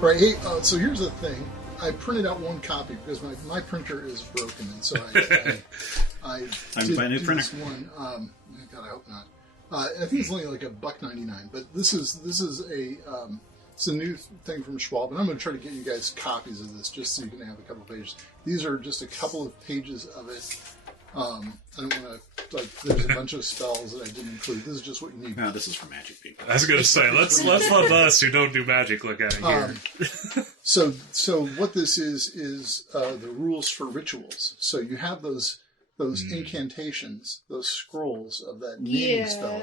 All right, hey, so here's the thing. I printed out one copy because my printer is broken, and so I did buy a new printer. This one. God, I hope not. I think it's only like $1.99, but this is it's a new thing from Schwab, and I'm going to try to get you guys copies of this just so you can have a couple of pages. These are just a couple of pages of it. I don't want to, there's a bunch of spells that I didn't include. This is just what you need. No, this is for magic people. I was going to say, let's let us who don't do magic look at it here. So what this is the rules for rituals. So you have those incantations, those scrolls of that naming spell.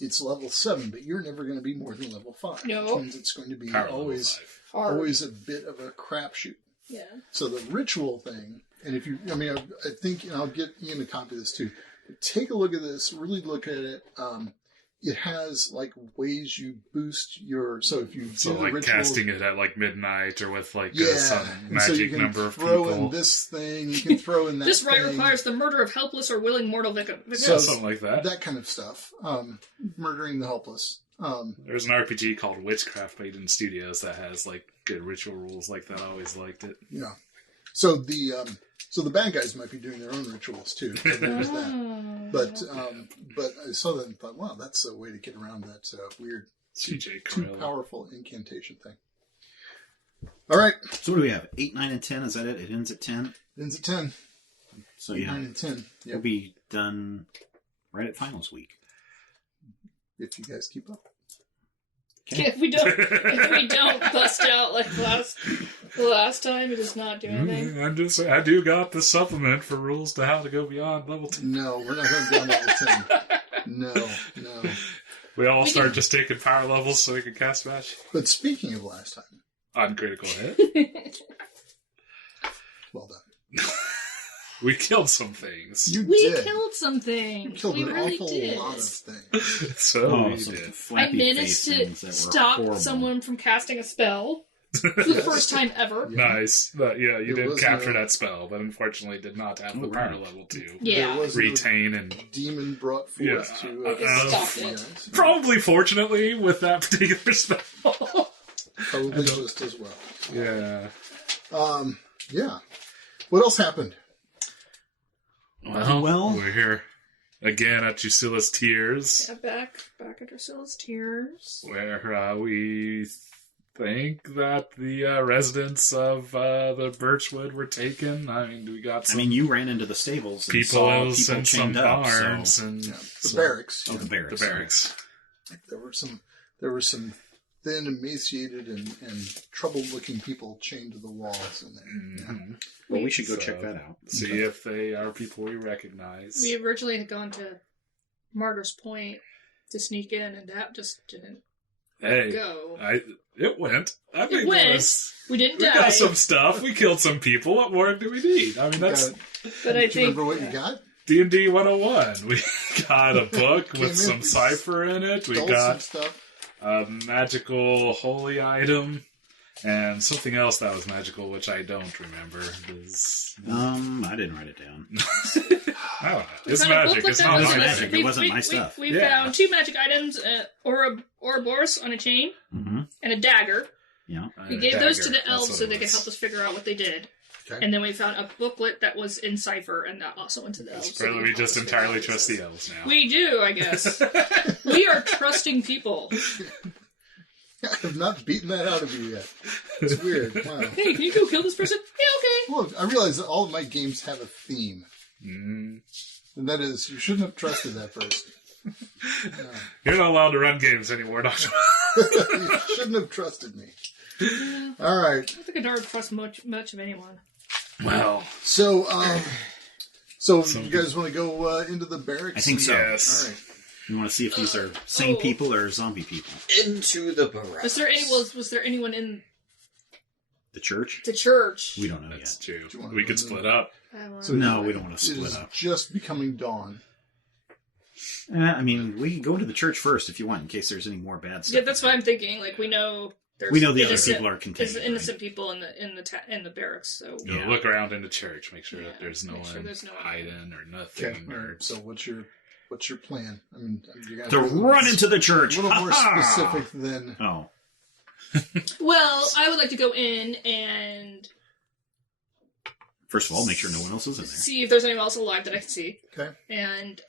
It's level 7, but you're never going to be more than level 5. No. Which means it's going to be always a bit of a crapshoot. Yeah. So the ritual thing, and I think, and I'll get Ian a copy of this too. Take a look at this. Really look at it. It has ways you boost your. So if you do the ritual, casting it at midnight or with some magic so you can number of throw people. in this thing. You can throw in that. This rite thing. requires the murder of helpless or willing mortal victims. So, something like that. That kind of stuff. Murdering the helpless. There's an RPG called Witchcraft by Eden Studios that has good ritual rules like that. I always liked it. Yeah. So the bad guys might be doing their own rituals too. So there's that. But I saw that and thought, wow, that's a way to get around that weird too powerful incantation thing. All right. So what do we have? 8, 9, and 10. Is that it? It ends at 10. It ends at 10. So 8, 9, and 10. Yep. We'll be done right at finals week. If you guys keep up. Okay. If we don't bust out like the last time, it does not do anything. I do got the supplement for rules to how to go beyond level 10. No, we're not going beyond level 10. No. We all start just taking power levels so we can cast magic. But speaking of last time. On critical hit. Well done. We killed some things. We killed some things. You killed we an really awful did. lot of things. So we did. I managed to stop someone from casting a spell for the first time ever. Nice. But you did capture that spell, but unfortunately did not have the power level to retain and demon brought forth to stop it. Probably fortunately with that particular spell. Probably just as well. Yeah. Yeah. What else happened? Well, we're here again at Drusilla's Tears. Yeah, back at Drusilla's Tears. Where we think that the residents of the Birchwood were taken. I mean, we got some... you ran into the stables and people and some barns. And the barracks. The barracks. The barracks. There were some thin, emaciated, and troubled-looking people chained to the walls in there. Mm-hmm. Yeah. Well, we should go check that out. See if they are people we recognize. We originally had gone to Martyr's Point to sneak in, and that just didn't go. It went. I think it went. We didn't die. We got some stuff. We killed some people. What more do we need? I mean, that's... But I think... Do you remember what you got? D&D 101. We got a book with some cipher in it. We got stuff. A magical holy item. And something else that was magical, which I don't remember. I didn't write it down. Oh, it's magic. It's not magic. It wasn't my stuff. We found 2 magic items, Ouroboros on a chain, and a dagger. Yeah. We gave those to the elves so they could help us figure out what they did. Okay. And then we found a booklet that was in cipher, and that also went to the elves. Apparently we just entirely trust the elves now. We do, I guess. We are trusting people. I have not beaten that out of you yet. It's weird. Wow. Hey, can you go kill this person? Yeah, okay. Well, I realize that all of my games have a theme. And that is, you shouldn't have trusted that person. No. You're not allowed to run games anymore, Doctor. You shouldn't have trusted me. All right. I don't think I don't trust much of anyone. Well. So you guys want to go into the barracks? I think so. Yes. All right. You want to see if these are sane people or zombie people? Into the barracks. Was there anyone in the church? The church. We don't know That's yet. True. We could split up. No, we don't want to split up. It's just becoming dawn. We can go to the church first if you want, in case there's any more bad stuff. Yeah, that's what I'm thinking. We know the other people are contained. There's innocent people in the barracks. So look around in the church, make sure that there's no one hiding or nothing. Okay. Or... So what's your plan? I mean, to run into the church. A little more specific than. Oh. Well, I would like to go in and First of all, make sure no one else is in there. see if there's anyone else alive that I can see. Okay. And,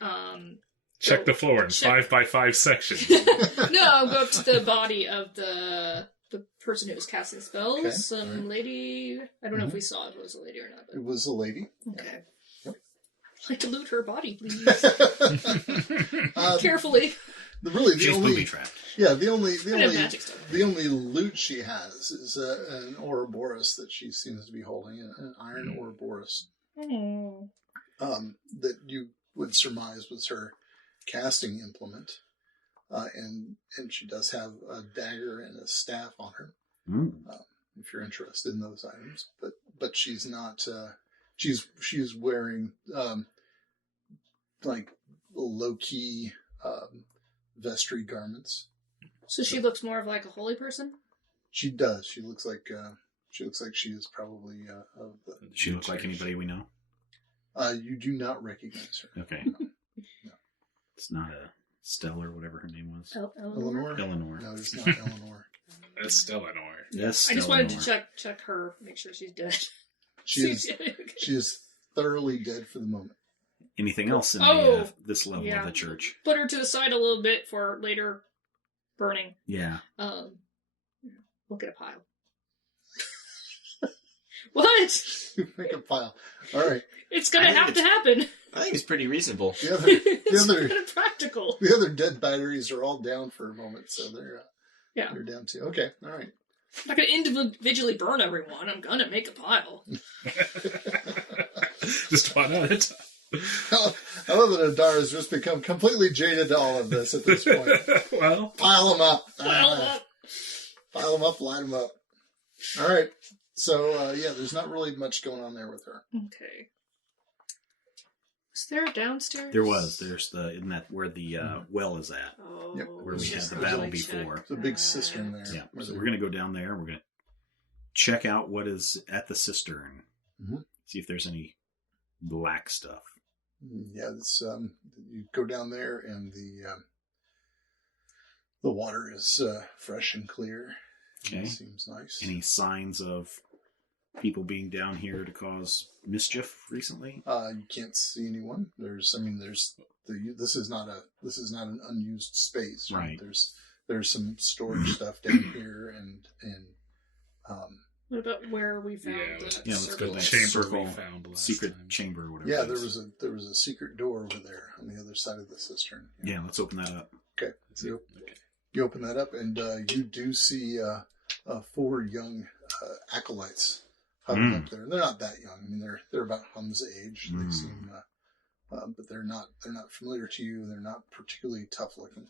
Check the floor in check- 5x5 sections. no, go up to the body of the person who was casting spells. Okay, Some alright. lady. I don't know if we saw if it was a lady or not. But... It was a lady. Okay. Yep. I'd like to loot her body, please. Carefully. She's booby trapped. Yeah, the only magic stuff. the only loot she has is an Ouroboros that she seems to be holding, an iron Ouroboros Oh. that you would surmise was her casting implement, and she does have a dagger and a staff on her. If you're interested in those items, but she's not. She's wearing like low key vestry garments. So she looks more of like a holy person? She does. She looks like she is probably of the. Does she look like anybody we know? You do not recognize her. Okay. No. It's not a Stella or whatever her name was. Eleanor? Eleanor. No, it's not Eleanor. It's still annoying. Yes. I just wanted to check her, make sure she's dead. She is thoroughly dead for the moment. Anything else in this level of the church? Put her to the side a little bit for later burning. Yeah. We'll get a pile. What? Make a pile. All right. It's gonna have to happen. I think it's pretty reasonable. It's kind of practical. The other dead batteries are all down for a moment, so they're down too. Okay, all right. I'm not gonna individually burn everyone. I'm gonna make a pile. Just one at a time. I love that Adar has just become completely jaded to all of this at this point. Well, Pile them up. Pile them up. Pile them up, light them up. All right. So, there's not really much going on there with her. Okay. Was there downstairs? There was. There's isn't that where the well is at? Oh, Yep, Where we had just the really battle check before. It's a big cistern there. Yeah. So we're going to go down there. We're going to check out what is at the cistern. Mhm. See if there's any black stuff. Yeah, it's you go down there and the water is fresh and clear. Okay. It seems nice. Any signs of people being down here to cause mischief recently? You can't see anyone. This is not an unused space. Right. There's some storage stuff down here and What about where we found the Yeah, let's go to that chamber circle, we found last secret time. chamber, or whatever. yeah, it is. there was a secret door over there on the other side of the cistern. Yeah, let's open that up. Okay. So you open that up, and you do see 4 young acolytes huddled up there. They're not that young. I mean, they're about Hum's age. They seem, but they're not familiar to you. They're not particularly tough looking,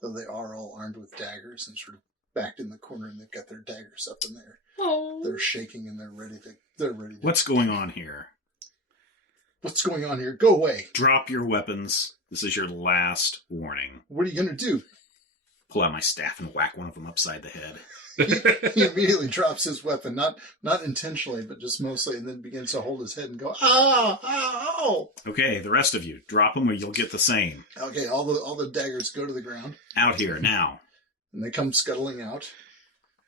though they are all armed with daggers and sort of backed in the corner, and they've got their daggers up in there. Oh. They're shaking and they're ready to. What's going on here? What's going on here? Go away. Drop your weapons. This is your last warning. What are you going to do? Pull out my staff and whack one of them upside the head. He immediately drops his weapon, not intentionally, but just mostly, and then begins to hold his head and go, "Ah, ow!" Okay, the rest of you, drop them or you'll get the same. Okay, all the daggers go to the ground, Out here, now. and they come scuttling out,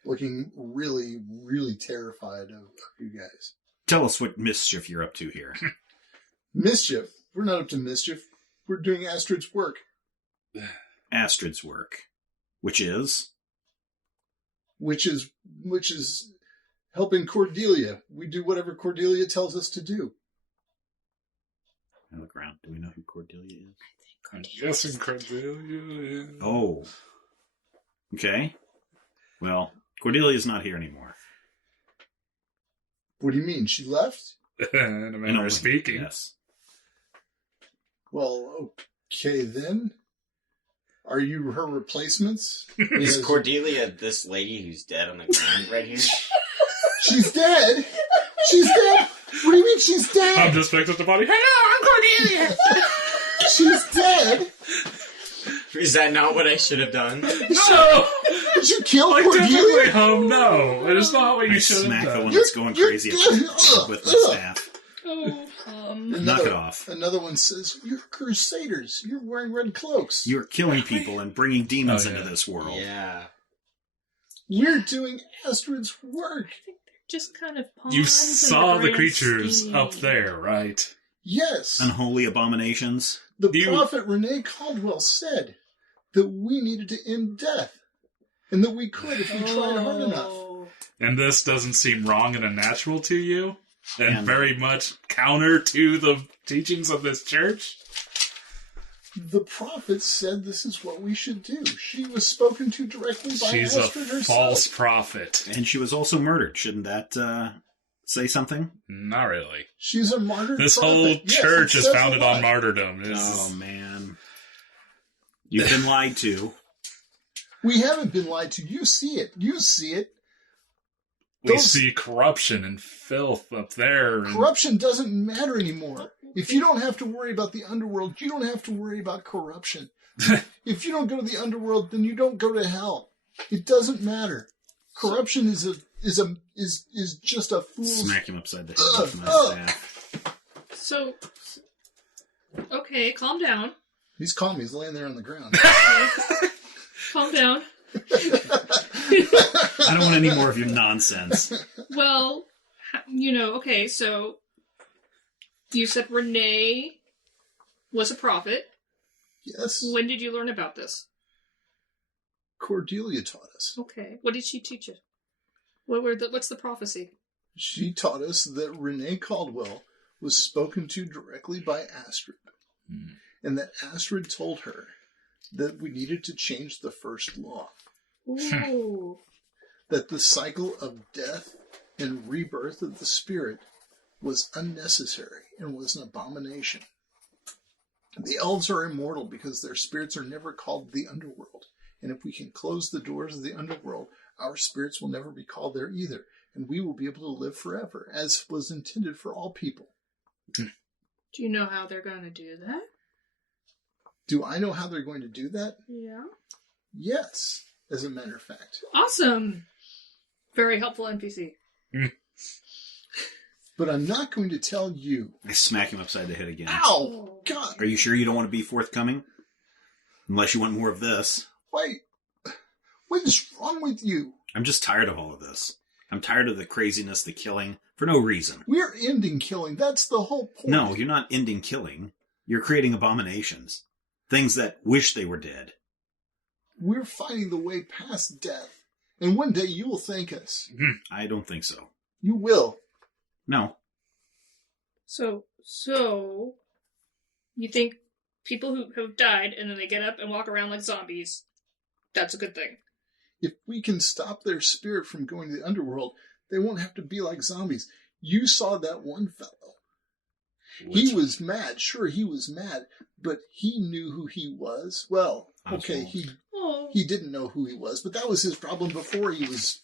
looking really, really terrified of you guys. Tell us what mischief you're up to here. Mischief? We're not up to mischief. We're doing Astrid's work. Astrid's work. Which is? Which is helping Cordelia. We do whatever Cordelia tells us to do. I look around. Do we know who Cordelia is? I'm guessing Cordelia. Oh. Okay. Well, Cordelia's not here anymore. What do you mean? She left? In a manner of speaking. Yes. Well, okay then. Are you her replacements? Is Cordelia this lady who's dead on the ground right here? She's dead? She's dead? What do you mean she's dead? I'm just picked up the body. Hello, I'm Cordelia! She's dead? Is that not what I should have done? No! Did you kill Like, Cordelia? typically, home, no. It is not what you should have Smack the done. one that's going crazy with my staff. Oh, Knock it off. Another one says, "You're crusaders. You're wearing red cloaks." You're killing people and bringing demons into this world. Yeah. We're doing Astrid's work. I think they're just kind of pawns. You saw the grand creatures scheme. up there, right? Yes. Unholy abominations. The You- prophet Renee Caldwell said that we needed to end death. And that we could if we tried hard enough. Oh. And this doesn't seem wrong and unnatural to you? And And- very much counter to the teachings of this church? The prophet said this is what we should do. She was spoken to directly by She's a Astrid herself. false prophet. And she was also murdered. Shouldn't that say something? Not really. She's a martyred This prophet. whole Yes, church it is says founded a lot. on martyrdom. Oh, man. You've been lied to. We haven't been lied to. You see it. You see it. We Those- see corruption and filth up there. And Corruption doesn't matter anymore. If you don't have to worry about the underworld, you don't have to worry about corruption. If you don't go to the underworld, then you don't go to hell. It doesn't matter. Corruption is just a fool's. Smack him upside the head with my staff. So, okay, calm down. He's calm. He's laying there on the ground. Calm down. I don't want any more of your nonsense. Well, okay, so you said Renee was a prophet. Yes. When did you learn about this? Cordelia taught us. Okay, what did she teach you? What's the prophecy? She taught us that Renee Caldwell was spoken to directly by Astrid. And that Astrid told her that we needed to change the first law. Ooh. That the cycle of death and rebirth of the spirit was unnecessary and was an abomination. The elves are immortal because their spirits are never called the underworld. And if we can close the doors of the underworld, our spirits will never be called there either. And we will be able to live forever, as was intended for all people. Do you know how they're going to do that? Do I know how they're going to do that? Yeah. Yes, as a matter of fact. Awesome. Very helpful NPC. But I'm not going to tell you. I smack him upside the head again. Ow! God! Are you sure you don't want to be forthcoming? Unless you want more of this. Wait. What is wrong with you? I'm just tired of all of this. I'm tired of the craziness, the killing, for no reason. We're ending killing. That's the whole point. No, you're not ending killing. You're creating abominations. Things that wish they were dead. We're finding the way past death. And one day you will thank us. I don't think so. You will. No. So you think people who have died and then they get up and walk around like zombies, that's a good thing? If we can stop their spirit from going to the underworld, they won't have to be like zombies. You saw that one fellow. He was mad. Sure, he was mad, but he knew who he was. Well, okay, he didn't know who he was, but that was his problem before he was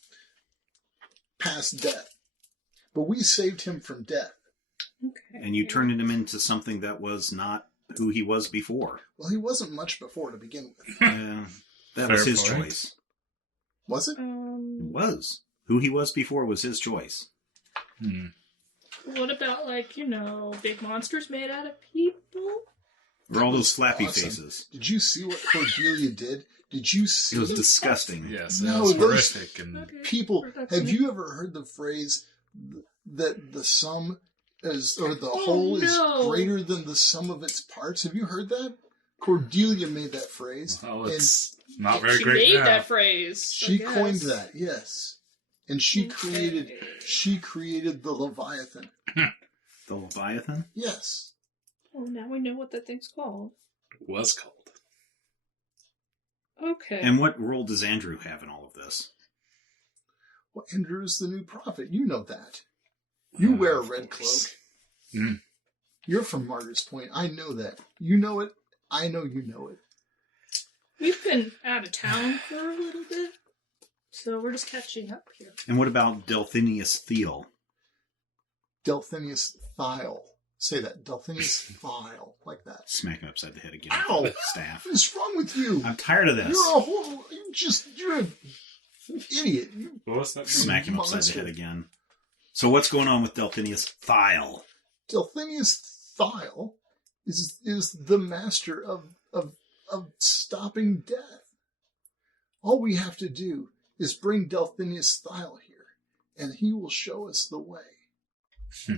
past death. But we saved him from death. Okay. And you turned him into something that was not who he was before. Well, he wasn't much before to begin with. That was Fair his point. choice. Was it? It was. Who he was before was his choice. What about, big monsters made out of people? Or all those flappy Awesome. faces. Did you see what Cordelia did? Did you see It was disgusting. Yes, No, it was those- horrific. And Okay. people? That's Have me. you ever heard the phrase that the sum is, or the Oh, whole no. is greater than the sum of its parts? Have you heard that? Cordelia made that phrase. well, and it's not very She great made now. that phrase. I she guess. coined that, yes. And she created the Leviathan. The Leviathan? Yes. Well, now we know what that thing's called. It was called. Okay. And what role does Andrew have in all of this? Well, Andrew's the new prophet. You know that. You wear a Of red course. cloak. You're from Martyr's Point. I know that. You know it. I know you know it. We've been out of town for a little bit, so we're just catching up here. And what about Delphinius Thiel? Delphinius Thiel. Say that. Delphinius Thiel. Like that. Smack him upside the head again Ow! with the staff. What is wrong with you? I'm tired of this. You're an idiot. What was that? Smack him upside the monster. head again. So what's going on with Delphinius Thiel? Delphinius Thiel is the master of stopping death. All we have to do is bring Delphinius Thyle here, and he will show us the way.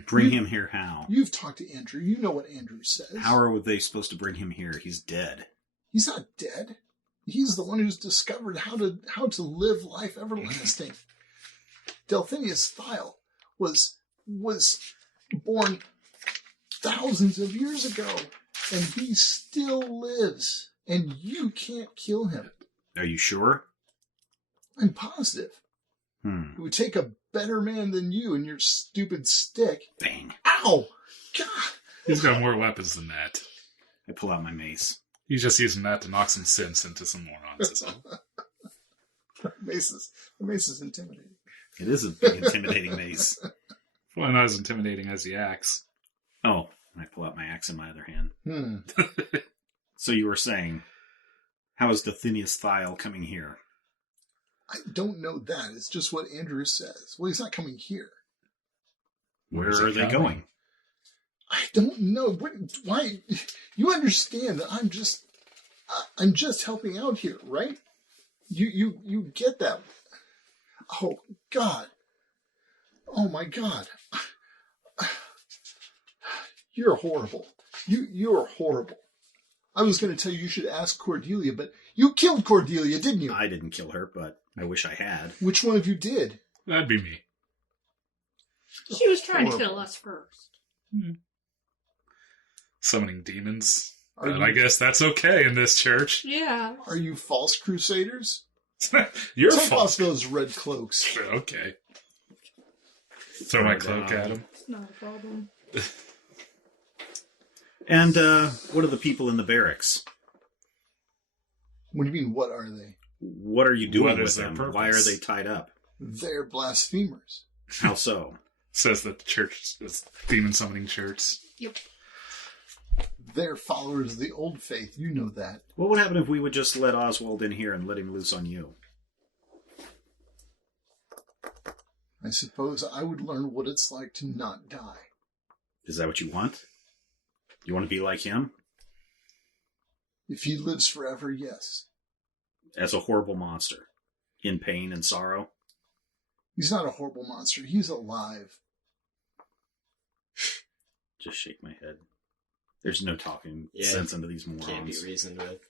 Bring him here how? You've talked to Andrew. You know what Andrew says. How are they supposed to bring him here? He's dead. He's not dead. He's the one who's discovered how to live life everlasting. Delphinius Thyle was born thousands of years ago, and he still lives, and you can't kill him. Are you sure? I'm positive. It would take a better man than you and your stupid stick. Bang. Ow! God! He's got more weapons than that. I pull out my mace. He's just using that to knock some sense into some morons. Is all. The mace is intimidating. It is a big, intimidating mace. Well, not as intimidating as the axe. Oh, I pull out my axe in my other hand. So you were saying, how is Delphinius Thyle coming here? I don't know that. It's just what Andrew says. Well, he's not coming here. Where are they going? I don't know. Why? You understand that I'm just helping out here, right? You get that? Oh God! Oh my God! You're horrible. You're horrible. I was going to tell you should ask Cordelia, but you killed Cordelia, didn't you? I didn't kill her, but I wish I had. Which one of you did? That'd be me. She was trying to kill us first. Summoning demons. Are And you- I guess that's okay in this church. Yeah. Are you false crusaders? Your Take fault. off those red cloaks. Okay. Throw my cloak at him. It's not a problem. And what are the people in the barracks? What do you mean, what are they? What are you doing What with is their them? purpose? Why are they tied up? They're blasphemers. How so? Says that the church is demon summoning church. Yep. They're followers of the old faith. You know that. What would happen if we would just let Oswald in here and let him loose on you? I suppose I would learn what it's like to not die. Is that what you want? You want to be like him? If he lives forever, yes. As a horrible monster? In pain and sorrow? He's not a horrible monster. He's alive. Just shake my head. There's no talking Yeah. sense into these morons. Can't be reasoned with.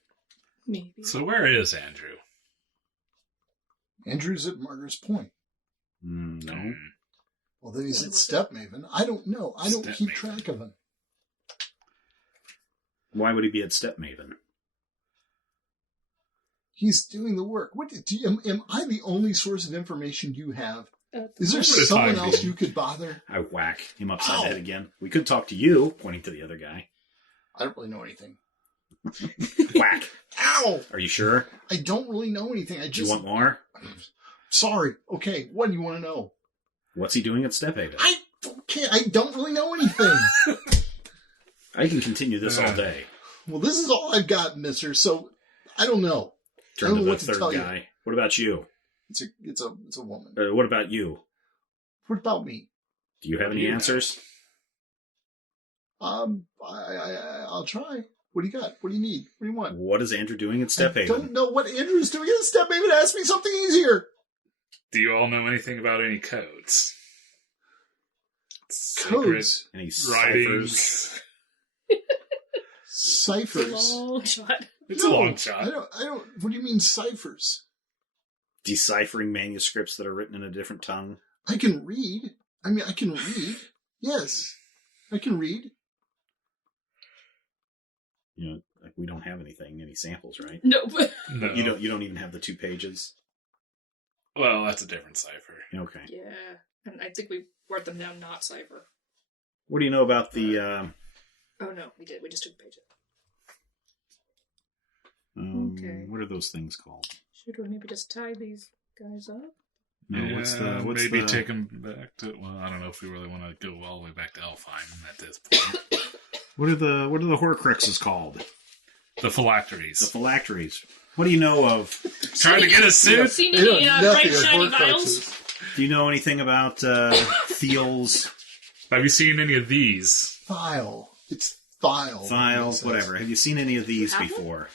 Maybe. So where is Andrew? Andrew's at Martyr's Point. No. Well, then he's at Stepmaven. I don't know. I don't keep track of him. Why would he be at Stepmaven? He's doing the work. Am I the only source of information you have? Is there For the someone time else being. you could bother? I whack him upside the Ow. head again. We could talk to you, pointing to the other guy. I don't really know anything. Whack. Ow! Are you sure? I don't really know anything. I Do you just... want more? Sorry. Okay, what do you want to know? What's he doing at Stephaven? I don't really know anything. I can continue this all day. Well, this is all I've got, mister, so I don't know. I Turn don't to know the what to third tell you. guy. What about you? It's a woman. What about you? What about me? Do you have any answers? I'll try. What do you got? What do you need? What do you want? What is Andrew doing at I don't Stephaven? know what Andrew's doing at Stephaven. Ask me something easier. Do you all know anything about any codes? Codes. Any Writings. ciphers? Ciphers. Long shot. It's a long shot. I don't. What do you mean ciphers? Deciphering manuscripts that are written in a different tongue? I can read. I mean, I can read. Yes, I can read. You know, like we don't have any samples, right? No, but No. You don't even have the 2 pages? Well, that's a different cipher. Okay. yeah, and I think we wrote them down not cipher. What do you know about the Oh no, we did. We just took pages. Okay. what are those things called? Should we maybe just tie these guys up? No, what's maybe the take them back to. Well, I don't know if we really want to go all the way back to Elfheim at this point. what are the Horcruxes called? The phylacteries. The phylacteries. What do you know of? Trying to get a suit. Seen They any know bright nothing of shiny Horcruxes. vials? Do you know anything about Thiel's Have you seen any of these? Thyle. It's Thyle. Thyle, It says. whatever? Have you seen any of these Have you? before?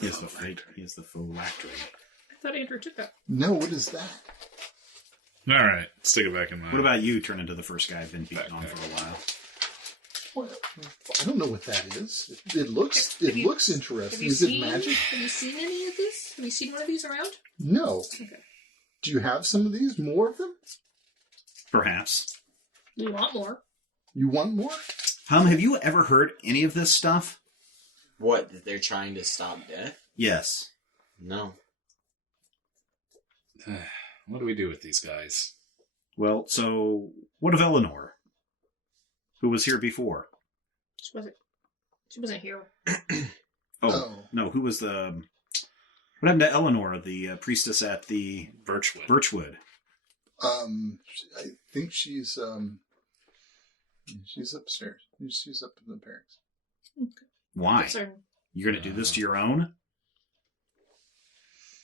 He has the phylactery. thought Andrew took that. No, what is that? All right, stick it back in my. What about you turn into the first guy I've been beating on for a while? Well, I don't know what that is. It looks Have you interesting. Is it magic? Have you seen any of this? Have you seen one of these around? No. Okay. Do you have some of these? More of them? Perhaps. We want more. You want more? Have you ever heard any of this stuff? What, that they're trying to stop death? Yes. No. What do we do with these guys? Well, so what of Eleanor? Who was here before? She wasn't here. Oh, no, who was the... What happened to Eleanor, the priestess at the... Birchwood? I think she's upstairs. She's up in the barracks. Okay. Why? You're going to do this to your own?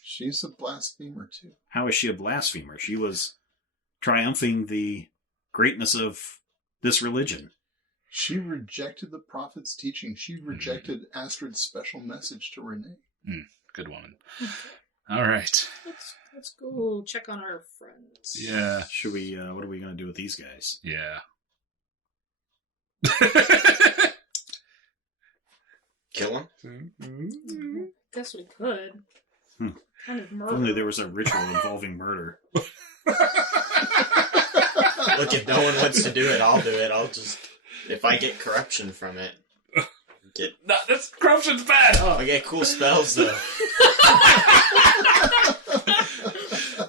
She's a blasphemer, too. How is she a blasphemer? She was triumphing the greatness of this religion. She rejected the prophet's teaching. She rejected Astrid's special message to Renee. Good woman. All right. Let's go check on our friends. Yeah. Should we, what are we going to do with these guys? Yeah. Kill him? Guess we could. Kind of If murder. only there was a ritual involving murder. Look, if no one wants to do it, I'll do it. I'll just... If I get corruption from it... No, this corruption's bad! I get cool spells, though.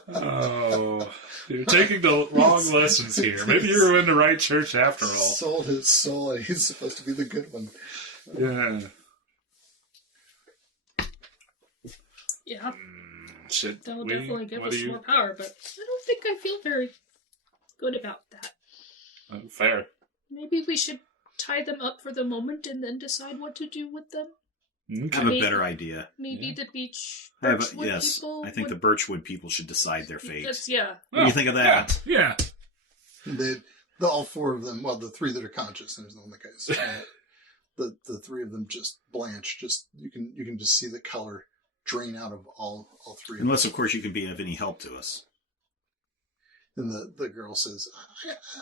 Oh, you're taking the wrong lessons here. Maybe you were in the right church after all. Sold his soul, and he's supposed to be the good one. Yeah. Yeah, Should that will we? definitely give What us do you? more power, but I don't think I feel very good about that. Fair. Maybe we should tie them up for the moment and then decide what to do with them. I Okay. have a better idea. Maybe the beach Yes, people. I think the Birchwood people should decide their fate. Yeah. What do you think of that? Yeah. All four of them, well, the three that are conscious, there's the one that goes. The three of them just blanch. Just you can just see the color drain out of all three. Unless, of course, you can be of any help to us. And the girl says,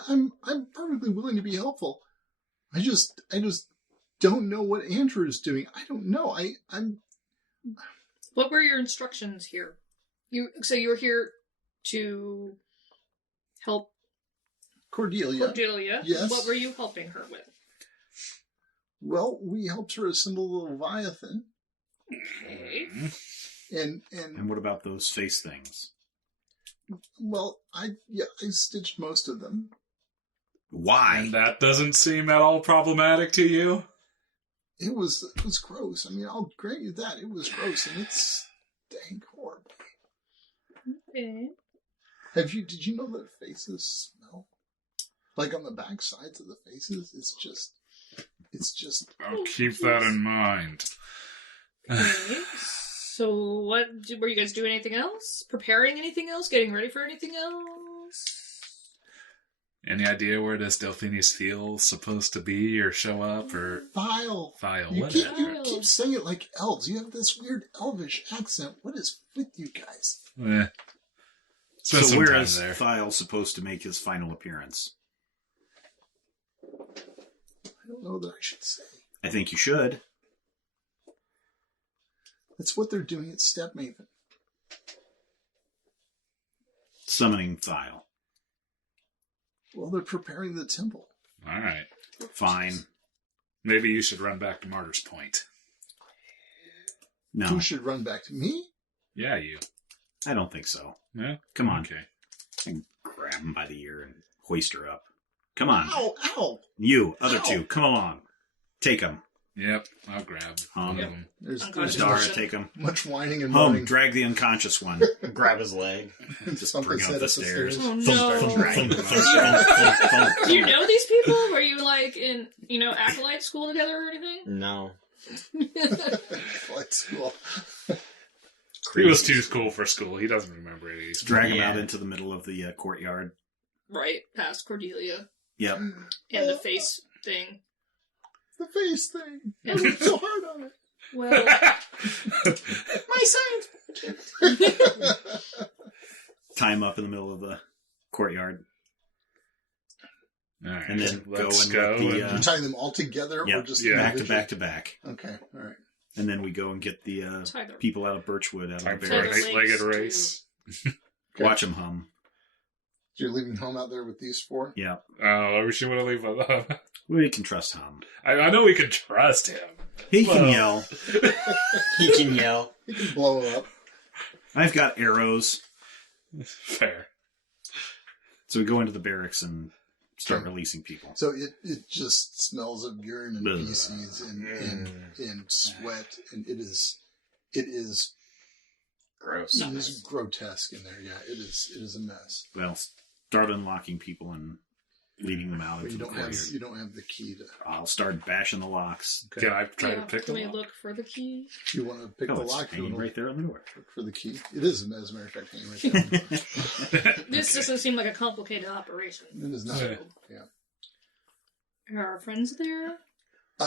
I'm perfectly willing to be helpful. I just don't know what Andrew is doing. I don't know. I'm. What were your instructions here? So you were here to help Cordelia. Yes. What were you helping her with? Well, we helped her assemble the Leviathan. Okay. And what about those face things? Well, I stitched most of them. Why? And that doesn't seem at all problematic to you? It was gross. I mean, I'll grant you that. It was gross, and it's dang horrible. Okay. Did you know that faces smell? Like on the back sides of the faces, it's just I'll keep that in mind. Okay. So what were you guys doing? Anything else? Preparing anything else? Getting ready for anything else? Any idea where this Delphinius Field supposed to be or show up or File. file? You Whatever. keep saying it like elves. You have this weird elvish accent. What is with you guys? Spend So some where time is there. Thyle supposed to make his final appearance? I don't know that I should say. I think you should. That's what they're doing at Stepmaven. Summoning Thyle. Well, they're preparing the temple. All right. Fine. Maybe you should run back to Martyr's Point. No, Who should run back to me? Yeah, you. I don't think so. Yeah? Come on. Okay. And grab him by the ear and hoist her up. Come on. Ow! You, other Ow. two, come along. Take him. Yep, I'll grab. Yep. There's Unconscious. Dara, person. take him. much whining and Home, moaning. drag the unconscious one. Grab his leg. Just Thump bring his him head up the stairs. Oh Thump, no! thump, thump, thump. Do you know these people? Were you like in acolyte school together or anything? No. Like school. He was too cool for school. He doesn't remember any of these. Drag him Yeah. out into the middle of the courtyard. Right past Cordelia Yep. and the face thing. The face thing. I worked so hard on it. Well, My science project. let's and let go. the, You're tying them all together, or Yep, just back to individually? back to back. Okay, all right. And then we go and get the Tyler. people out of Birchwood, out Time of the for an Taylor barracks. eight-legged Lakes race. Watch them hum. So you're leaving home out there with these four? Yeah. Oh, I wish you would have leave them. We can trust Hum. I know we can trust him. He can Well. yell. He can yell. You can blow them up. I've got arrows. Fair. So we go into the barracks and start Okay. releasing people. So it just smells of urine and Ugh. feces and sweat, and it is Gross. it is grotesque in there. Yeah, it is a mess. Well, start unlocking people and leading them out But into you the don't have courtyard. the key to. I'll start bashing the locks. Okay. Can I try to pick Can them we up? look for the key? You want to pick Oh, the it's lock? You hanging wanna right there on the door. look for the key. It is, as a matter of fact, hanging right there. This doesn't seem like a complicated operation. It is not. Yeah. Yeah. Are our friends there?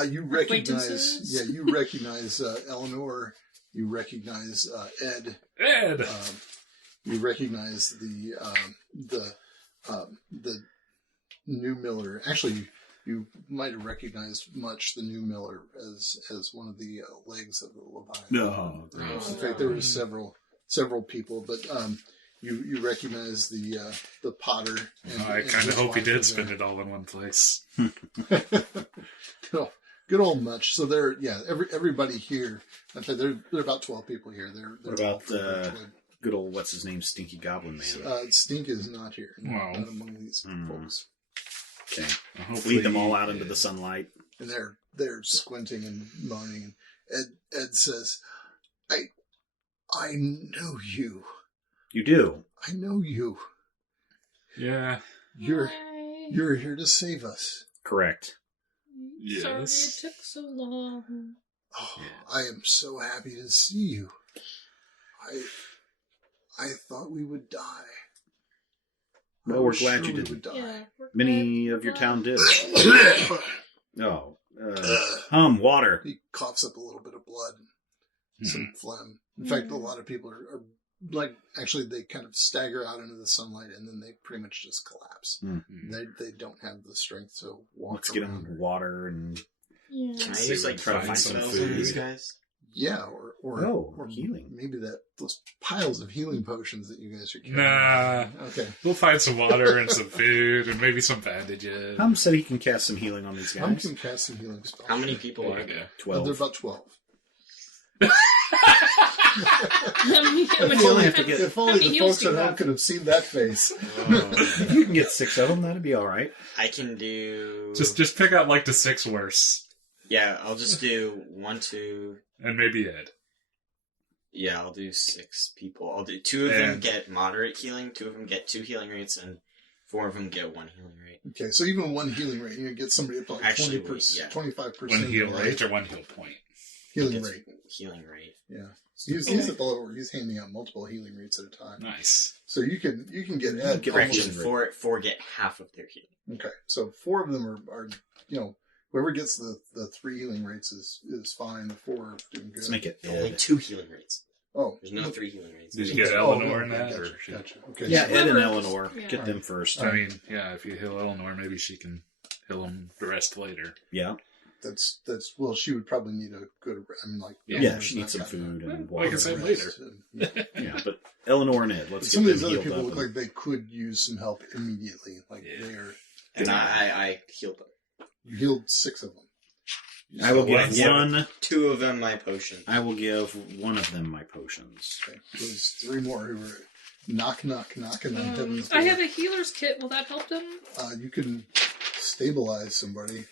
You recognize. Acquaintances? Yeah, you recognize Eleanor. You recognize Ed. Ed! You recognize the new Miller. Actually, you might have recognized Much, the new Miller, as one of the legs of the Leviathan. No. In fact, there were several people, but you recognize the Potter. I and kind his of hope he wife did was spend it all in one place. there. Good old Much. So everybody here. In fact, there are about 12 people here. They're What all about from Birchwood. good old, what's his name, Stinky Goblin Man? Stink is not here. Wow. Not among these folks. Okay. Hopefully, Lead them all out into the sunlight. And they're squinting and moaning. And Ed says, I know you. You do. I know you. Yeah. You're Hi. here to save us. Correct. Sorry Yes. it took so long. Oh, I am so happy to see you. I thought we would die. Well, I we're was glad sure you we didn't. would die. Yeah. Many of your town did. Oh. Water. He coughs up a little bit of blood, some phlegm. In fact, a lot of people are like, actually, they kind of stagger out into the sunlight and then they pretty much just collapse. They don't have the strength to walk Let's get around. them water and Yeah. Can I See use if we like can find find some spells on these food. guys? Yeah, or healing. Maybe those piles of healing potions that you guys are carrying. Nah. Okay. We'll find some water and some food and maybe some bandages. Hum said he can cast some healing on these I'm guys. can cast some healing spells. How many people are Yeah. there? 12. They're about 12. We only have to get- If how only many the heals folks do you at home have? could have seen that face. If you can get 6 of them, that'd be all right. I can do. Just pick out like the 6 worst. Yeah, I'll just do 1, 2. And maybe Ed. Yeah, I'll do 6 people. I'll do 2 of them And- get moderate healing, 2 of them get 2 healing rates, and 4 of them get 1 healing rate. Okay, so even one healing rate, you get somebody up to like Actually, 20%, yeah. 25%. 1 heal right? rate or 1 heal point. Healing Gets rate. Healing rate. Yeah. He's at the lower. He's handing out multiple healing rates at a time. Nice. So you can get Ed. Get Correction, healing 4 get half of their healing. Okay, so 4 of them are whoever gets the 3 healing rates is fine. The 4 are doing good. Let's make it Only Ed. 2 healing rates. Oh, There's no 3 healing rates. Did you There's get no- Eleanor in that? Gotcha, Or she- gotcha. Okay. Yeah, Ed and Whoever- Eleanor. yeah. Get them first. I mean, yeah, if you heal Eleanor, maybe she can heal him the rest later. Yeah. That's well. She would probably need a good. I mean, like Yeah, she needs some food and Like I water. said later. Yeah, but Eleanor and Ed, let's Some get of them these other healed people up. look like they could use some help immediately. Like Yeah. they are. And I healed them. You healed 6 of them. I will One- give one. 2 of them my potion. I will give one of them my potions. Okay. There's 3 more who were knocking on heaven's I door. have a healer's kit. Will that help them? You can stabilize somebody.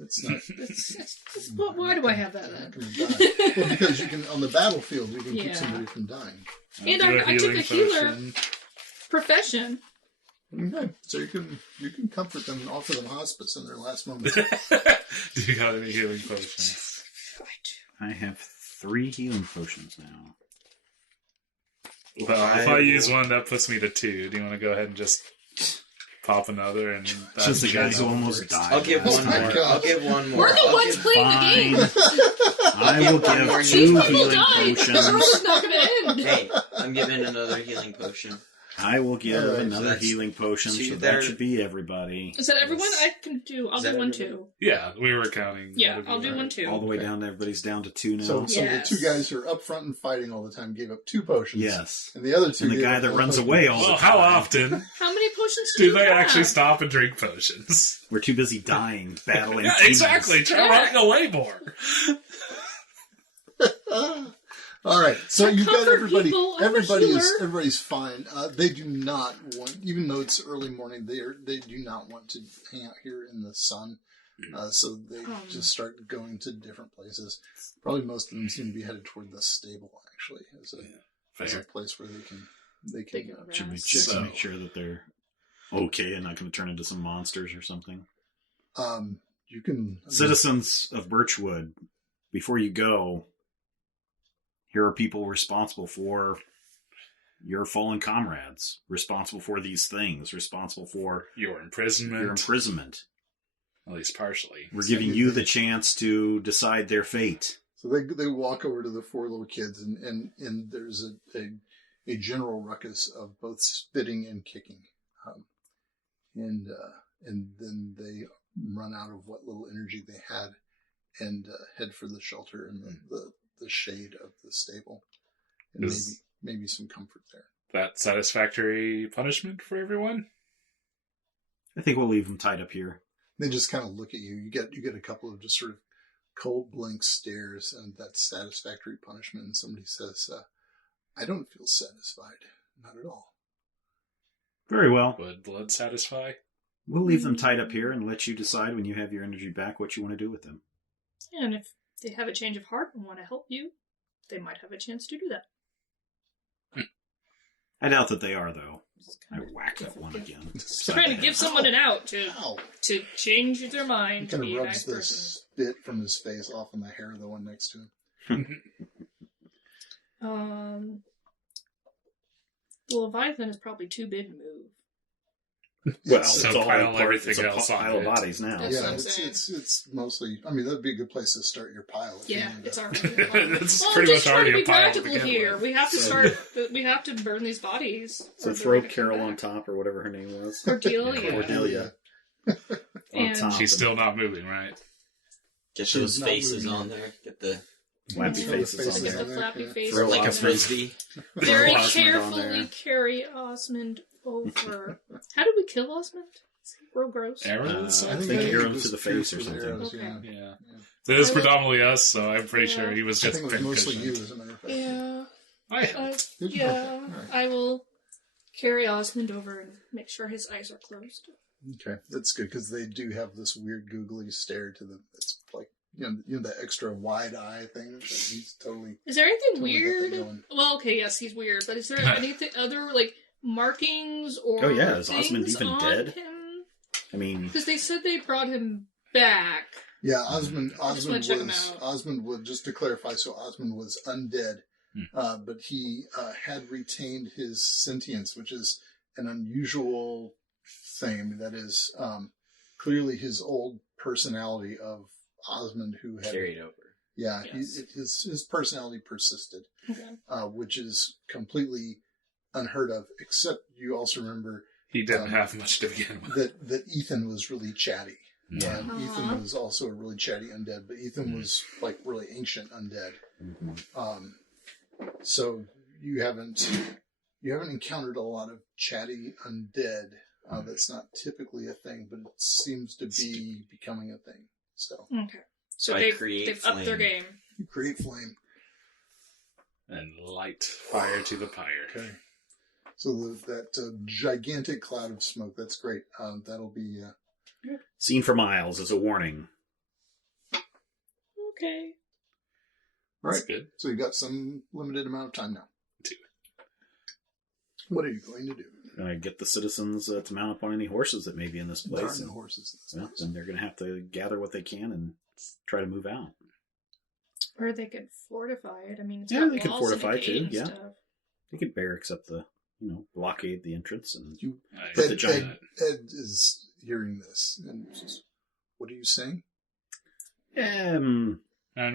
But it's not. Why do I have that Not then? gonna die. Well, because you can on the battlefield you can Yeah. keep somebody from dying. And Do I took a healer potion. profession. Okay, so you can comfort them and offer them hospice in their last moments. Do you got any healing potions? I have 3 healing potions now. Well, if I use one, that puts me to 2. Do you want to go ahead and just pop another? And Just the guys who almost died. I'll give Oh one my more. God. I'll give one more. We're the I'll ones give- playing the game. I will One more give These 2 people healing died. The world potions. is not going to end. Hey, I'm giving another healing potion. I will give Alright, another that's healing potion, two so that that are- should be everybody. Is that everyone? Yes. I can do. I'll Is do that one everybody? too. Yeah, we were counting. Yeah, one of I'll you. do one too. All the way Okay. down, everybody's down to 2 now. So Yes. the two guys who are up front and fighting all the time gave up 2 potions. Yes. And the other 2 And the gave guy up that 1 runs potion. away all the Well, time. how often How many potions do you they have? actually stop and drink potions? We're too busy dying, battling. Yeah, demons. exactly. Try Yeah. running away more. All right, so To you've got comfort everybody. people, I'm a healer. Everybody's fine. They do not want, even though it's early morning, they do not want to hang out here in the sun. So they just start going to different places. Probably most of them seem to be headed toward the stable, actually, as a Fair. place where they can They can Should we rest. check So- to make sure that they're okay and not going to turn into some monsters or something? you can, I mean, Citizens of Birchwood, before you go, here are people responsible for your fallen comrades, responsible for these things, responsible for Your imprisonment. your imprisonment. At least partially. We're giving you the chance to decide their fate. So they walk over to the 4 little kids, and there's a general ruckus of both spitting and kicking, and then they run out of what little energy they had, and head for the shelter and the shade of the stable, and maybe some comfort there. That satisfactory punishment for everyone? I think we'll leave them tied up here. They just kind of look at you. You get a couple of just sort of cold blank stares, and that's satisfactory punishment. And somebody says, "I don't feel satisfied, not at all." Very well. Would blood satisfy? We'll leave them tied up here and let you decide when you have your energy back what you want to do with them. And if they have a change of heart and want to help you, they might have a chance to do that. I doubt that they are, though. Just I kind of whack that one again. trying to give someone an out Ow! to change their He mind to kind of be a rubs nice the person. spit from his face off on the hair of the one next to him. The Leviathan is probably too big to move. Well, So it's all pile part, everything it's a else on pile of it. bodies now. That's what Yeah, I'm it's, saying. it's mostly. I mean, that'd be a good place to start your pile. if you Yeah, wanted it's to. already. It's Well, pretty just much trying to already be a pile to practical begin here. with. We have to So- start. We have to burn these bodies. So or they're throw gonna come Carol on back. top, or whatever her name was. Cordelia. Cordelia. On And- top. She's still not moving, right? Get She's those not faces moving on yet. there. Get the Flappy Yeah. faces Faces on Get there. the flappy Yeah. face. throw like a Osmond. frisbee. Very Osmond on carefully there. carry Osmond over. How did we kill Osmond? Is he real gross? Arrows? I I think think. arrows was to the face or pierced with something. arrows, Okay. Yeah. It is I would- predominantly us, so I'm pretty Yeah. sure he was I just think it was mostly you, pincushion. as a matter of fact. Yeah. I helped. Did you? Yeah. Okay, all right. I will carry Osmond over and make sure his eyes are closed. Okay, that's good because they do have this weird googly stare to them. It's like you know that extra wide eye thing. That he's totally. Is there anything Totally got weird? that going. Well, okay, yes, he's weird, but is there anything other like markings or Oh, yeah, is Osmond things even on dead? him? I mean, Because they said they brought him back. Yeah, Osmond. I just wanna check him was out. Osmond was just to clarify. So Osmond was undead, but he had retained his sentience, which is an unusual thing. That is clearly his old personality of Osmond, who had Carried over. yeah, Yes. his personality persisted, Okay. which is completely unheard of. Except you also remember He didn't have much to begin with. that Ethan was really chatty. Yeah. And Ethan was also a really chatty undead, but Ethan was like really ancient undead. So you haven't encountered a lot of chatty undead. That's not typically a thing, but it seems to be becoming a thing. So Okay. So I they've create upped their flame. game. you create flame. And light fire to the pyre. Okay. So that gigantic cloud of smoke. That's great. That'll be. seen for miles as a warning. Okay. All That's right. good. So you've got some limited amount of time now. Two. What are you going to do? Get the citizens to mount up on any horses that may be in this There are place. no and, horses in this well, place. then they're going to have to gather what they can and try to move out. Or they could fortify it. I mean, it's Yeah, got they could walls and a fortify gate too, and yeah. stuff. They could barracks up the, blockade the entrance and You I- the giant- Ed is hearing this, and says, "What are you saying?" And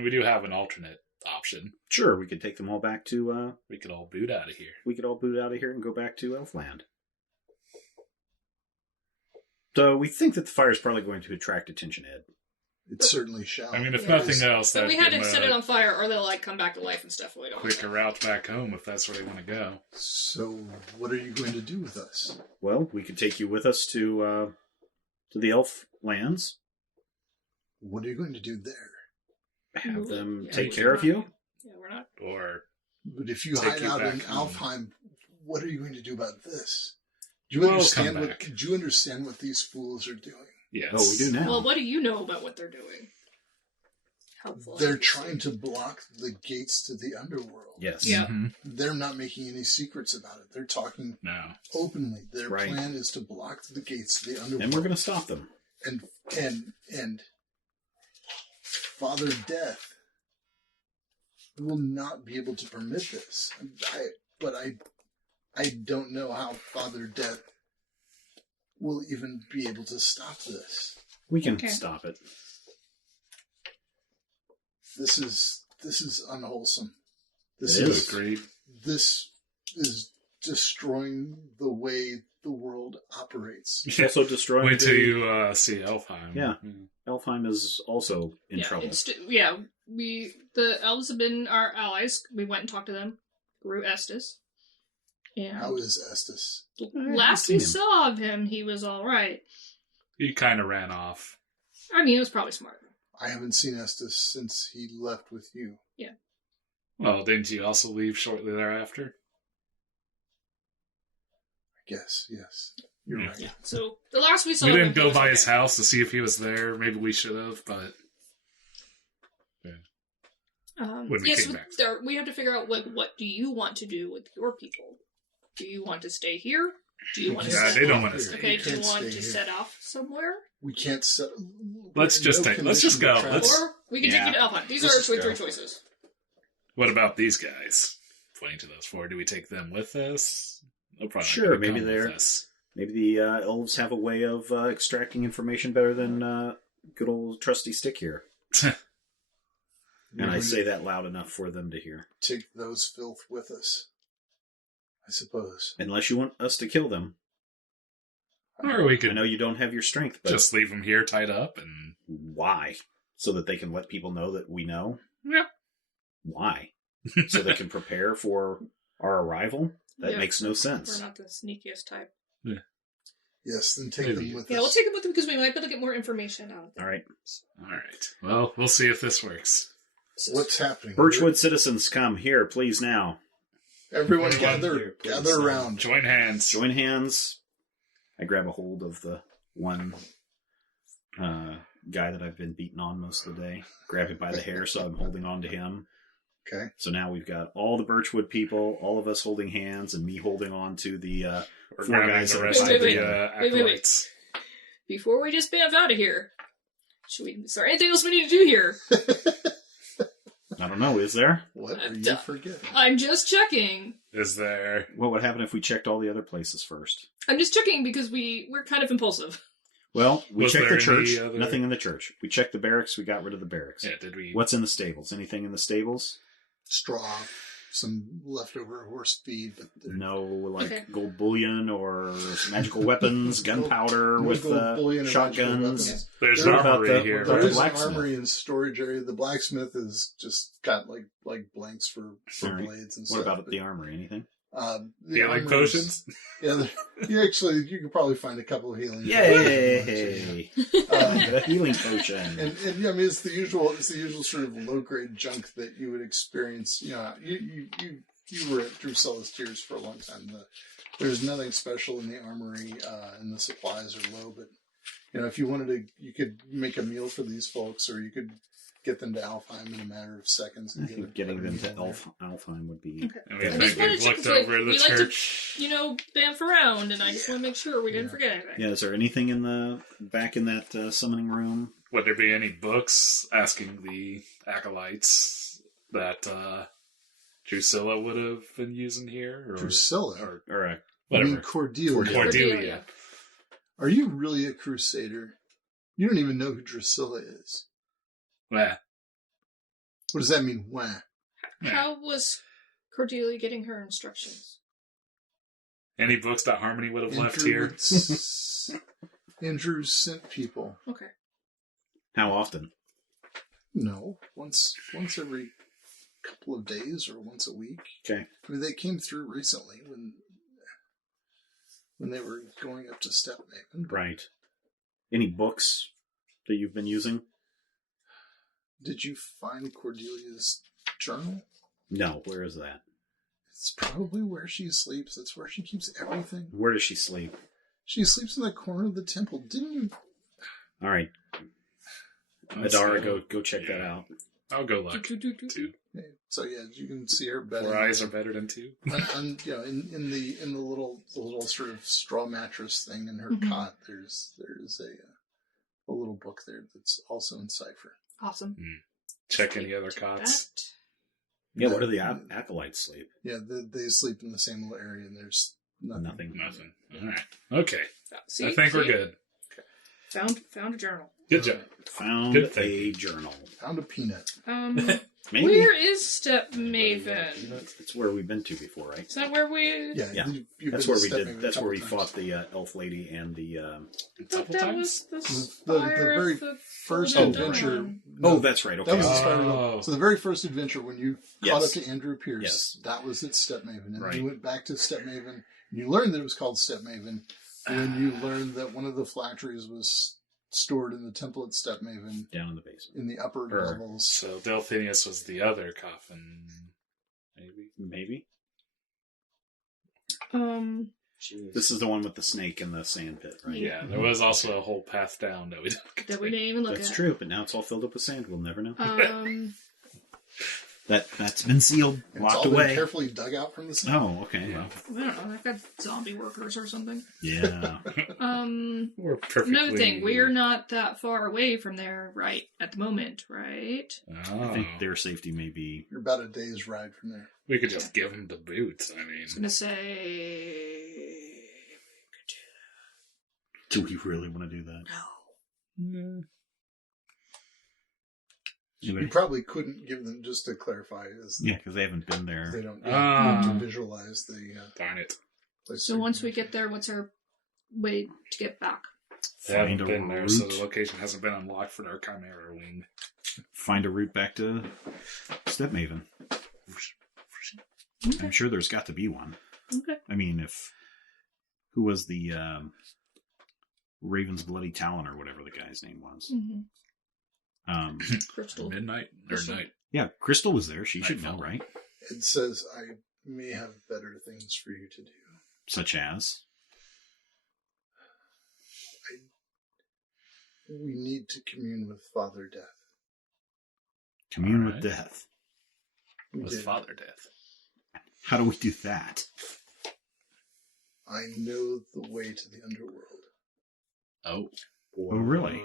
we do have an alternate option. Sure, we could take them all back to, We could all boot out of here. we could all boot out of here and go back to Elfland. So we think that the fire is probably going to attract attention, Ed. It certainly shall. I mean, if Yeah. nothing else, So that'd we had give to them set it a on fire, or they'll like come back to life and stuff. We don't. quicker route back home if that's where they want to go. So, what are you going to do with us? Well, we could take you with us to the Elf lands, What are you going to do there? have them Yeah, take we're care of not- you. Yeah, we're not. Or But if you Take hide you out in back home. Alfheim, what are you going to do about this? Do you We'll understand come what? back. Do you understand what these fools are doing? yes. Oh, we do now. Well, what do you know about what they're doing? Helpful. They're trying to block the gates to the underworld. Yes. Yeah. Mhm. They're not making any secrets about it. They're talking No. openly. Their Right. plan is to block the gates to the underworld. And we're going to stop them. and Father Death will not be able to permit this. I don't know how Father Death will even be able to stop this. We can Okay. stop it. This is unwholesome. It is. Agreed. This is destroying the way the world operates. It's also destroying Wait till the... you see Elfheim. Yeah. Elfheim is also in trouble. The elves have been our allies. We went and talked to them through Estes. And How is Estes? last we saw of him, he was all right. He kind of ran off. I mean, it was probably smart. I haven't seen Estes since he left with you. Well, didn't you also leave shortly thereafter? I guess, yes. You're Yeah. right. Yeah. So the last we saw, We of didn't him, he go was by okay. his house to see if he was there. Maybe we should have, but when we Yes, came back. we have to figure out what do you want to do with your people? Do you want to stay here? Do you want to? Yeah, set they don't off? want to stay Okay, here. do you Can't want stay to here. set off somewhere, We can't set. Let's we're in just no take- let's just condition to go. travel. Let's- or we can take Yeah. you to Alpine. These Let's are just our go. three choices. What about these guys? Pointing to those four. Do we take them with us? They'll probably Sure, not maybe come with they're- us. Maybe the elves have a way of extracting information better than good old trusty Stick here. And I say that loud enough for them to hear. Take those filth with us. I suppose. Unless you want us to kill them. Or we I could know you don't have your strength, but just leave them here tied up and why? So that they can let people know that we know? yeah. Why? So they can prepare for our arrival? That Yeah. makes no We're sense. not the sneakiest type. Yes, then take Maybe. them with Yeah, us. we'll take them with them because we might be able to get more information out of them. All right. All right. Well, we'll see if this works. What's happening? Birchwood citizens, come here, please now. Everyone Everyone gather here, please. gather around. Join hands. Join hands. I grab a hold of the one guy that I've been beating on most of the day. Grab him by the hair, so I'm holding on to him. Okay. So now we've got all the Birchwood people, all of us holding hands, and me holding on to the We're four grabbing guys the that are rest by of Wait, the wait, wait. acolytes. Before we just bamf out of here, is there anything else we need to do here? I don't know, is there? What are you Duh. forgetting? I'm just checking. Is there? What would happen if we checked all the other places first? I'm just checking because we're kind of impulsive. Well, we Was checked there the church. any other- Nothing in the church. We checked the barracks. We got rid of the barracks. Yeah. Did we? What's in the stables? Anything in the stables? Straw, some leftover horse feed, but they're No, like Okay. gold bullion or magical weapons, gunpowder no with gold bullion or shotguns. magical weapons. There's There- an about armory the- here. what There about is the an blacksmith? armory and storage area. The blacksmith has just got like blanks for Alright. blades and What stuff. about the armory? Anything? The Healing armory is- potions. Yeah, you could probably find a couple of healing. Yay! Uh, A healing potion. and yeah, I mean it's the usual sort of low grade junk that you would experience. You know, you were at Drusella's Tears for a long time. There's nothing special in the armory, and the supplies are low. But you know, if you wanted to, you could make a meal for these folks, or you could get them to Alfheim in a matter of seconds. I And get think a getting them to meal there. Alfheim would be... Okay. And we I think just wanted we've to check looked if over the we like to- church. Bamf around, and I just want to make sure we didn't Yeah. forget anything. Yeah, is there anything in the back in that summoning room? Would there be any books asking the acolytes that Drusilla would have been using here? Or, Drusilla? Or Or I whatever. mean Cordelia. Cordelia. Are you really a crusader? You don't even know who Drusilla is. Well, What does that mean? Wah. How was Cordelia getting her instructions? Any books that Harmony would have left Andrew here? Andrew sent people. Okay. How often? No, once every couple of days or once a week. Okay. I mean, they came through recently when they were going up to Stepmaven. Right. Any books that you've been using? Did you find Cordelia's journal? No. Where is that? It's probably where she sleeps. That's where she keeps everything. Where does she sleep? She sleeps in the corner of the temple. Didn't you? All right. Adara, go check that out. I'll go look. Two. So yeah, you can see her bed. 4 eyes are better than 2. In the little sort of straw mattress thing in her cot, there's a little book there that's also in cipher. Awesome. Check any other cots. Yeah, where do the acolytes sleep? Yeah, they sleep in the same little area, and there's nothing. Nothing. All right. Okay. See, I think we're good. Found a journal. Good job. Found Good a thinking. journal. Found a peanut. Maybe. Where is Step Maven? It's where we've been to before, right? Is that where we? Yeah, Yeah. you've That's been where to we Step did. Maven a That's where we couple fought times. the elf lady and the. But that was the The spire very of the first Golden adventure. Dawn. Oh, that's right. Okay. That was the Spire of Oh. Gold. So the very first adventure when you caught Yes. up to Andrew Pierce, Yes. that was at Step Maven. And Right. you went back to Step Maven, and you learned that it was called Step Maven when you learned that one of the phylacteries was stored in the temple at Step Maven Down in the basement. in the upper Or- levels. So Delphinius was the other coffin. Maybe. Jeez. This is the one with the snake in the sand pit, right? Yeah, there was also a whole path down that we don't get That to. we didn't even look That's at. true, but now it's all filled up with sand. We'll never know. I That's been sealed, It's locked all been away. carefully dug out from the sand. Oh, okay. Yeah. don't know. I've got zombie workers or something. Yeah. We're perfectly... Another thing, we're not that far away from there right at the moment, right? Oh. I think their safety may be. You're about a day's ride from there. We could just give him the boots. I mean... I was gonna say Do we really want to do that? no. You probably couldn't give them, just to clarify, is Yeah, because they haven't been there. they don't Ah. have to visualize the Darn it. place. So once we get there, what's our way to get back? They haven't Find a been there, route. so the location hasn't been unlocked for their Chimera wing. Find a route back to Stepmaven. Okay. I'm sure there's got to be one. Okay. I mean, who was the Raven's Bloody Talon or whatever the guy's name was? Crystal. Midnight? Or Crystal. night? Yeah, Crystal was there. She should know, Nightfall. right? It says, I may have better things for you to do. Such as? We need to commune with Father Death. Commune Alright. with death. We With did. Father Death. How do we do that? I know the way to the underworld. Oh. Oh, really?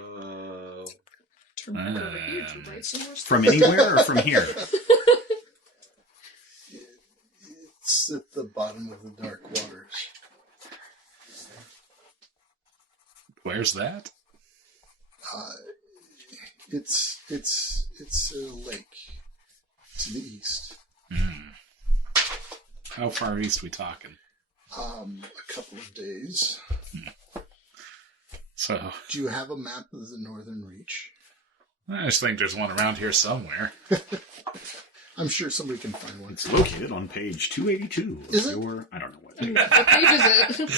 Turn back over here to write some more stuff. From anywhere or from here? It's at the bottom of the dark waters. Where's that? It's a lake to the east. How far east we talking? A couple of days. So, Do you have a map of the Northern Reach? I just think there's one around here somewhere. I'm sure somebody can find one. It's located on page 282. Is it? I don't know what. What page is it?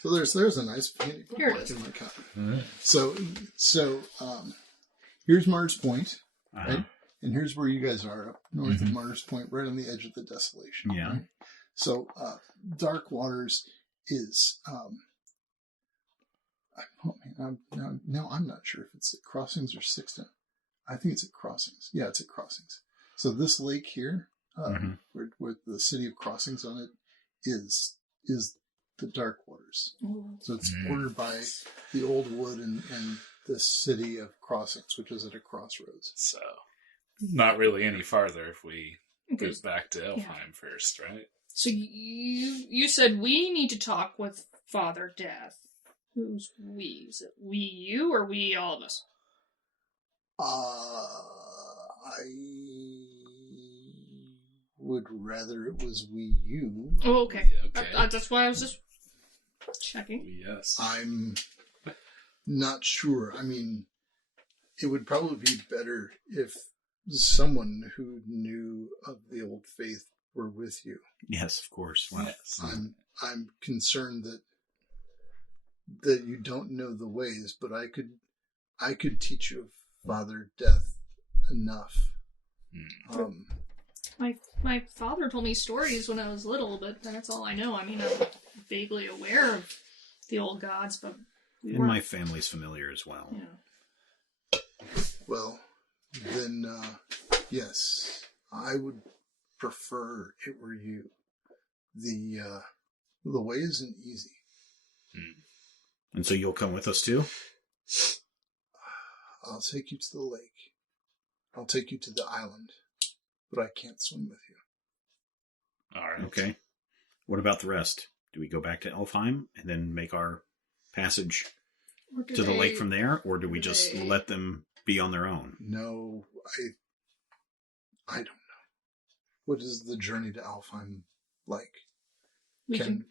So there's a nice handy Here it bookmark is. in my copy. Alright. So here's Mars Point, Uh-huh. right? And here's where you guys are, up north of Mars Point, right on the edge of the desolation. Yeah. Right? So Dark Waters is. I'm not sure if it's at Crossings or Sixton. I think it's at Crossings. Yeah, it's at Crossings. So this lake here, with the city of Crossings on it, is the Dark Waters. So it's bordered by the Old Wood and the city of Crossings, which is at a crossroads. So, not really any farther if we Okay. move back to Elfheim first, right? So you said we need to talk with Father Death. Who's we? Is it we, you, or we, all of us? would rather it was you. Oh, okay. Okay. That's why I was just checking. Yes. I'm not sure. I mean, it would probably be better if someone who knew of the old faith were with you. Yes, of course. Well, Yes. I'm concerned that you don't know the ways, but I could teach you of Father Death enough. My father told me stories when I was little, but that's all I know. I mean, I'm vaguely aware of the old gods, but we and weren't. my family's familiar as well. Yeah. Well, then, yes, I would prefer it were you. The way isn't easy. And so you'll come with us too? I'll take you to the lake. I'll take you to the island, but I can't swim with you. All right. Okay. What about the rest? Do we go back to Elfheim and then make our passage Or do to the they- lake from there? Or do we do just they- let them be on their own? No, I don't know. What is the journey to Alfheim like? We Can-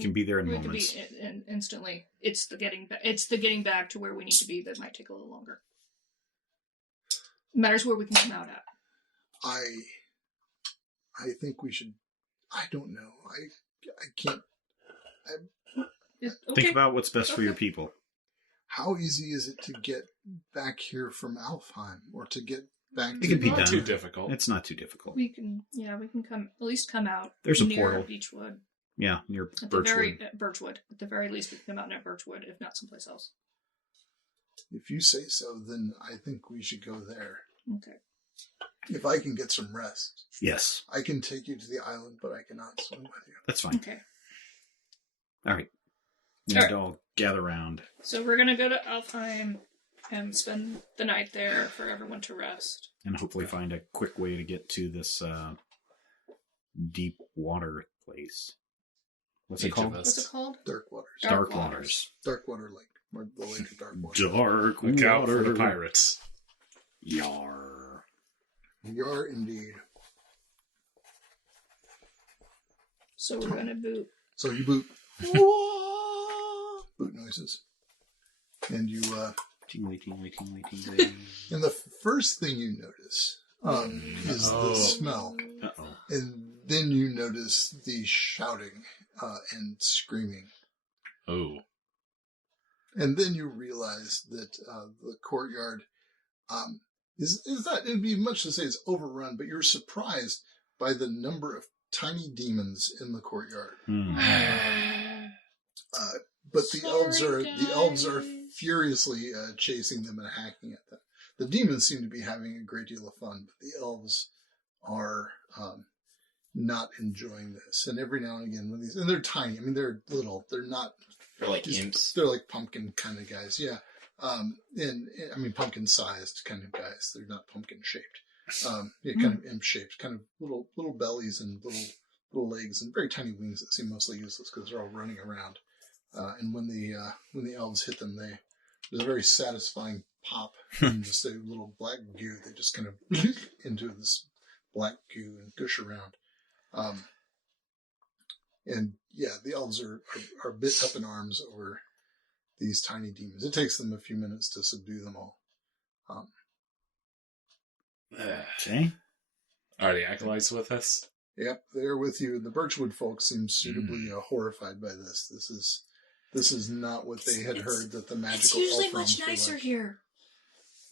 can be there in we can moments. be instantly. It's the getting back to where we need to be that might take a little longer. It matters where we can come out at. I think we should. I don't know. I can't. Okay. Think about what's best for your Okay. people. How easy is it to get back here from Alfheim, or to get back It to? could be Not done. too difficult. It's not too difficult. We can come out. There's a near portal. Beechwood. Yeah, near At the very Birchwood. Birchwood. At the very least, we can come out near Birchwood, if not someplace else. If you say so, then I think we should go there. Okay. If I can get some rest, Yes, I can take you to the island, but I cannot swim with you. that's fine. Okay. All right. We All need to all gather around. So we're gonna go to Alfheim and spend the night there for everyone to rest. And hopefully find a quick way to get to this deep water place. What's it Each of called? us. What's it called? Dark Waters. Dark Dark Waters. Darkwater Lake. Or the Lake of Darkwater. Dark Look out for the water. pirates. Yar. You are indeed. So we're gonna boot. So you boot. Boot noises. And you, Tingly, tingly, tingly, tingly. and the first thing you notice is the Oh. smell. Uh-oh. And then you notice the shouting and screaming. Oh. And then you realize that the courtyard is not, it would be much to say it's overrun, but you're surprised by the number of tiny demons in the courtyard. Hmm. But the Sorry, elves are guys. furiously chasing them and hacking at them. The demons seem to be having a great deal of fun, but the elves are not enjoying this. And every now and again, and they're tiny. I mean, they're little. They're not. They're like imps. They're like pumpkin kind of guys. Yeah. And I mean, pumpkin-sized kind of guys. They're not pumpkin-shaped. Yeah, kind of imp-shaped, kind of little bellies and little legs and very tiny wings that seem mostly useless because they're all running around. And when the elves hit them, there's a very satisfying pop and just a little black goo. They just kind of into this black goo and gush around. And yeah, the elves are a bit up in arms over these tiny demons. It takes them a few minutes to subdue them all. Okay. Are the acolytes with us? Yep, they're with you. The Birchwood folks seem suitably horrified by this. This is not what they had heard that the magical. It's usually elf much realms were nicer like. here.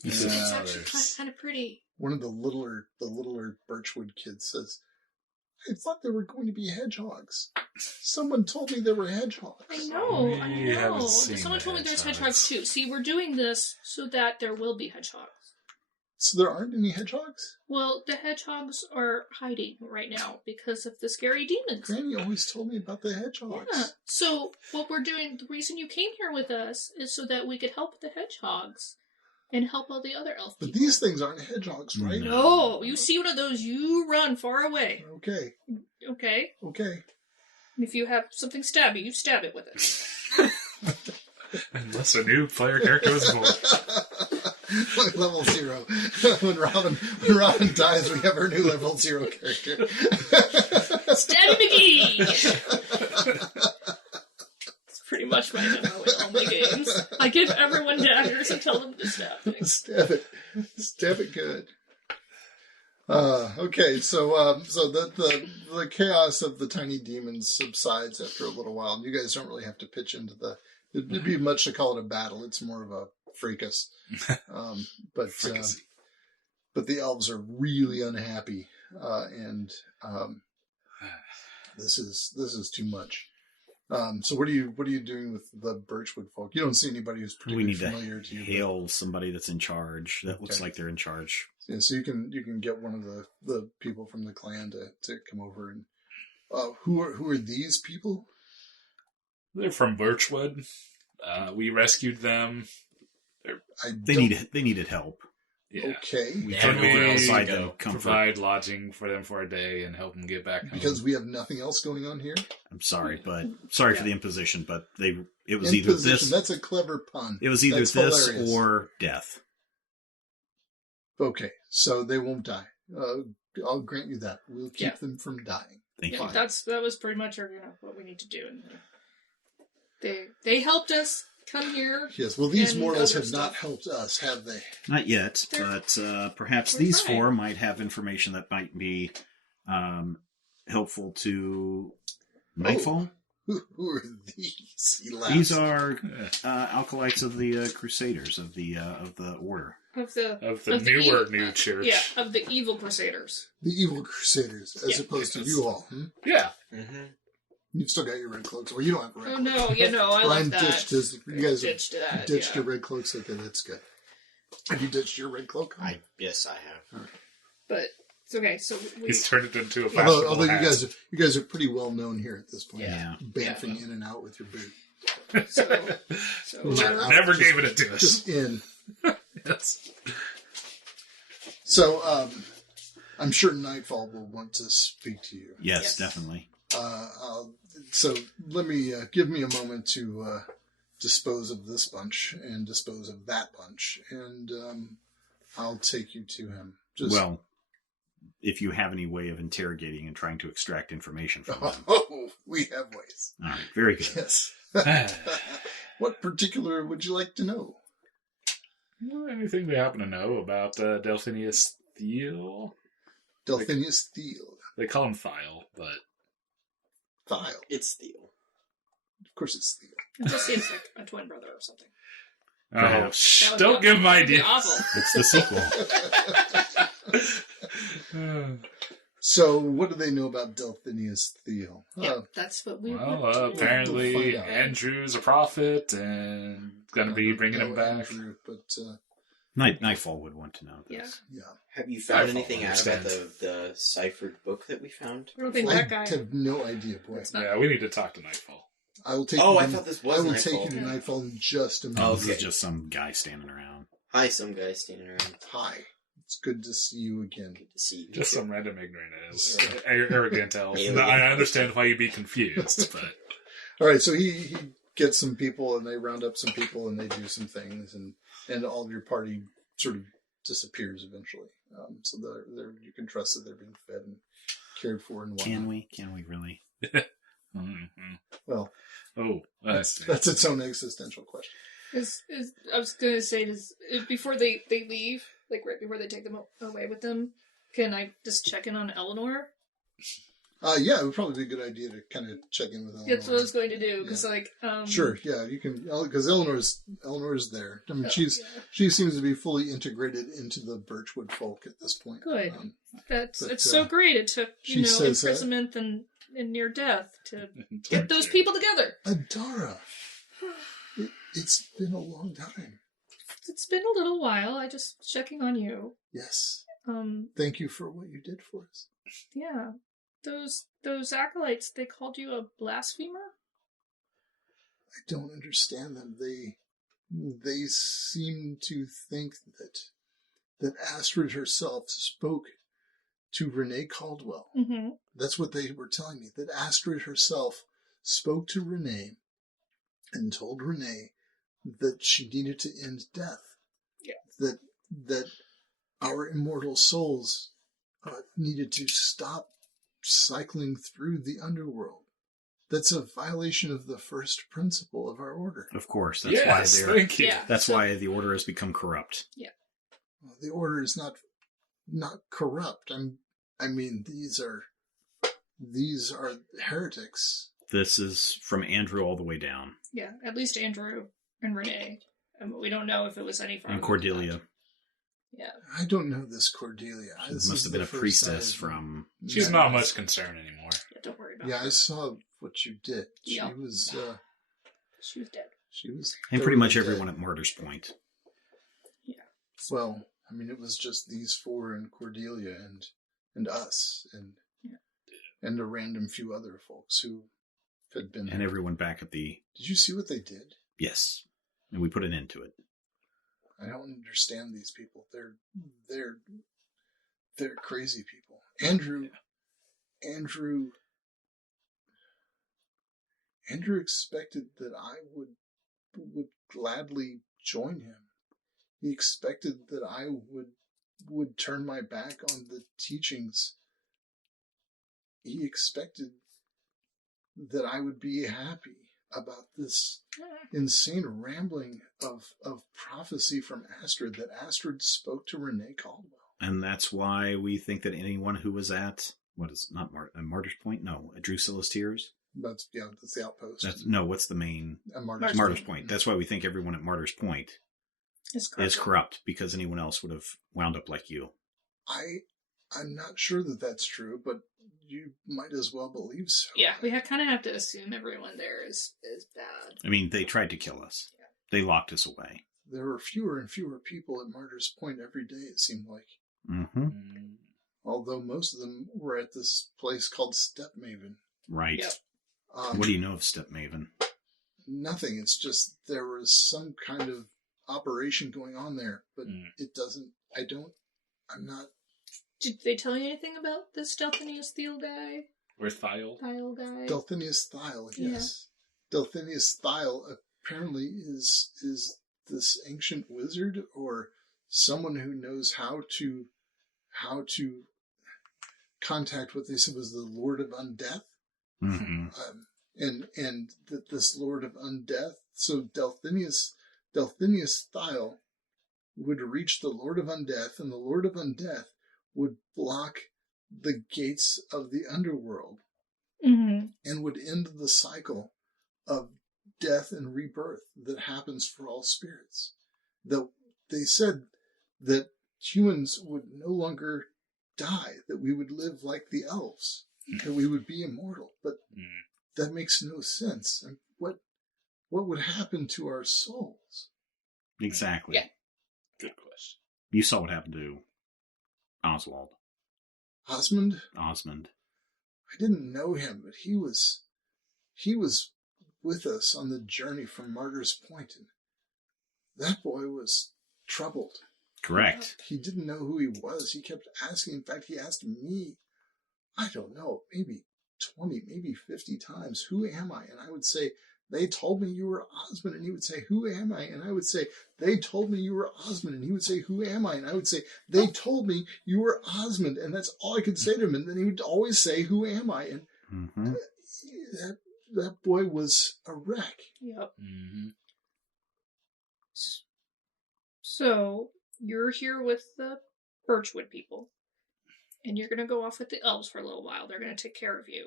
It's Yeah, actually there's- kind of pretty. One of the littler Birchwood kids says, "I thought there were going to be hedgehogs. Someone told me there were hedgehogs." I know. We I haven't know. seen Someone the told me there's hedgehogs. hedgehogs too. See, we're doing this so that there will be hedgehogs. So there aren't any hedgehogs? Well, the hedgehogs are hiding right now because of the scary demons. Granny always told me about the hedgehogs. Yeah. So what we're doing, the reason you came here with us is so that we could help the hedgehogs and help all the other elf But people. these things aren't hedgehogs, right? No, you see one of those, you run far away. Okay, Okay. okay. And if you have something stabby, you stab it with it. Unless a new player character was born. Like level 0. When Robin dies, we have our new level 0 character. Stabby McGee! That's pretty much my MO in all my games. I give everyone daggers and tell them to stab things. Stab it. Stab it good. Okay, so the chaos of the tiny demons subsides after a little while, and you guys don't really have to pitch into the. It'd be much to call it a battle. It's more of a fracas. But the elves are really unhappy, and this is too much. So what are you doing with the Birchwood folk? You don't see anybody who's particularly familiar to you. Hail somebody that's in charge. That looks like they're in charge. Yeah, so you can get one of the people from the clan to come over and who are these people? They're from Birchwood. We rescued them. They needed help. Yeah. Okay. We turned over outside them. Provide lodging for them for a day and help them get back home. Because we have nothing else going on here. I'm sorry, for the imposition, but it was imposition, either this. That's a clever pun. It was either that's this hilarious. or death. Okay, so they won't die. I'll grant you that. We'll keep them from dying. Thank you. That was pretty much what we need to do. They helped us come here. Yes. Well, these and mortals have stuff. not helped us, have they? Not yet, but perhaps these four might have information that might be helpful to Nightfall. Who are these? He laughs. These are acolytes of the Crusaders of the Order. Of the new church. Yeah, of the evil Crusaders. The evil Crusaders, as opposed to you all. Yeah. Mm-hmm. You've still got your red cloaks. Well, you don't have a red cloak. Oh, no, I Brian love that. ditched his. You guys ditched your red cloaks. Okay, that's good. Have you ditched your red cloak? Yes, I have. All right. But it's okay. So he's turned it into a fashionable although hat. you guys are pretty well known here at this point. Yeah. Bamfing in and out with your boot. So Never gave it a dish. Just in. Yes. So, I'm sure Nightfall will want to speak to you. Yes, definitely. So let me give me a moment to dispose of this bunch and dispose of that bunch, and I'll take you to him. Well, if you have any way of interrogating and trying to extract information from them. Oh, we have ways. All right, very good. Yes. What particular would you like to know? Anything they happen to know about Delphinius Thiel? Delphinius Thiel. They call him Thiel, but... Thiel. It's Thiel. Of course it's Thiel. it just seems like a twin brother or something. Oh, don't give him ideas. Awful. It's the sequel. So, what do they know about Delphinius Thiel? Yeah, that's what we Well, want to know. apparently We'll find out. Andrew's a prophet and going to be bringing him back. Andrew, but Nightfall would want to know Yeah. this. yeah, Have you found Nightfall anything out about understands. the ciphered book that we found? I don't think I that guy. have no idea, boy. It's not- Yeah, we need to talk to Nightfall. I will take. Oh, you I to- thought this was I will Nightfall. take you to Nightfall in just a No, minute. this Okay. is just some guy standing around. Hi, some guy standing around. Hi, it's good to see you again. Good to see you. Just some random ignorant arrogant elf. Alien. I understand why you'd be confused, but... All right, so he gets some people, and they round up some people, and they do some things, and all of your party sort of disappears eventually. So they're you can trust that they're being fed and cared for and whatnot. Can we really? Mm-hmm. Well, that's that's its own existential question. I was gonna say, before they leave, like right before they take them away with them, can I just check in on Eleanor? Yeah, it would probably be a good idea to kind of check in with Eleanor. That's what I was going to do, because Sure, yeah, you can, because Eleanor's there. I mean, she seems to be fully integrated into the Birchwood folk at this point. Good. It's but, so great. It took she says that- imprisonment and near death to get those people together. Adara, it's been a long time. It's been a little while. I just checking on you. Yes. Thank you for what you did for us. Yeah. Those acolytes, they called you a blasphemer? I don't understand them. They seem to think that Astrid herself spoke to Renee Caldwell. Mm-hmm. That's what they were telling me, that Astrid herself spoke to Renee and told Renee that she needed to end death. Yeah. that our immortal souls needed to stop cycling through the underworld. That's a violation of the first principle of our order. Of course, that's Yes, why they're. thank you. Yeah. That's So- why the order has become corrupt. The order is not corrupt. I mean, these are heretics. This is from Andrew all the way down. Yeah, at least Andrew and Renee. And we don't know if it was any farther. And Cordelia. Yeah. I don't know this Cordelia. She This must is have the been a first priestess I've from... She's not much concern anymore. Yeah, don't worry about Yeah, I it. saw what you did. Yeah. She was. She was dead. She was. And pretty much thoroughly everyone dead. at Martyr's Point. Well, I mean, it was just these four and Cordelia and us and a random few other folks who had been. And everyone back at the... Did you see what they did? Yes. And we put an end to it. I don't understand these people. They're crazy people. Andrew expected that I would gladly join him. He expected that I would turn my back on the teachings. He expected that I would be happy about this insane rambling of prophecy from Astrid, that Astrid spoke to Renee Caldwell. And that's why we think that anyone who was at... What is... Not Martyr's Point? No. At Drusilla's Tears? That's the outpost. What's the main... Martyr's Martyr's Point. That's why we think everyone at Martyr's Point is corrupt, because anyone else would have wound up like you. I'm not sure that that's true, but you might as well believe so. Yeah, we kind of have to assume everyone there is bad. I mean, they tried to kill us. Yeah. They locked us away. There were fewer and fewer people at Martyr's Point every day, it seemed like. Mm-hmm. Although most of them were at this place called Step Maven. Right. Yep. What do you know of Step Maven? Nothing. It's just there was some kind of operation going on there, but it doesn't... I'm not... Did they tell you anything about this Delphinius Thiel guy? Or Thiel. Thiel guy? Delphinius Thiel, yes. Yeah. Delphinius Thiel apparently is this ancient wizard or someone who knows how to contact what they said was the Lord of Undeath. Mm-hmm. And that this Lord of Undeath, so Delphinius Thiel would reach the Lord of Undeath, and the Lord of Undeath would block the gates of the underworld and would end the cycle of death and rebirth that happens for all spirits. They said that humans would no longer die, that we would live like the elves, that we would be immortal, but that makes no sense. And what would happen to our souls? Exactly. Yeah. Good question. You saw what happened to Oswald. Osmond? Osmond. I didn't know him, but he was with us on the journey from Martyr's Point, and that boy was troubled. Correct. He didn't know who he was. He kept asking. In fact, he asked me, I don't know, maybe 20, maybe 50 times, who am I? And I would say, they told me you were Osmond. And he would say, who am I? And I would say, they told me you were Osmond. And he would say, who am I? And I would say, they told me you were Osmond. And that's all I could say to him. And then he would always say, who am I? And that boy was a wreck. Yep. Mm-hmm. So, you're here with the Birchwood people, and you're going to go off with the elves for a little while. They're going to take care of you.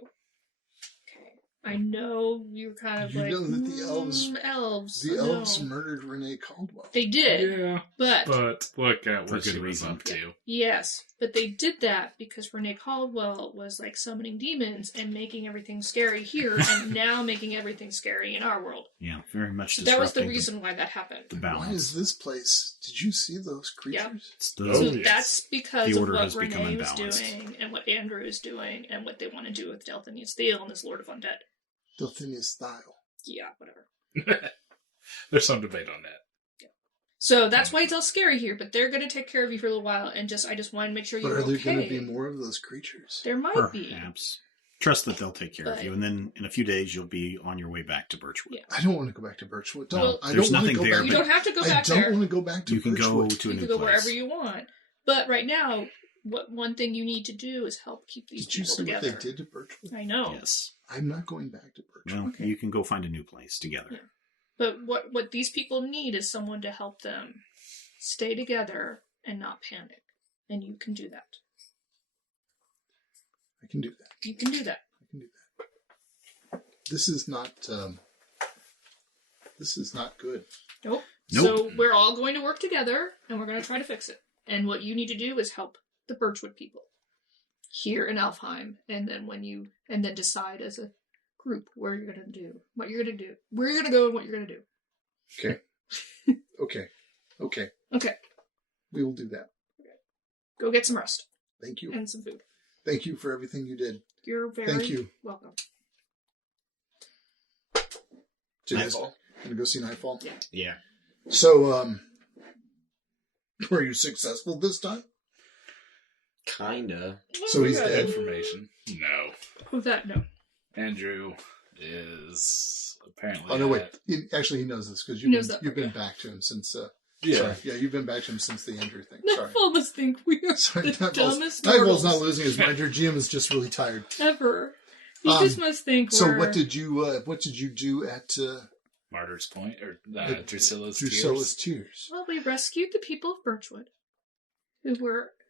Okay. I know you're kind of You like, know that the elves. The I know. elves murdered Renee Caldwell. They did. Yeah. But look at For what good she was reason. up to. yes, but they did that because Renee Caldwell was like summoning demons and making everything scary here, and now making everything scary in our world. Yeah, very much So that was the disrupting reason why that happened. the Why balance. is this place? Did you see those creatures? Yeah. It's the- So yes. that's because The of order what has become Renee was unbalanced. doing, and what Andrew is doing, and what they want to do with Delphinius Thiel and this Lord of Undead. Delphinius style. Yeah, whatever. There's some debate on that. So that's why it's all scary here, but they're going to take care of you for a little while, and I just want to make sure But you're are there okay. going to be more of those creatures? There might be. Perhaps. trust that they'll take care of But- you, and then in a few days you'll be on your way back to Birchwood. Yeah. I don't want to go back to Birchwood. Don't. Well, I there's don't want to nothing go there, back. You don't have to go I back don't there. want to go back to You can go Birchwood. to a You new can go place. wherever you want. But right now, one thing you need to do is help keep these Did you people see together. what they did to Birchwood? I know. Yes. I'm not going back to Birchwood. Well, Okay. you can go find a new place together. Yeah. But what these people need is someone to help them stay together and not panic. And you can do that. I can do that. You can do that. I can do that. This is not. This is not good. Nope. Nope. So we're all going to work together, and we're going to try to fix it. And what you need to do is help the Birchwood people here in Alfheim, and then decide as a group where you're going to do, what you're going to do, where you're going to go, and what you're going to do. Okay. Okay. Okay. Okay. We will do that. Go get some rest Thank you. and some food. Thank you for everything you did. You're very Thank you. welcome. So you guys Nightfall. gonna go see Nightfall? Yeah. Yeah. So, were you successful this time? Kinda. So he's Okay. dead. Information? No. Who's that? No. Andrew is apparently. Oh no, wait. He knows this because He knows that you've been part, back to him since. Yeah. Sorry. Yeah, you've been back to him since the Andrew thing. Sorry. Nightfall must think we are Sorry, the dumbest Nightfall's not mortals losing his mind. Your GM is just really tired. ever. You Um, just must think So we're... what did you do at Martyr's Point or At Drusilla's Drusilla's Tears. Tears? Well, we rescued the people of Birchwood,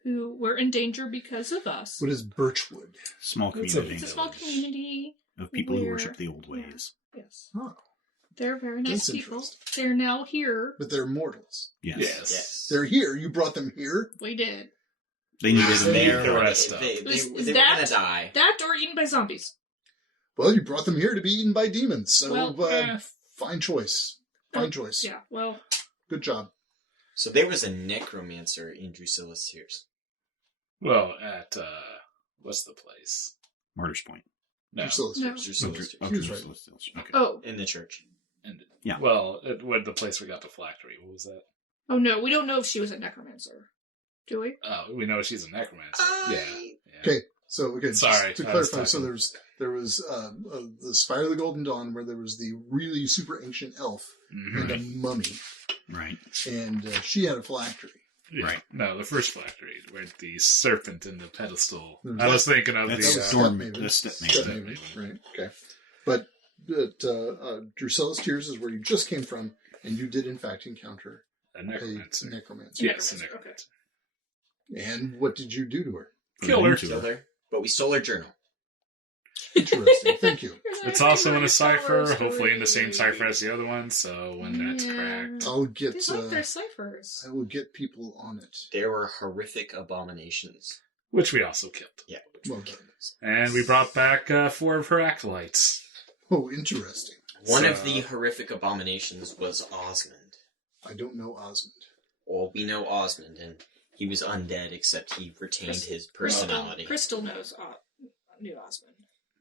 who were in danger because of us. What is Birchwood? Small It's community It's a small community. of people who where- worship the old ways. Yes. Oh, They're very nice That's people. interesting. They're now here. but they're mortals. Yes. Yes. They're here. You brought them here. We did. They needed So a They're- new they the rest of they them. Is were gonna that- die. That or eaten by zombies. Well, you brought them here to be eaten by demons. So, Well, fine choice. Fine choice. Yeah, well, Good job. So there was a necromancer in Drusilla's Tears. Well, at what's the place? Martyr's Point. No. Drusilla's No. Tears. Drusilla's Tears. He was right. Okay. oh, In the church. And, Yeah. Well, what the place we got the phylactery? What was that? oh no, we don't know if she was a necromancer. Do we? Oh, we know she's a necromancer. Yeah. Okay. So again, Sorry, just to I was clarify, so talking. there was the Spire of the Golden Dawn, where there was the really super ancient elf Mhm. and a mummy, Right. and she had a phylactery. Yeah. Right. No, the first phylactery, where the serpent in the pedestal. There's I was thinking of That's the. That Storm- was that's Step Stepmaven. Maven. Right. Okay. But Drusilla's Tears is where you just came from, and you did in fact encounter a necromancer. a necromancer. Yes, a Necromancer, necromancer. And what did you do to her? Kill her. Killed her. But we stole her journal. Interesting. Thank you. It's also in a cipher, hopefully in the same cipher as the other one, so when that's Yeah. cracked. I'll get. They like their ciphers. I will get people on it. There were horrific abominations. Which we also killed. Yeah. Well done. And we brought back 4 of her acolytes. Oh, interesting. One of So- the horrific abominations was Osmond. I don't know Osmond. Well, we know Osmond, and he was undead, except he retained his personality. Crystal knows knew Osmond.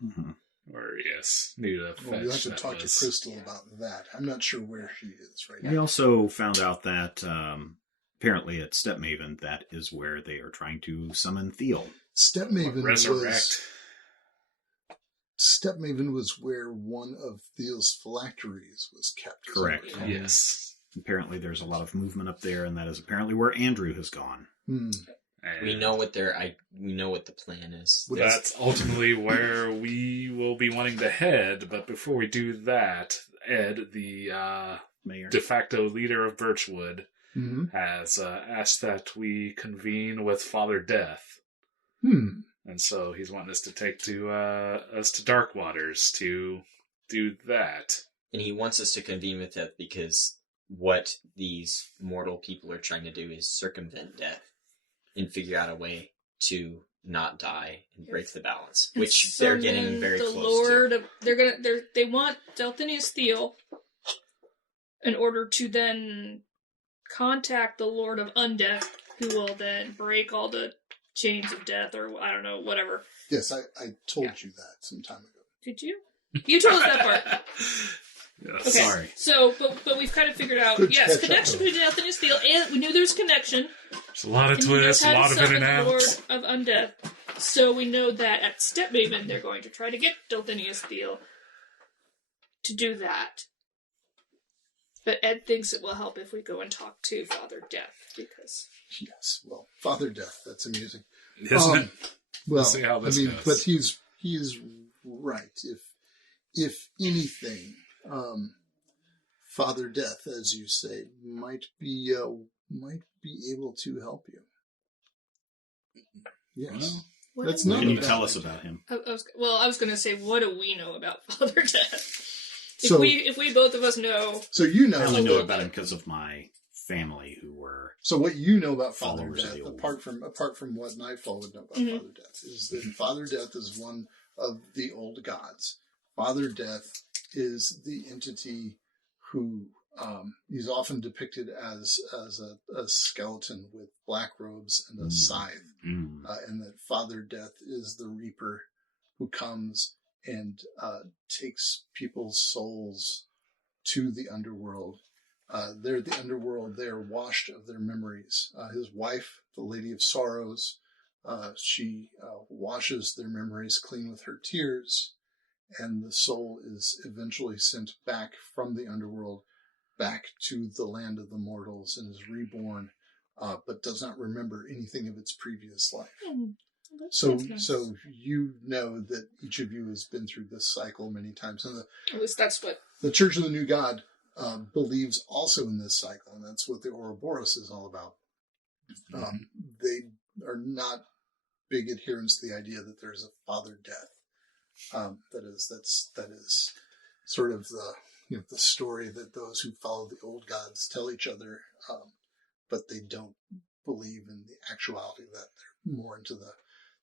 Mhm. Or, yes, need a fetch. Well, you'll have to that talk to was- Crystal about that. I'm not sure where she is right We now. also found out that apparently at Stepmaven, that is where they are trying to summon Theo. Resurrect. Stepmaven was where one of Theo's phylacteries was kept. as I Correct. recall. Yes. Apparently there's a lot of movement up there, and that is apparently where Andrew has gone. Hmm. And We know what we know what the plan is. that's ultimately where we will be wanting to head, but before we do that, Ed, the Mayor. de facto leader of Birchwood, Hmm. has asked that we convene with Father Death. Hmm. And so he's wanting us to take us to Dark Waters to do that. And he wants us to convene with death because what these mortal people are trying to do is circumvent death and figure out a way to not die and break the balance, And which they're summon getting very the close Lord to. of, they want Delphinius Theo in order to then contact the Lord of Undeath, who will then break all the chains of death, or I don't know, whatever. Yes, I told you that some time ago. Did you? You told us that part. Yes. Okay. Sorry. So, but we've kind of figured out, Good yes, catch up, connection though. between Delphinius Theo, and we knew there was connection. There's a lot of And he knows twists, a how to lot of in summon and the Lord outs. of Undeath. So we know that at Stepmaven, they're going to try to get Delphinius Thiel to do that. But Ed thinks it will help if we go and talk to Father Death, because... Yes, well, Father Death, that's amusing. Isn't it? Well, see how this goes. but he's right. If anything, Father Death, as you say, might be able to help you. Yes, What that's do we not. Can a you bad tell us idea. about him? I was going to say, what do we know about Father Death? So, If we both of us know... so you know. I only a know little about bit. him because of my family who were... So what you know about Father Followers of Death, the old. apart from what Nightfall would know about Mhm. Father Death, is that Father Death is one of the old gods. Father Death is the entity who he's often depicted as a skeleton with black robes and a scythe, and that Father Death is the Reaper who comes and takes people's souls to the underworld. They're at the underworld. They are washed of their memories. His wife, the Lady of Sorrows, she washes their memories clean with her tears, and the soul is eventually sent back from the underworld back to the land of the mortals and is reborn, but does not remember anything of its previous life. So you know that each of you has been through this cycle many times. And At least that's what... the Church of the New God believes also in this cycle, and that's what the Ouroboros is all about. They are not big adherents to the idea that there's a Father Death. That is sort of the story that those who follow the old gods tell each other, but they don't believe in the actuality of that. They're more into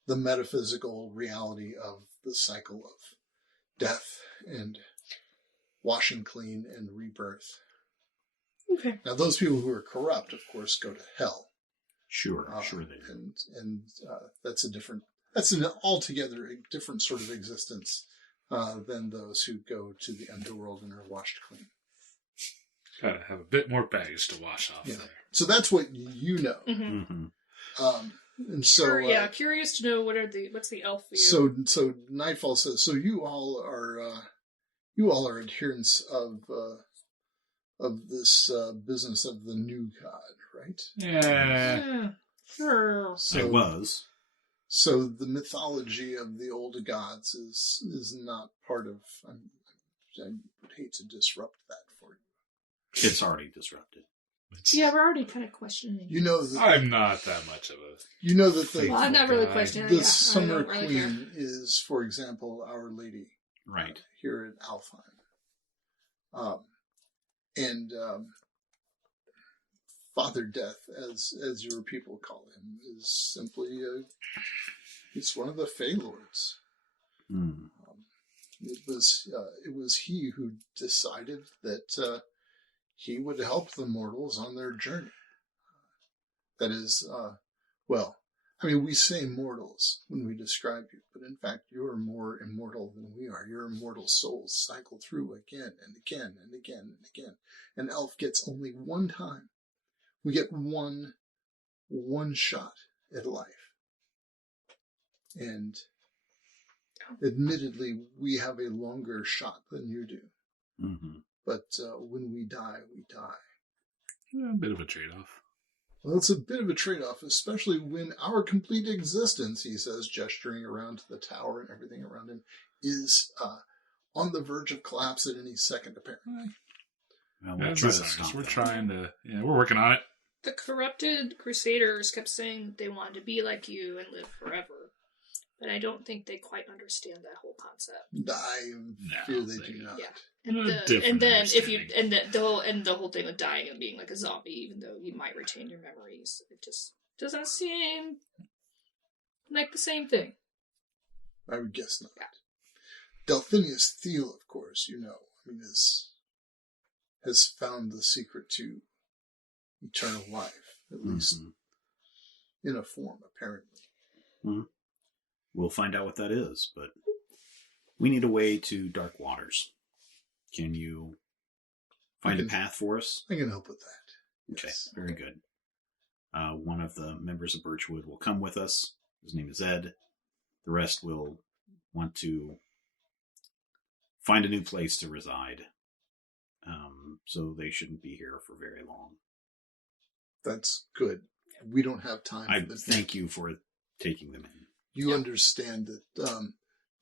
the metaphysical reality of the cycle of death and washing clean and rebirth. Okay. Now, those people who are corrupt, of course, go to hell. Sure they do. And that's an altogether different sort of existence than those who go to the underworld and are washed clean. Gotta have a bit more baggage to wash off there. So that's what you know. Mm-hmm. And so, curious to know what's the elf view. So Nightfall says, so you all are adherents of this business of the new god, right? Yeah. Sure. So, It was. So the mythology of the old gods is not part of. I would hate to disrupt that for you. It's already disrupted. Yeah, we're already kind of questioning. You know that I'm not that much of a... You know that the, Well, I'm not really questioning. the Summer I don't really Queen care. is, for example, Our Lady. Right. Here at Alfheim. And Father Death, as your people call him, is simply he's one of the Fey Lords. Mm. It was he who decided that he would help the mortals on their journey. That is, we say mortals when we describe you, but in fact, you're more immortal than we are. Your immortal souls cycle through again and again and again and again. An elf gets only one time. We get one shot at life. And admittedly, we have a longer shot than you do. Mm-hmm. But when we die, we die. A bit of a trade-off. Well, it's a bit of a trade-off, especially when our complete existence, he says, gesturing around to the tower and everything around him, is on the verge of collapse at any second, apparently. Well, we'll try to stop we're working on it. The corrupted crusaders kept saying they wanted to be like you and live forever. But I don't think they quite understand that whole concept. I fear they do not. Yeah. The whole thing with dying and being like a zombie, even though you might retain your memories, it just doesn't seem like the same thing. I would guess not. Yeah. Delphinius Thiel, of course, has found the secret to eternal life, at least in a form, apparently. Mm-hmm. We'll find out what that is, but we need a way to Dark Waters. Can you find a path for us? I can help with that. Okay, Yes. very good. One of the members of Birchwood will come with us. His name is Ed. The rest will want to find a new place to reside. So they shouldn't be here for very long. That's good. We don't have time I for this. thank you for taking them in. You understand that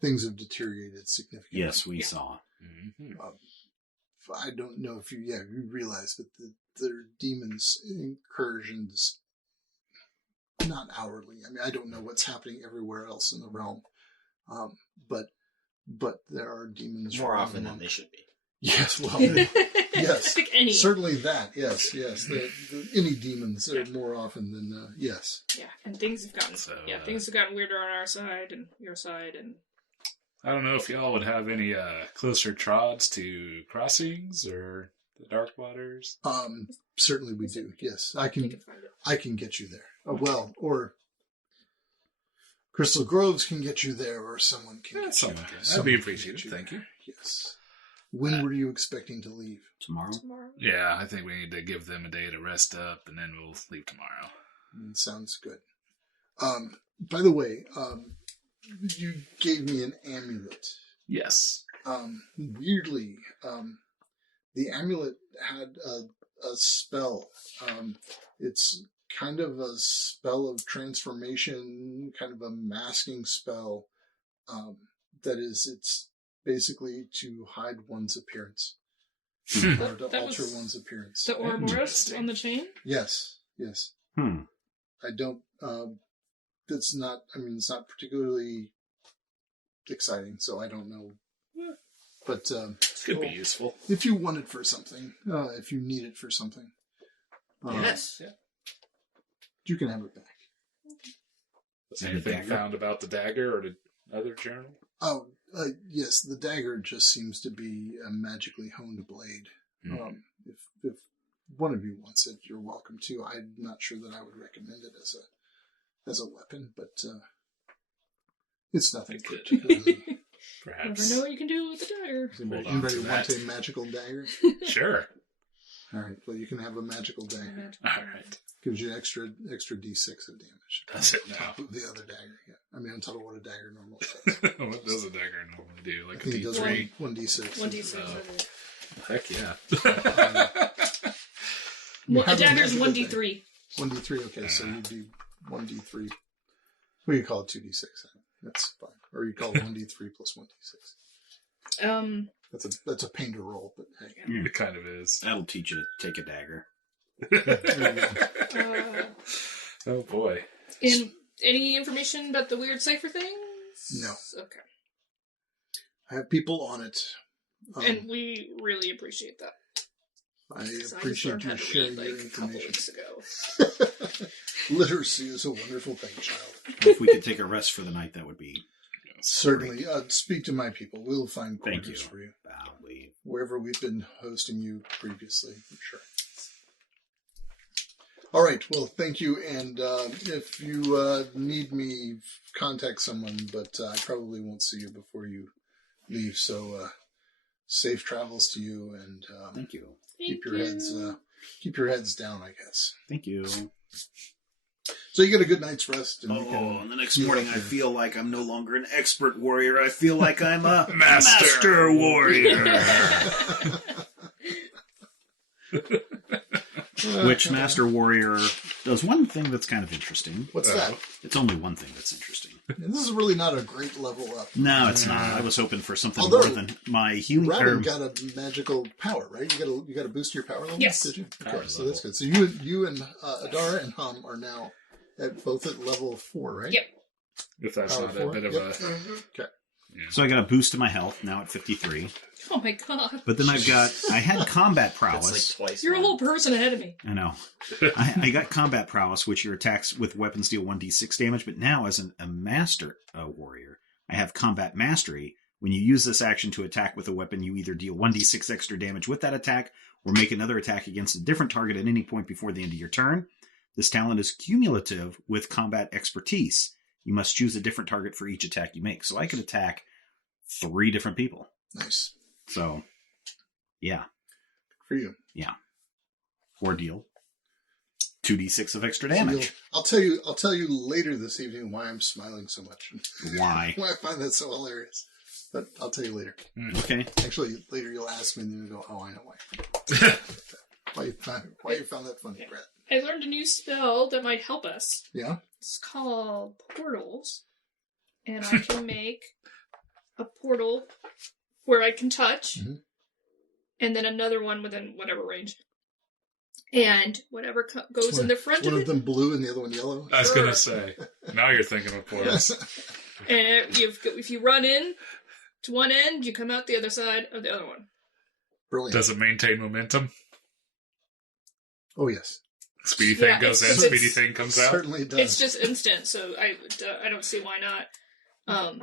things have deteriorated significantly. Yes, we saw. Mm-hmm. I don't know if you realize that there are demons incursions, not hourly. I mean, I don't know what's happening everywhere else in the realm, but there are demons More running often than amok. they should be. Yes, well, yes, Pick any. certainly that. Yes. Any demons are more often than yes. Yeah, and things have gotten things have gotten weirder on our side and your side, and I don't know if y'all would have any closer trods to crossings or the dark waters. Certainly we do. Yes, I you can. can find it. I can get you there. Well, or Crystal Groves can get you there, or someone can get you. That'd Someone be can appreciated. get you Thank there. you. Yes. When were you expecting to leave? Tomorrow? Tomorrow. Yeah, I think we need to give them a day to rest up, and then we'll leave tomorrow. Sounds good. By the way, you gave me an amulet. Yes. Weirdly, the amulet had a spell. It's kind of a spell of transformation, kind of a masking spell. It's basically to hide one's appearance. Or to That alter was one's appearance. The Ouroboros on the chain? Yes. I don't, it's not particularly exciting, so I don't know. But, Could be useful. if you want it for something, if you need it for something, Yes. Yeah. you can have it back. Was anything found about the dagger or the other journal? Oh, yes, the dagger just seems to be a magically honed blade. If one of you wants it, you're welcome to. I'm not sure that I would recommend it as a weapon, but it's nothing Good. particularly. Perhaps. Never know what you can do with the dagger. Hold on Anybody to want that. a magical dagger? Sure. All right, well, you can have a magical dagger. All right. Gives you extra D6 of damage. Does it On now? top of the other dagger, yeah. I mean, on top of what a dagger normally does. What does a dagger normally do? I Like a think it does D3? 1d6. 1d6. Oh. I think. Heck yeah. You A have a dagger's magical 1d3. 1d3, okay, so you'd be 1d3. Well, you call it 2d6. That's fine. Or you call it 1d3 plus 1d6. That's a pain to roll, but hey. It kind of is. That'll teach you to take a dagger. Oh boy. And any information about the weird cipher things? No. Okay. I have people on it. And we really appreciate that. I 'Cause I appreciate just you learned how to sharing read, your like, a couple information. weeks ago. Literacy is a wonderful thing, child. If we could take a rest for the night, that would be Certainly. Speak to my people. We'll find Thank quarters you. for you. badly. Wherever we've been hosting you previously, I'm sure. All right. Well, thank you. And if you need me, contact someone, but I probably won't see you before you leave. So safe travels to you, and Thank you. keep your heads down, I guess. Thank you. So you get a good night's rest. And And the next heal morning up I your- feel like I'm no longer an expert warrior. I feel like I'm a Master. master warrior. Which master warrior does one thing that's kind of interesting. What's that? It's only one thing that's interesting. This is really not a great level up. No, it's not. I was hoping for something Although, more than my healing. Rabin got a magical power, right? You got to boost your power level. Yes. Did you? Power Okay, so that's level. good. So you and Adara and Hum are now both at level 4, right? Yep. If that's Power not 4? a bit of Yep. a... Okay. So I got a boost to my health, now at 53. Oh my god. But then I had combat That's prowess. like twice. You're a mine. whole person ahead of me. I know. I got combat prowess, which your attacks with weapons deal 1d6 damage, but now as a master warrior, I have combat mastery. When you use this action to attack with a weapon, you either deal 1d6 extra damage with that attack, or make another attack against a different target at any point before the end of your turn. This talent is cumulative with combat expertise. You must choose a different target for each attack you make. So I could attack 3 different people. Nice. So, yeah. For you. Ordeal. 2d6 of extra So damage. I'll tell you later this evening why I'm smiling so much. Why? Why I find that so hilarious. But I'll tell you later. Okay. Actually, later you'll ask me and then you'll go, oh, I know why. Why you found that funny, Brett? I learned a new spell that might help us. Yeah? It's called portals. And I can make a portal where I can touch. Mhm. And then another one within whatever range. And whatever goes in the front one of of it. them blue and the other one yellow? I was Sure. going to say, now you're thinking of portals. And if you run in to one end, you come out the other side of the other one. Brilliant. Does it maintain momentum? Oh, yes. Speedy thing Yeah, goes in, it's- speedy thing comes out. Certainly does. It's just instant, so I don't see why not.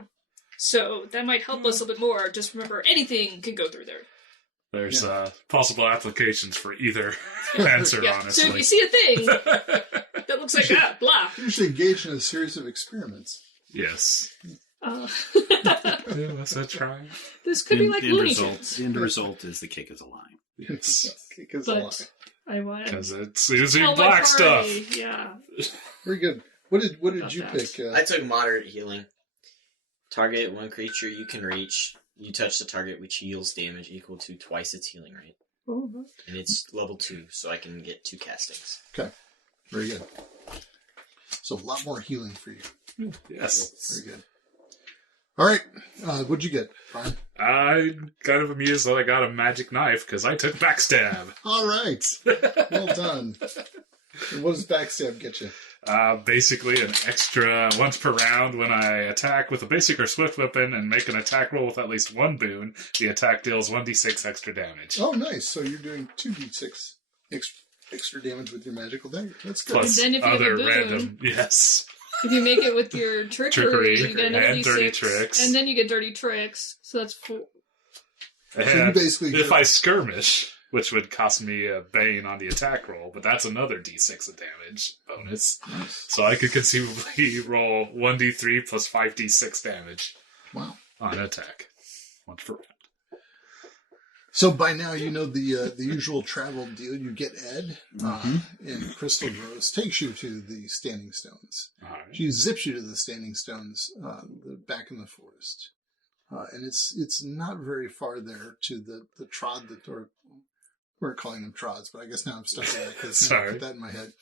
So that might help us a little bit more. Just remember, anything can go through there. There's possible applications for either answer, Yeah. honestly. So if you see a thing that looks like that, blah. You should engage in a series of experiments. Yes. Uh, Yeah, was that trying? this could be like the end Looney result, Tunes. the end result is the cake is a lie. Yes. Because But I want Because it's using tell my black stuff. party, Yeah. Very good. What did Got you that. pick? I took moderate healing. Target one creature you can reach. You touch the target, which heals damage equal to twice its healing rate. Oh, And it's level 2, so I can get 2 castings. Very good. So a lot more healing for you. Yes. Very good. All right. What'd you get, Brian? I'm kind of amused that I got a magic knife because I took backstab. All right. Well done. And what does backstab get you? Basically an extra once per round when I attack with a basic or swift weapon and make an attack roll with at least one boon, the attack deals 1d6 extra damage. Oh, nice. So you're doing 2d6 extra damage with your magical dagger. That's good. Plus And then if you have a other boon- random, yes. If you make it with your trickery, you get another and dirty D6, tricks. and then you get dirty tricks. So that's 4. So you And basically if get- I skirmish, which would cost me a bane on the attack roll, but that's another d6 of damage bonus. Nice. So I could conceivably roll 1d3 plus 5d6 damage Wow. on attack. Once per round. So by now you know the usual travel deal. You get Ed, and Crystal Rose takes you to the Standing Stones. All right. She zips you to the Standing Stones back in the forest. And it's not very far there to the trod that, or we're calling them trods, but I guess now I'm stuck with that because I put that in my head.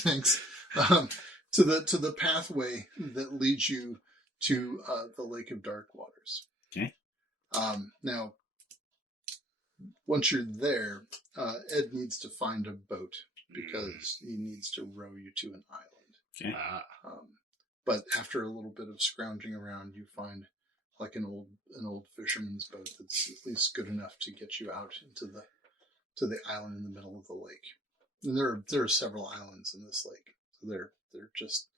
Thanks. To the pathway that leads you to the Lake of Dark Waters. Okay. Now, once you're there, Ed needs to find a boat because he needs to row you to an island. Okay. But after a little bit of scrounging around, you find like an old fisherman's boat that's at least good enough to get you out into the island in the middle of the lake. And there are several islands in this lake. So they're just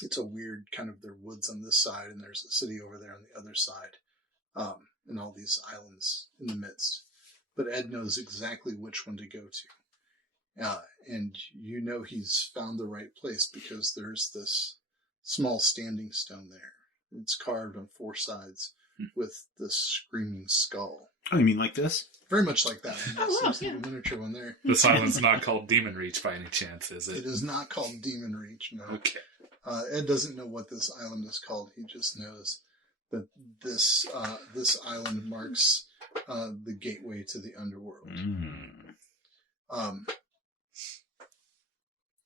it's a weird kind of, there are woods on this side and there's a city over there on the other side. And all these islands in the midst. But Ed knows exactly which one to go to. And you know he's found the right place because there's this small standing stone there. It's carved on 4 sides with this screaming skull. Oh, you mean like this? Very much like that. Oh, wow, There's a miniature one there. This island's not called Demon Reach by any chance, is It it? is not called Demon Reach, no. Okay. Ed doesn't know what this island is called. He just knows that this island marks the gateway to the underworld.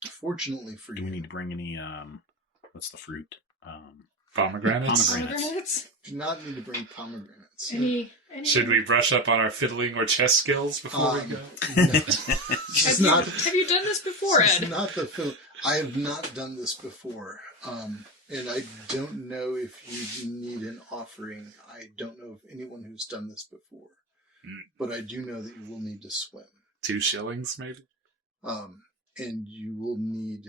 Fortunately for Do you, we need to bring any, what's the fruit? Pomegranates? Pomegranates. do not need to bring pomegranates. Any Should we brush up on our fiddling or chess skills before we go? It's not. Have you done this before, It's Ed? not the. I have not done this before, and I don't know if you need an offering. I don't know of anyone who's done this before, but I do know that you will need to swim. 2 shillings, maybe? And you will need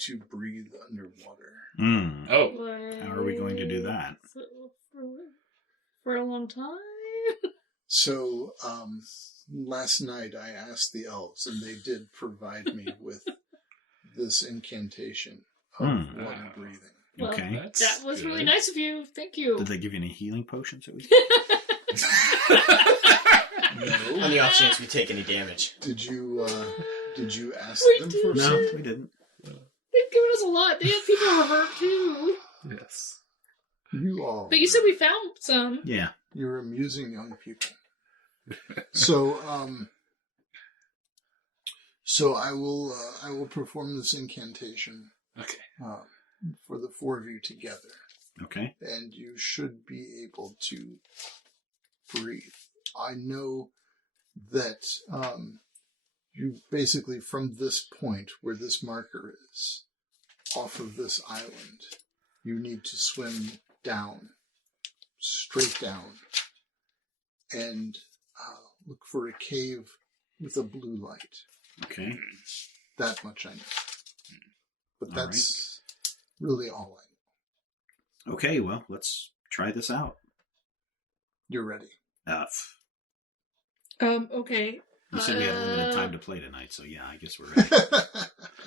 to breathe underwater. Oh. How are we going to do that? For a long time? So, last night I asked the elves, and they did provide me with this incantation of water breathing. Well, Okay. that was really good. nice of you. Thank you. Did they give you any healing potions? That we... No. On the off chance we take any damage. Did you ask We them did. for No, something? we didn't. They've given us a lot. They have people who are hurt too. Yes. You all. But you said we found some. Yeah. You're amusing young people. So I will perform this incantation Okay. for the four of you together, Okay. and you should be able to breathe. I know that you basically, from this point where this marker is, off of this island, you need to swim down, straight down, and look for a cave with a blue light. Okay. That much I know. But All that's really all I know. Okay, well, let's try this out. You're ready. Okay. You said we had limited time to play tonight, so yeah, I guess we're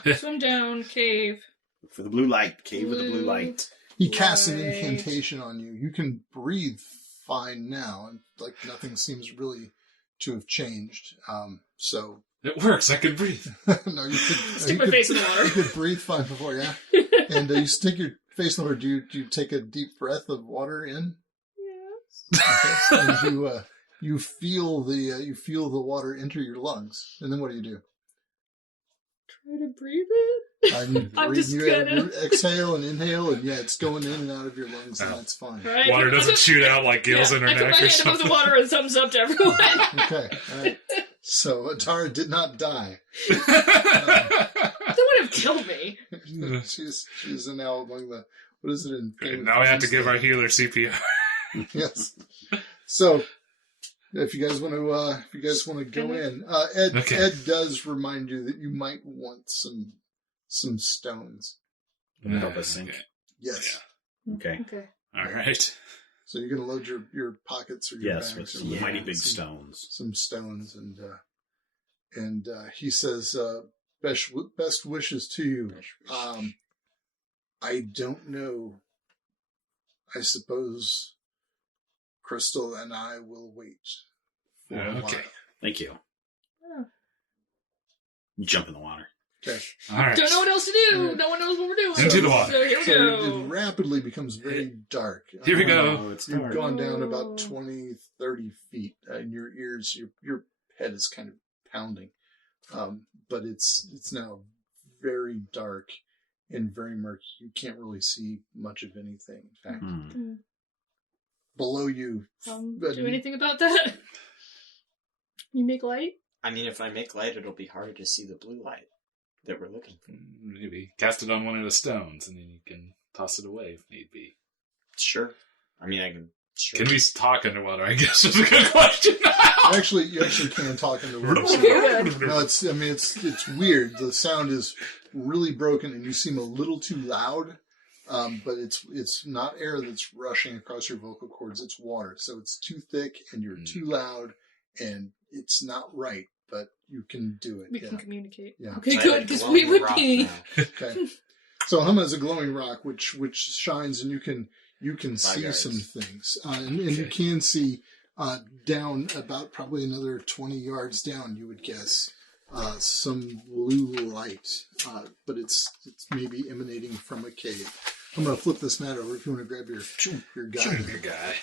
ready. Swim down, cave. Look for the blue light. Cave with the blue light. He casts an Right. incantation on you. You can breathe fine now, and like nothing seems really to have changed. So It works. I can breathe. no, you could Stick my face in the you water. could breathe fine before, yeah. And you stick your face in the water. Do you take a deep breath of water in? Yes. Okay. And you feel the water enter your lungs, and then what do? Try to breathe it. I'm just gonna- you exhale and inhale, and yeah, it's going in and out of your lungs, and Oh. that's fine. Right. Water doesn't shoot out like gills in her I put my neck or hand above something. the water and thumbs up to everyone. Okay, all right. So Atara did not die. That would have killed me. She's now among the, what is it in? Great, now we have to give our healer CPR. Yes. So if you guys want to go in, Ed Okay. Ed does remind you that you might want some stones. Help us sink. Okay. Yes. Okay. Okay. All right. So you're gonna load your pockets or your Yes, bags with or some whatever, mighty big some- stones. Some stones, and he says, best wishes to you. I don't know. I suppose Crystal and I will wait for a Okay. while. Thank you. Oh. You jump in the water. Okay. All right. Don't know what else to do. No one knows what we're doing. Into the water. So here we So go. it rapidly becomes very dark. Here we go. Oh, it's You've dark. gone down Oh. about 20, 30 feet. And your ears, your head is kind of pounding. But it's now very dark and very murky. You can't really see much of anything. In fact, Hmm. below you, Do anything about that? You make light? I mean, if I make light, it'll be harder to see the blue light that we're looking for. Maybe cast it on one of the stones, and then you can toss it away if need be. Sure. I mean, I can. Sure. Can we talk underwater? I guess is a good question. you actually can talk into words. Okay, No, it's weird. The sound is really broken, and you seem a little too loud. But it's not air that's rushing across your vocal cords. It's water, so it's too thick, and you're too loud, and it's not right. But you can do it. We yeah. can communicate. Yeah. Okay, So I good, have a because glowing we would rock be. now. Okay. So Huma is a glowing rock, which shines, and you can see guys. some things, and you can see down about probably another 20 yards down. You would guess some blue light, but it's maybe emanating from a cave. I'm going to flip this mat over if you want to grab your guide. Good guy.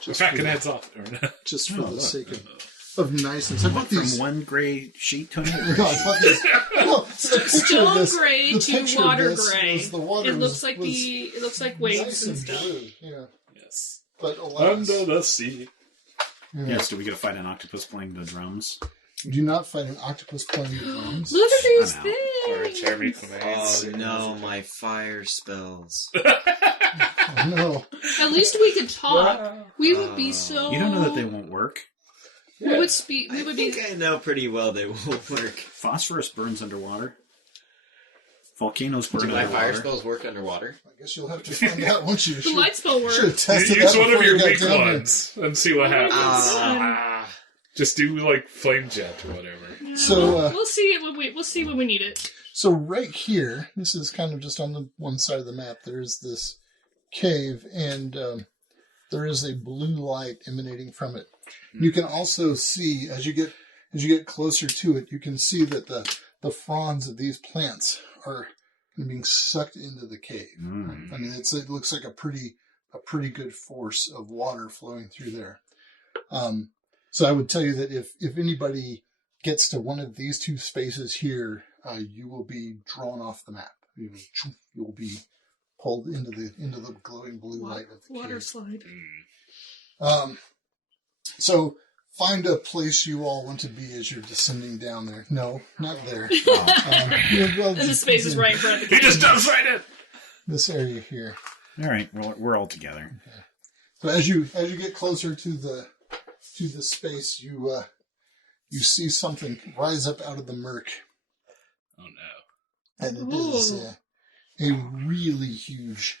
Just Cracking for, heads off. just for Oh, the look. sake of niceness. I bought From these. one gray sheet to another No, gray I sheet. bought these. No, the picture of Stone this- gray the to picture of water this gray. was the water It looks was- like was it looks like waves nice and stuff. blue, yeah. Yes. But alas, Under the sea. Yes, do we get to fight an octopus playing the drums? you do not find an octopus playing the drums. Look at these I'm out. Or things. Jeremy Oh Clemens. no, my fire spells. Oh, no. At least we could talk. We would be so. You don't know that they won't work. We would speak. We I would think be. I know pretty well they won't work. Phosphorus burns underwater. Volcanoes burn Do my underwater. fire spells work underwater? I guess you'll have to find out once you The light spell should works. have tested Use that one of before your you got weak down there. ones and see what happens. Just do like flame jet or whatever. So, We'll see it when we need it. So right here, this is kind of just on the one side of the map. There's this cave, and there is a blue light emanating from it. You can also see, as you get closer to it, you can see that the fronds of these plants are being sucked into the cave. Mm. I mean, it looks like a pretty good force of water flowing through there. So I would tell you that if anybody gets to one of these two spaces here, you will be drawn off the map. You will be pulled into the glowing blue light of the Water cave. slide. So find a place you all want to be as you're descending down there. No, not there. And the space is right in front of the He cave. just jumps right in. This area here. All right, we're all together. Okay. So as you get closer to the space, you see something rise up out of the murk, Oh no. and it is a really huge,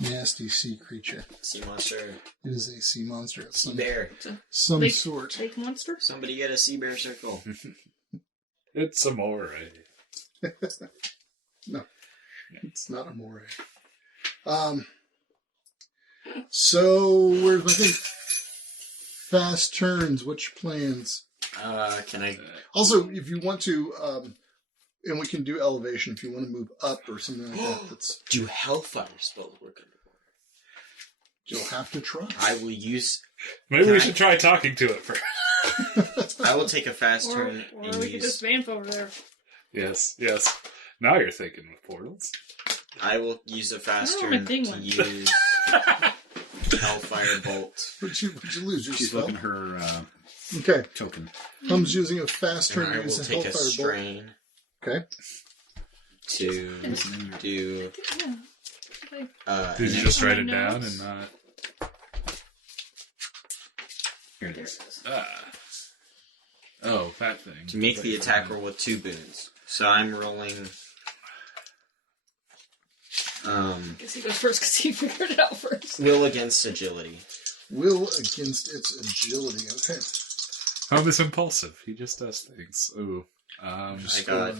nasty sea creature. Sea monster. It is a sea monster of Sea bear. some Lake- sort. Lake monster? Somebody get a sea bear circle. It's amore. No, it's not a moray. So where's my thing? Fast turns. What's your plans? Can I? Also, if you want to, and we can do elevation if you want to move up or something like that. That's Do hellfire spells work underwater? you'll have to try. I will use. Maybe Can we I- should try talking to it first. I will take a fast Or turn and we could use. just vamp over there. Yes. Now you're thinking with portals. I will use a fast I don't know turn my thing to went. use hellfire bolt. What'd you lose? Your She's spell? looking her Okay. token. Hum's using a fast turn And to I will use a take a hellfire bolt. strain Okay. to do. Yeah. Did you an just on write my it down notes. and not? Here it is. Oh, that thing. to make the attack roll with 2 boons. So I'm rolling. Guess he goes first because he figured it out first. Will against agility. Will against its agility. Okay. Hum is impulsive. He just does things. Ooh. I got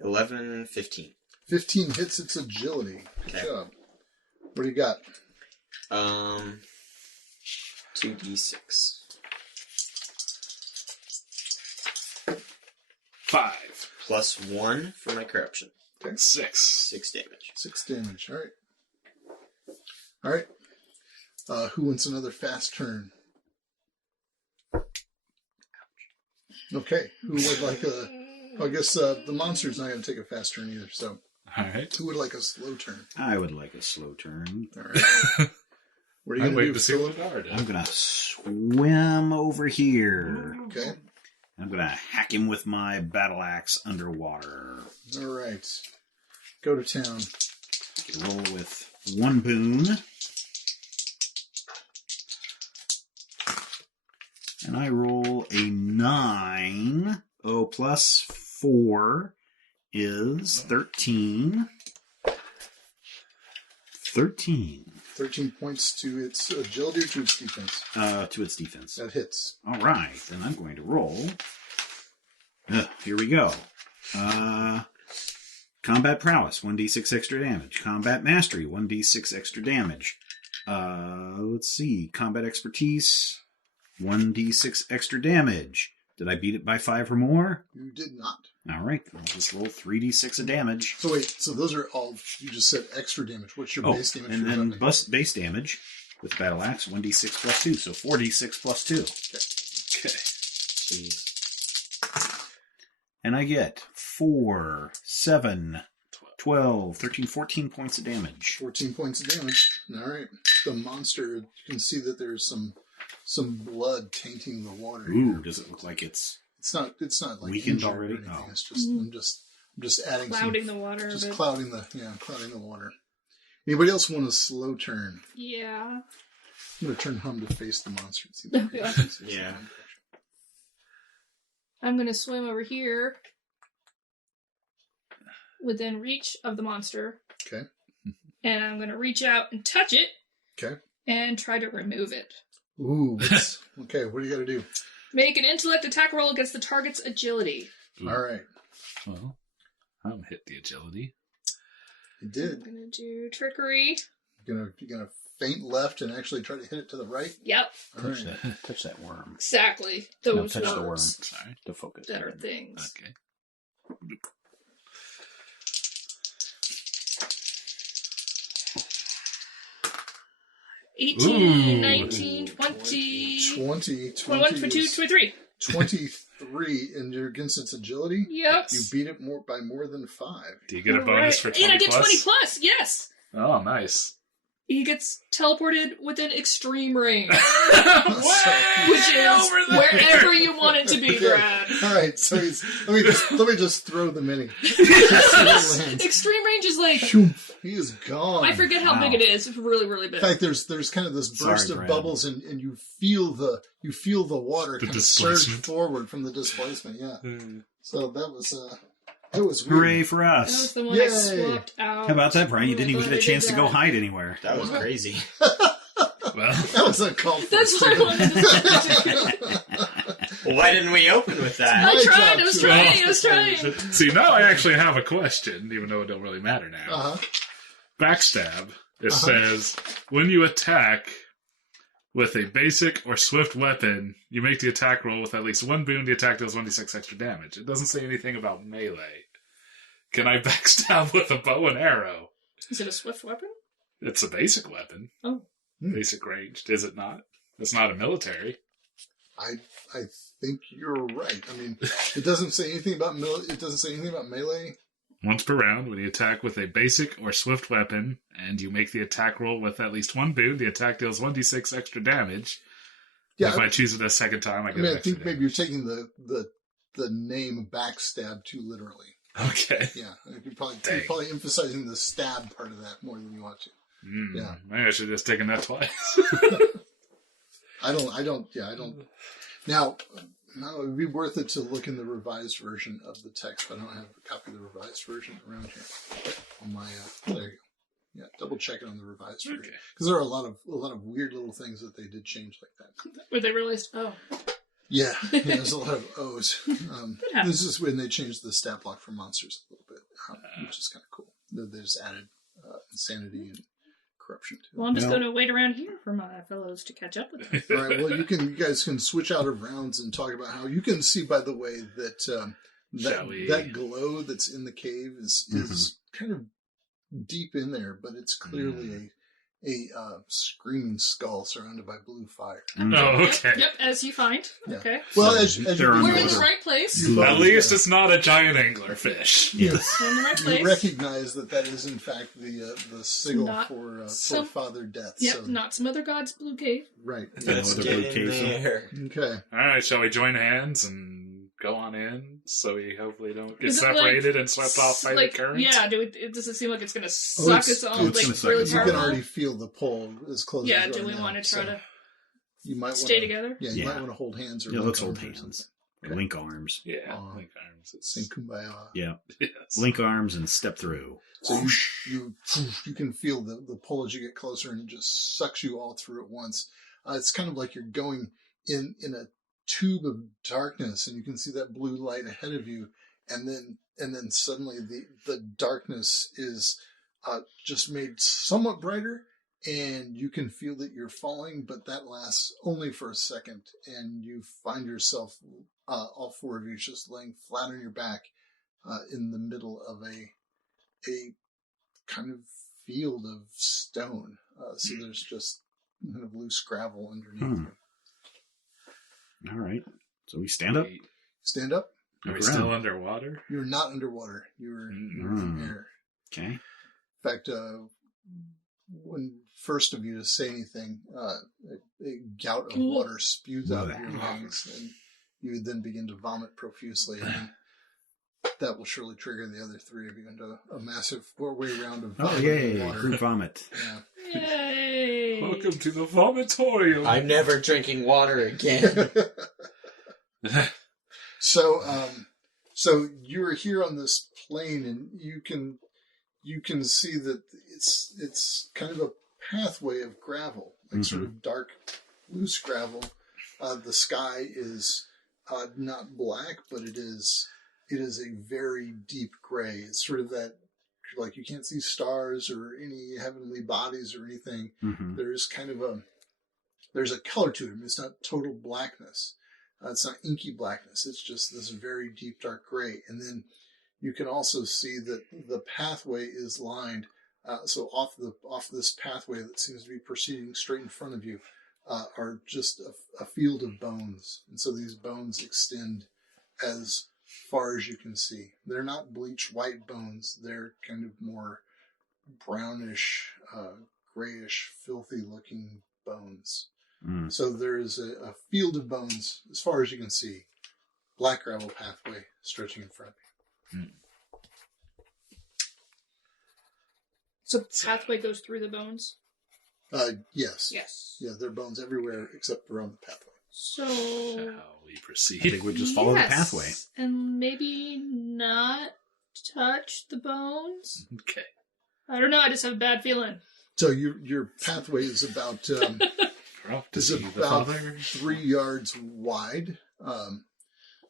11, 15. 15 hits its agility. Good Okay. job. What do you got? 2d6. 5. Plus 1 for my corruption. 6. 6 damage. 6 damage. All right. All right. Who wants another fast turn? Okay. Who would like a... I guess the monster's not going to take a fast turn either, so... All right. Who would like a slow turn? I would like a slow turn. All right. What are you I'm going waiting do? to see what Dara I'm did. gonna swim over here. Okay. I'm gonna hack him with my battle axe underwater. All right. Go to town. Roll with 1 boon. And I roll a 9. Oh, plus 4 is 13. 13. 13 points to its agility or to its defense. To its defense. That hits. All right, then I'm going to roll. Here we go. Combat prowess, 1d6 extra damage. Combat mastery, 1d6 extra damage. Let's see. Combat expertise, 1d6 extra damage. Did I beat it by 5 or more? You did not. All right, I'll just roll 3d6 of damage. So wait, so those are all, you just said extra damage. What's your Oh, base damage? and for then weapon? base damage with battle axe, 1d6 plus 2, so 4d6 plus 2. Okay. Jeez. And I get 4, 7, 12, 13, 14 points of damage. 14 points of damage. All right. The monster, you can see that there's some blood tainting the water. Ooh, here. does it look like it's... It's not like Weakened injured or already? anything. Oh. It's just I'm just adding Clouding the water a just bit. clouding the water. Anybody else want a slow turn? Yeah. I'm gonna turn Hum to face the monster and see if Okay. it faces Yeah. him. I'm gonna swim over here within reach of the monster. Okay. And I'm gonna reach out and touch it Okay. and try to remove it. Ooh. Okay. What do you got to do? Make an intellect attack roll against the target's agility. Ooh. All right. Well, I'm hit the agility. You I'm did. gonna do trickery. You're gonna feint left and actually try to hit it to the right. Yep, All right. Touch that worm. exactly. No, Those touch the worm. words Sorry, to focus. that are things. Okay. 18, Ooh. 19, 20, 20, 21, 22, 23. 23, and you're against its agility. Yep. You beat it by more than 5. Do you get a bonus for 20 And I did plus? 20 plus, yes. Oh, nice. He gets teleported within extreme range, Way which is over there. wherever you want it to be, Okay. Brad. All right, so let me just throw the mini. Extreme range is like, He is gone. I forget how Wow. big it is. It's really, really big. In fact, there's kind of this burst Sorry, of Brad. bubbles, and you feel the water The kind of surge displacement. forward from the displacement. Yeah, so that was weird. Hooray for That was us! the one Yay. I swapped out. How about that, Brian? You Oh, didn't I even thought get a I chance did to go that. hide anywhere. That was crazy. Well, That was uncalled for. That's why I wanted to Well, why didn't we open with that? I My tried, job I was too. trying, I was trying. see, now I actually have a question, even though it don't really matter now. Uh-huh. Backstab, it says, when you attack with a basic or swift weapon, you make the attack roll with at least one boon. The attack deals 1d6 extra damage. It doesn't say anything about melee. Can I backstab with a bow and arrow? Is it a swift weapon? It's a basic weapon. Oh. Basic ranged, is it not? It's not a military. I think you're right. I mean, it doesn't say anything about melee. Once per round, when you attack with a basic or swift weapon, and you make the attack roll with at least one boon, the attack deals 1d6 extra damage. Yeah, If I choose it a second time, I I get mean, an I extra think maybe you're taking the name backstab too literally. damage. Okay. Yeah, you're probably emphasizing the stab part of that more than you want to. Yeah. Maybe I should have just taken that twice. I don't. Now, it would be worth it to look in the revised version of the text, but I don't have a copy of the revised version around here. On my, there you go. Yeah, double check it on the revised version Okay. because there are a lot of weird little things that they did change like that. Where they realized, oh, Yeah, there's a lot of O's. happens. This is when they changed the stat block for monsters a little bit, which is kind of cool. They just added insanity and corruption to it. well, I'm just Well- going to wait around here for my fellows to catch up with them. All right. Well, you guys can switch out of rounds and talk about how you can see. By the way, that Shall we? that glow that's in the cave is kind of deep in there, but it's clearly a screaming skull surrounded by blue fire. Oh, okay. Yep, as you find. Yeah. Okay. Well, So as they're you We're in under the the- right place. You At least it's not a giant anglerfish. Yes. We're in the right place. you recognize that is in fact the sigil Not for some- Father Death. Yep, So, not some other god's blue cave. right. Let's the get blue in cave, so- there. Okay. All right, shall we join hands and go on in so we hopefully don't get Is it separated and swept off by like, the current? Yeah, does it seem like it's going to suck it's its own, gonna like, suck really its You own. can powerful? already feel the pull as close. Yeah, as you do are we now, want to try so to You might stay wanna, together? Yeah, you Yeah. might want to hold hands or Yeah, link let's hold arms or hands. Okay. Link arms. Yeah, Oh. link arms. Sing kumbaya. Yeah. Yes. Link arms and step through. So you can feel the pull as you get closer, and it just sucks you all through at once. It's kind of like you're going in a tube of darkness, and you can see that blue light ahead of you, and then suddenly the darkness is just made somewhat brighter, and you can feel that you're falling, but that lasts only for a second, and you find yourself all four of you just laying flat on your back in the middle of a kind of field of stone. So there's just kind of loose gravel underneath you. All right. So we stand up. Stand up. Are we Look still around. underwater? You're not underwater. You're in the air. Okay. In fact, when first of you to say anything, a gout of water spews out of your lungs, and you then begin to vomit profusely. And that will surely trigger the other three of you into a massive four-way round of Oh, vomiting yay. water. Group vomit. Yeah. Yay! Welcome to the vomitorium. I'm never drinking water again. So you're here on this plane, and you can see that it's kind of a pathway of gravel, like sort of dark, loose gravel. The sky is not black, but it is a very deep gray. It's sort of that like you can't see stars or any heavenly bodies or anything. Mm-hmm. There's kind of there's a color to it. I mean, it's not total blackness. It's not inky blackness. It's just this very deep dark gray. And then you can also see that the pathway is lined. So off this pathway that seems to be proceeding straight in front of you are just a field of bones. And so these bones extend as far as you can see. They're not bleached white bones. They're kind of more brownish, grayish, filthy looking bones. Mm. So there is a field of bones as far as you can see. Black gravel pathway stretching in front of you. Mm. So the pathway goes through the bones? Yes. Yes. Yeah, there are bones everywhere except around the pathway. So... Shall we I proceed? think we just follow the pathway. And maybe not touch the bones? Okay. I don't know, I just have a bad feeling. So your pathway is about We're off to is see the about father. 3 yards wide.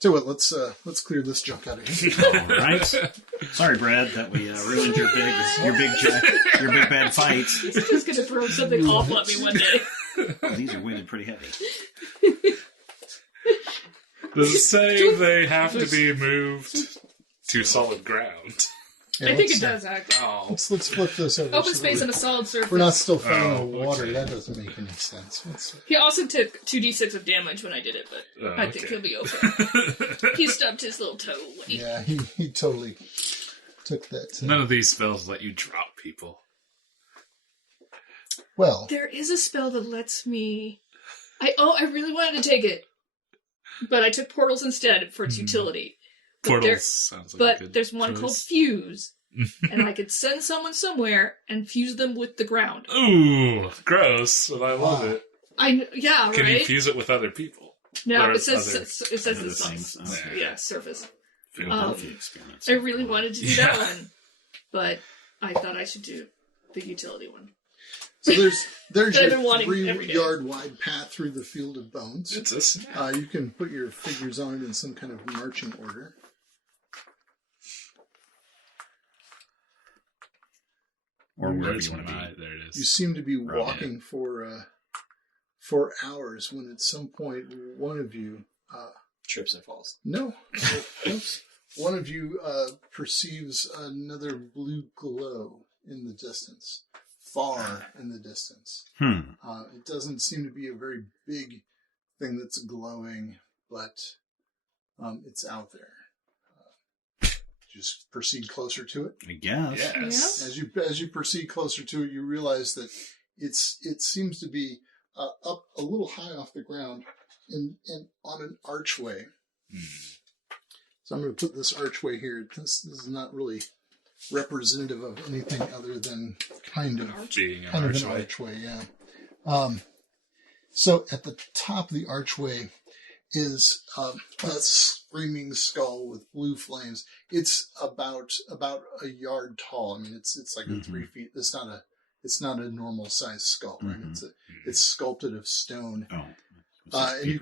So what? Let's clear this junk out of here. All right. Sorry, Brad, that we ruined your big bad fight. He's just gonna throw something awful at me one day. Oh, these are weighted pretty heavy. Does it say they have to be moved to solid ground? Yeah, I think it let's, does, actually. Oh. Let's flip this over. Open so space that on a solid surface. we're not still fighting the Oh, water. okay. That doesn't make any sense. He also took 2d6 of damage when I did it, but Oh, I think okay. he'll be okay. He stubbed his little toe. Yeah, he totally took that. None of these spells let you drop people. Well, There is a spell that lets me... I really wanted to take it, but I took portals instead for its utility. But Portals sounds like a But good there's one choice. called Fuse, and I could send someone somewhere and fuse them with the ground. Ooh, gross, but I love Wow. it. Yeah, Can you right? fuse it with other people? No, Or it says other the things? sun. Okay. Yeah, surface. Philadelphia experiments. I really wanted to do that one, but I thought I should do the utility one. so there's I've your been wanting every day. 3-yard wide path through the field of bones. It's a snack. You can put your figures on it in some kind of marching order. Or wherever Where's you want to my- be. There it is. You seem to be Right. walking for hours when at some point one of you Trips and falls. no one of you perceives another blue glow in the distance, far in the distance. It doesn't seem to be a very big thing that's glowing, but it's out there. Just proceed closer to it. I guess. Yes. As you proceed closer to it, you realize that it seems to be up a little high off the ground and on an archway. So I'm going to put this archway here. This is not really representative of anything other than kind of Being an an archway. archway. Yeah. So at the top of the archway is a screaming skull with blue flames. It's about a yard tall. I mean, it's like a 3 feet. It's not a normal sized skull, right? It's sculpted of stone. Oh. And you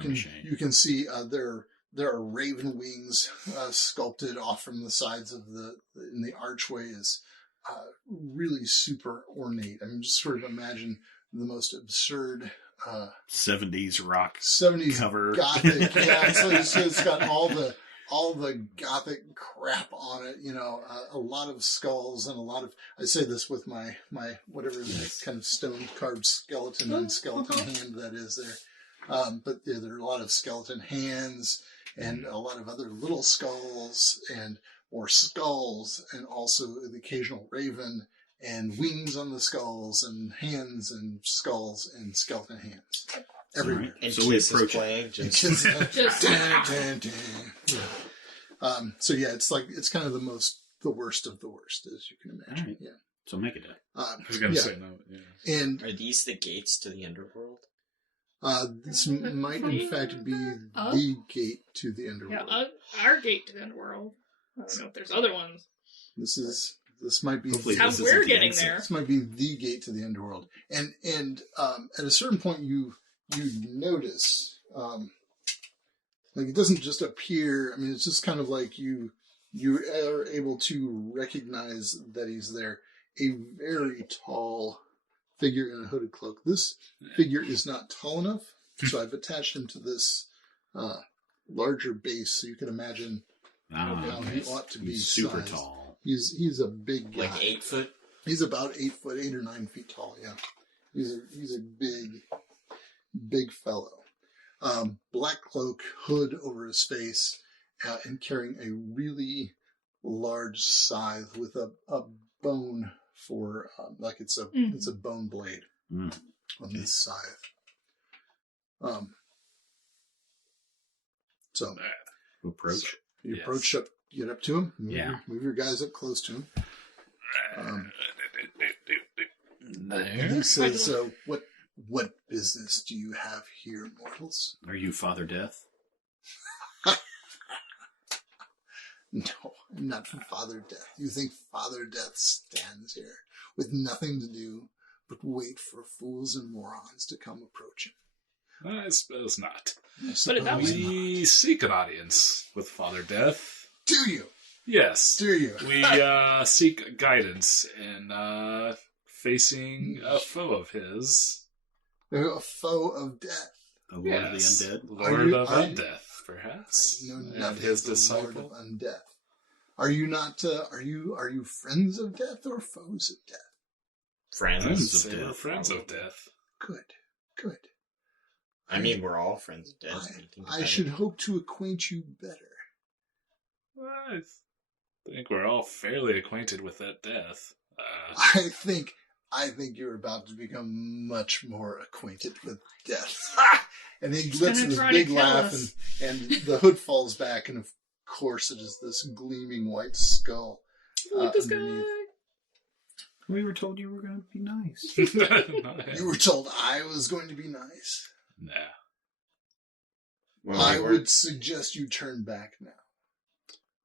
can see there are raven wings sculpted off from the sides of in the archway is really super ornate. I mean, just sort of imagine the most absurd 70s rock 70s cover. Gothic. Yeah, so it's got all the Gothic crap on it. You know, a lot of skulls and a lot of. I say this with my whatever kind of stone carved skeleton and skeleton hand that is there. But yeah, there are a lot of skeleton hands and a lot of other little skulls and more skulls and also the occasional raven and wings on the skulls and hands and skulls and skeleton hands everywhere. Right. And So we Kiss is approach it. playing. Just Just Dun, dun, dun. Yeah. So yeah, it's kind of the worst of the worst, as you can imagine. All right. Yeah. So make it a. I was going to yeah. say no. Yeah. And are these the gates to the underworld? this might in fact be the gate to the underworld. yeah, our gate to the underworld. I don't know if there's other ones. This might be Hopefully How this we're isn't the getting exit. there. This might be the gate to the underworld. And at a certain point, you notice, like it doesn't just appear. I mean, it's just kind of like you you are able to recognize that he's there. A very tall figure in a hooded cloak. This figure is not tall enough, so I've attached him to this larger base, so you can imagine how he ought to be He's super sized. tall. He's a big guy. Like 8 foot? He's about 8 foot, 8 or 9 feet tall. Yeah, he's a big fellow. Black cloak, hood over his face, and carrying a really large scythe with a bone for like it's a bone blade on this scythe. So Approach. you Yes. approach up, get up to him. Move your guys up close to him. And he says, "What business do you have here, mortals?" Are you Father Death? No, I'm not Father Death. You think Father Death stands here with nothing to do but wait for fools and morons to come approach him? I suppose not. I But if that suppose was- We seek an audience with Father Death. Do you? Yes. Do you? We seek guidance in facing a foe of his. A foe of death. The Lord of the Undead? Lord of are you- Undeath, perhaps. I know And nothing his of the disciple. Lord of Undeath. Are you not? Are you friends of death or foes of death? Friends. Friends of They were death. friends of death. Good, good. I mean, we're all friends of death. when you think I about should it. hope to acquaint you better. I think we're all fairly acquainted with that death. I think you're about to become much more acquainted with death. And he He's lets gonna this try to big kill laugh, us. and the hood falls back, and of course it is this gleaming white skull. Look, this guy. underneath. We were told you were going to be nice. You were told I was going to be nice. Nah. Well, I we were- would suggest you turn back now.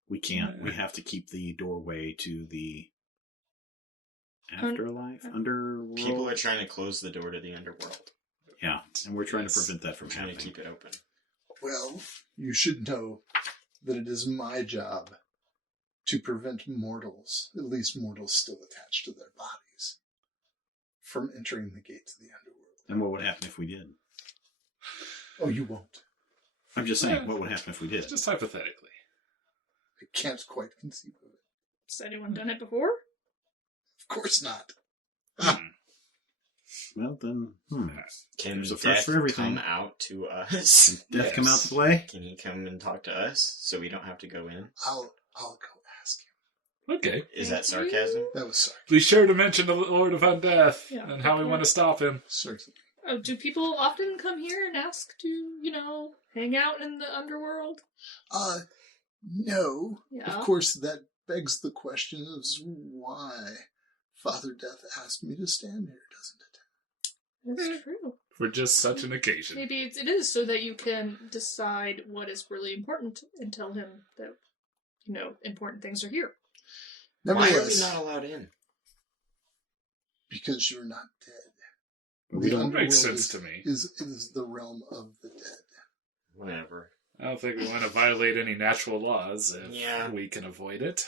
We can't. We have to keep the doorway to the afterlife, underworld. People are trying to close the door to the underworld. Yeah, and we're trying to prevent that from We're trying to happening. keep it open. Well, you should know that it is my job to prevent mortals, at least mortals still attached to their bodies, from entering the gates of the underworld. And what would happen if we did? Oh, you won't. I'm just saying, what would happen if we did? Just hypothetically. I can't quite conceive of it. Has anyone done it before? Of course not. Well, then, Can There's a first death for everything. come out to us? Death come out to play? Can he come and talk to us so we don't have to go in? I'll go ask him. Okay. Is that sarcasm? That was sorry. Be sure to mention the Lord of Undeath Yeah, and how we good want to stop him. Certainly. Oh, do people often come here and ask to, hang out in the underworld? No. Yeah. Of course, that begs the question of why Father Death asked me to stand here, doesn't it? That's true. For just such an occasion. Maybe it is so that you can decide what is really important and tell him that, important things are here. Why are we Nevertheless, not allowed in? because you're not dead. We The don't. That makes underworld sense to me. is the realm of the dead. Whatever. I don't think we want to violate any natural laws if Yeah. we can avoid it.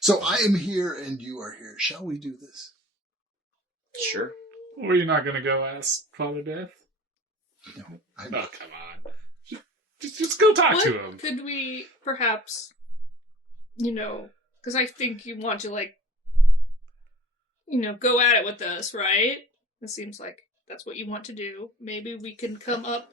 So I am here and you are here. Shall we do this? Sure. Were you not going to go ask Father Death? No. I Oh, come on. Just go talk to him. Could we perhaps, because I think you want to, go at it with us, right? It seems like that's what you want to do. Maybe we can come up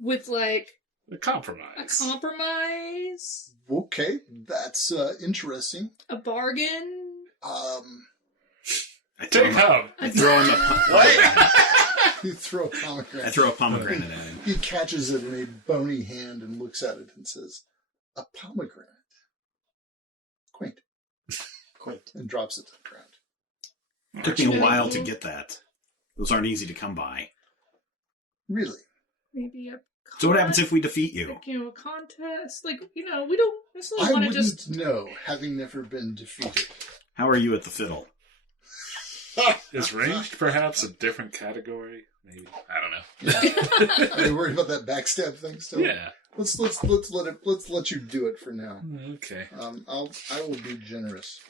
with, A a compromise. compromise, Okay, that's interesting. a bargain. I throw Take him him. I throw him a What? You throw a pomegranate. I throw a pomegranate at him. He catches it in a bony hand and looks at it and says, "A pomegranate. Quaint." Quaint. And drops it to the ground. Took me a while to get that. Those aren't easy to come by. Really? Maybe a So what happens if we defeat you? a contest? We don't necessarily I want to wouldn't just... know, having never been defeated. How are you at the fiddle? Is ranged perhaps a different category? Maybe. I don't know. Are you worried about that backstab thing still? Yeah. Let's let you do it for now. Okay. I will be generous.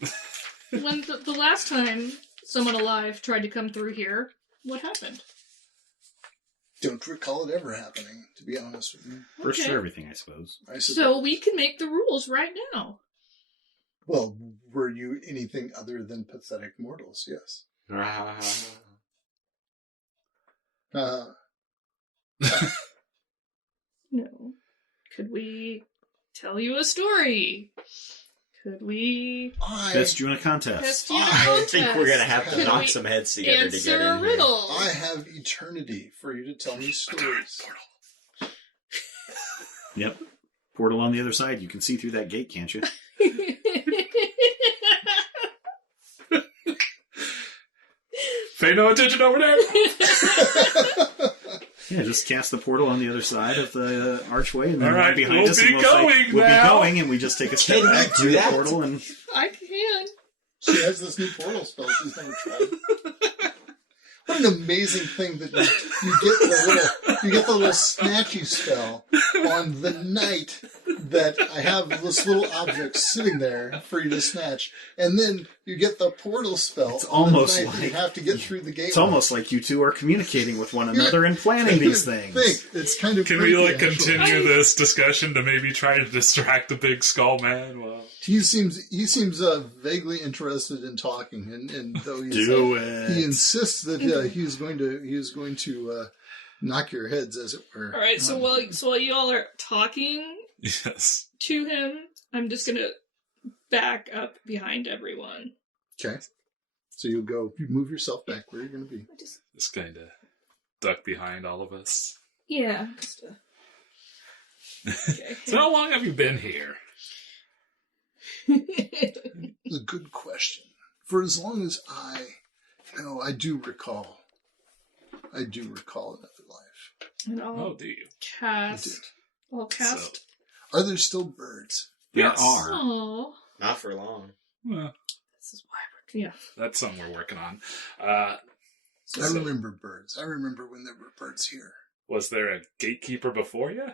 When the last time someone alive tried to come through here, what happened? Don't recall it ever happening, to be honest with you. First Okay. for everything, I suppose. So we can make the rules right now. Well, were you anything other than pathetic mortals? Yes. No. Could we tell you a story? Could we Best you in a contest. test you in a I contest? I think we're gonna have to Could knock we some heads together to answer get a in here. riddle? I have eternity for you to tell me stories. Yep. Portal on the other side. You can see through that gate, can't you? Pay no attention over there. Yeah, just cast the portal on the other side of the archway, and then All right, right behind we'll us, be and we'll say, going we'll now." be going, and we just take a step Can we back do through the that? portal, and I can. She has this new portal spell she's never tried. What an amazing thing that you get the little snatchy spell on the night that I have this little object sitting there for you to snatch, and then you get the portal spell. It's on the almost night that you like- have to get through the gateway. it's almost like you two are communicating with one another and planning these things. It's kind of Can we creepy, actually. continue this discussion to maybe try to distract the big skull man? Well, He seems vaguely interested in talking, and though he's, Do it. he insists that he is going to knock your heads, as it were. All right. So while you all are talking yes. to him, I'm just gonna back up behind everyone. Okay, so you move yourself back where you're going to be. Just kind of duck behind all of us. Yeah. Just okay. So how long have you been here? It's a good question. For as long as I do recall another life. And I'll Oh, do you? cast. I'll cast. Are there still birds? There Yes. are. Oh, Not for long. Well, this is why we're yeah. that's something we're working on. I remember birds. I remember when there were birds here. Was there a gatekeeper before you?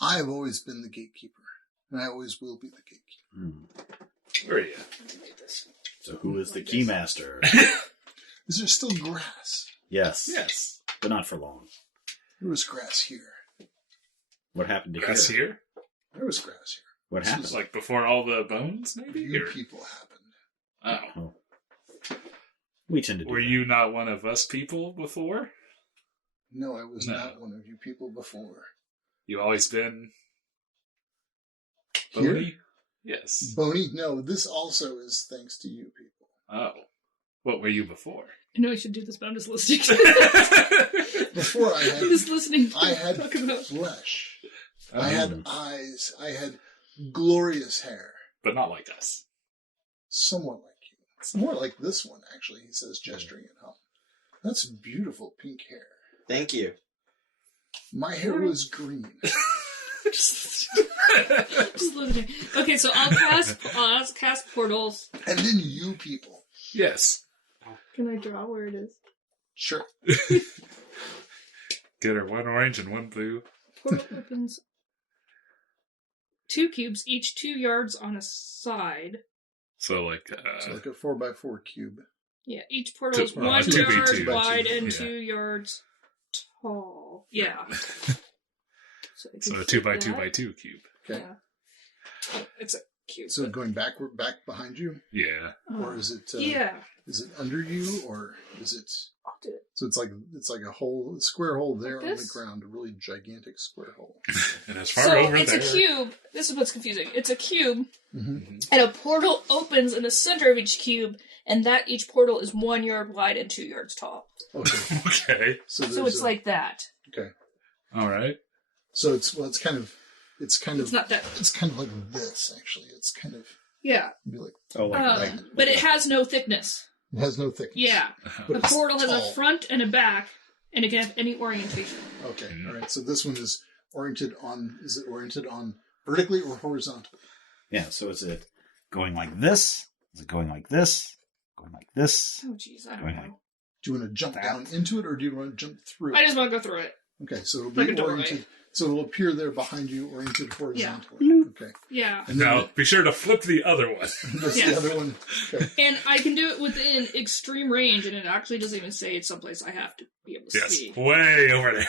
I have always been the gatekeeper, and I always will be the gatekeeper. Hmm. Where are you? So who is the keymaster? Is there still grass? Yes. Yes. But not for long. There was grass here. What happened to Grass here? here? There was grass here. What This happened? was Like before all the bones, maybe? You Or- people happened. Oh. Oh. We tend to do Were that. you not one of us people before? No, I was No. not one of you people before. You always been Here? bony? Yes. Boney? No, this also is thanks to you people. Oh. What were you before? I know I should do this, but I'm just listening. Before I I'm just had, listening. I had Talk about. flesh. Oh, I had eyes. I had glorious hair. But not like us. Somewhat like you. It's more like this one, actually, he says, gesturing at home. That's beautiful pink hair. Thank you. My hair was green. just listening. Okay, so I'll cast portals. And then you people. Yes. Can I draw where it is? Sure. Get her one orange and one blue. Portal opens 2 cubes, each 2 yards on a side. So like So like a 4x4 cube. Yeah, each portal is 1 2x2. yard wide and Yeah. 2 yards tall. Yeah. So, if so you a flip 2x2x2 cube. Okay. Yeah. Oh, it's a cube. So but- going back behind you? Yeah. Or is it yeah. is it under you, or is it I'll do it. so it's like a square hole there on the this? ground, a really gigantic square hole. And as far So over it's there. a cube. This is what's confusing. It's a cube, Mm-hmm. and a portal opens in the center of each cube, and that each portal is 1 yard wide and 2 yards tall. Okay. Okay. So So it's like that. okay. All right. So it's kind of It's not that. it's kind of like this actually. It's kind of Yeah. be like Oh, like But it has no thickness. it has no thickness. Yeah. But The it's portal has a tall. front and a back, and it can have any orientation. Okay. All right. So this one is oriented on. Is it oriented on vertically or horizontally? Yeah, so is it going like this? Is it going like this? Going like this? Oh, jeez, I don't Going know. like Do you want to jump That. down into it, or do you want to jump through I it? just want to go through it. Okay, so it'll Like be a doorway. oriented. So it'll appear there behind you, oriented horizontally. Okay. Yeah. And then Now, be sure to flip the other one. that's Yeah. the other one. Okay. And I can do it within extreme range, and it actually doesn't even say it's someplace I have to be able to Yes, see. way over there.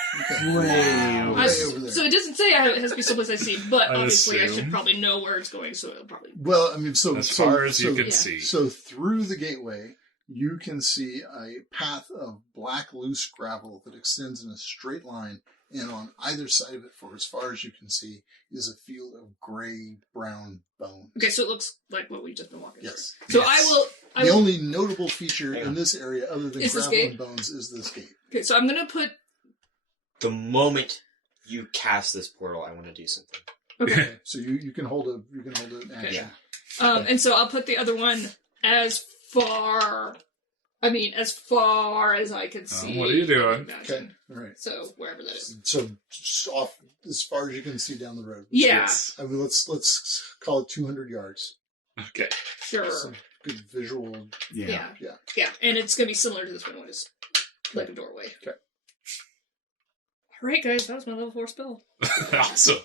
Way over Way over there. So it doesn't say it has to be someplace I see, but I obviously I assume. should probably know where it's going, so it'll probably... Well, I mean, As far as you can yeah. see. So through the gateway, you can see a path of black loose gravel that extends in a straight line, and on either side of it, for as far as you can see, is a field of gray-brown bones. Okay, so it looks like what we've just been walking Yes. through. So Yes. The only notable feature Hang in on. this area, other than Is this gravel gate? and bones, is this gate. Okay, so I'm gonna put... The moment you cast this portal, I want to do something. Okay. So you can hold an action. Yeah. And so I'll put the other one as far as I can see. What are you doing? Okay. All right. So wherever that is. So just off as far as you can see down the road. Yeah, Yes. I mean, let's call it 200 yards. Okay. sure. Some good visual. Yeah. Yeah. And it's gonna be similar to this one, when it's like a doorway. Okay. Alright guys, that was my level 4 spell. Awesome.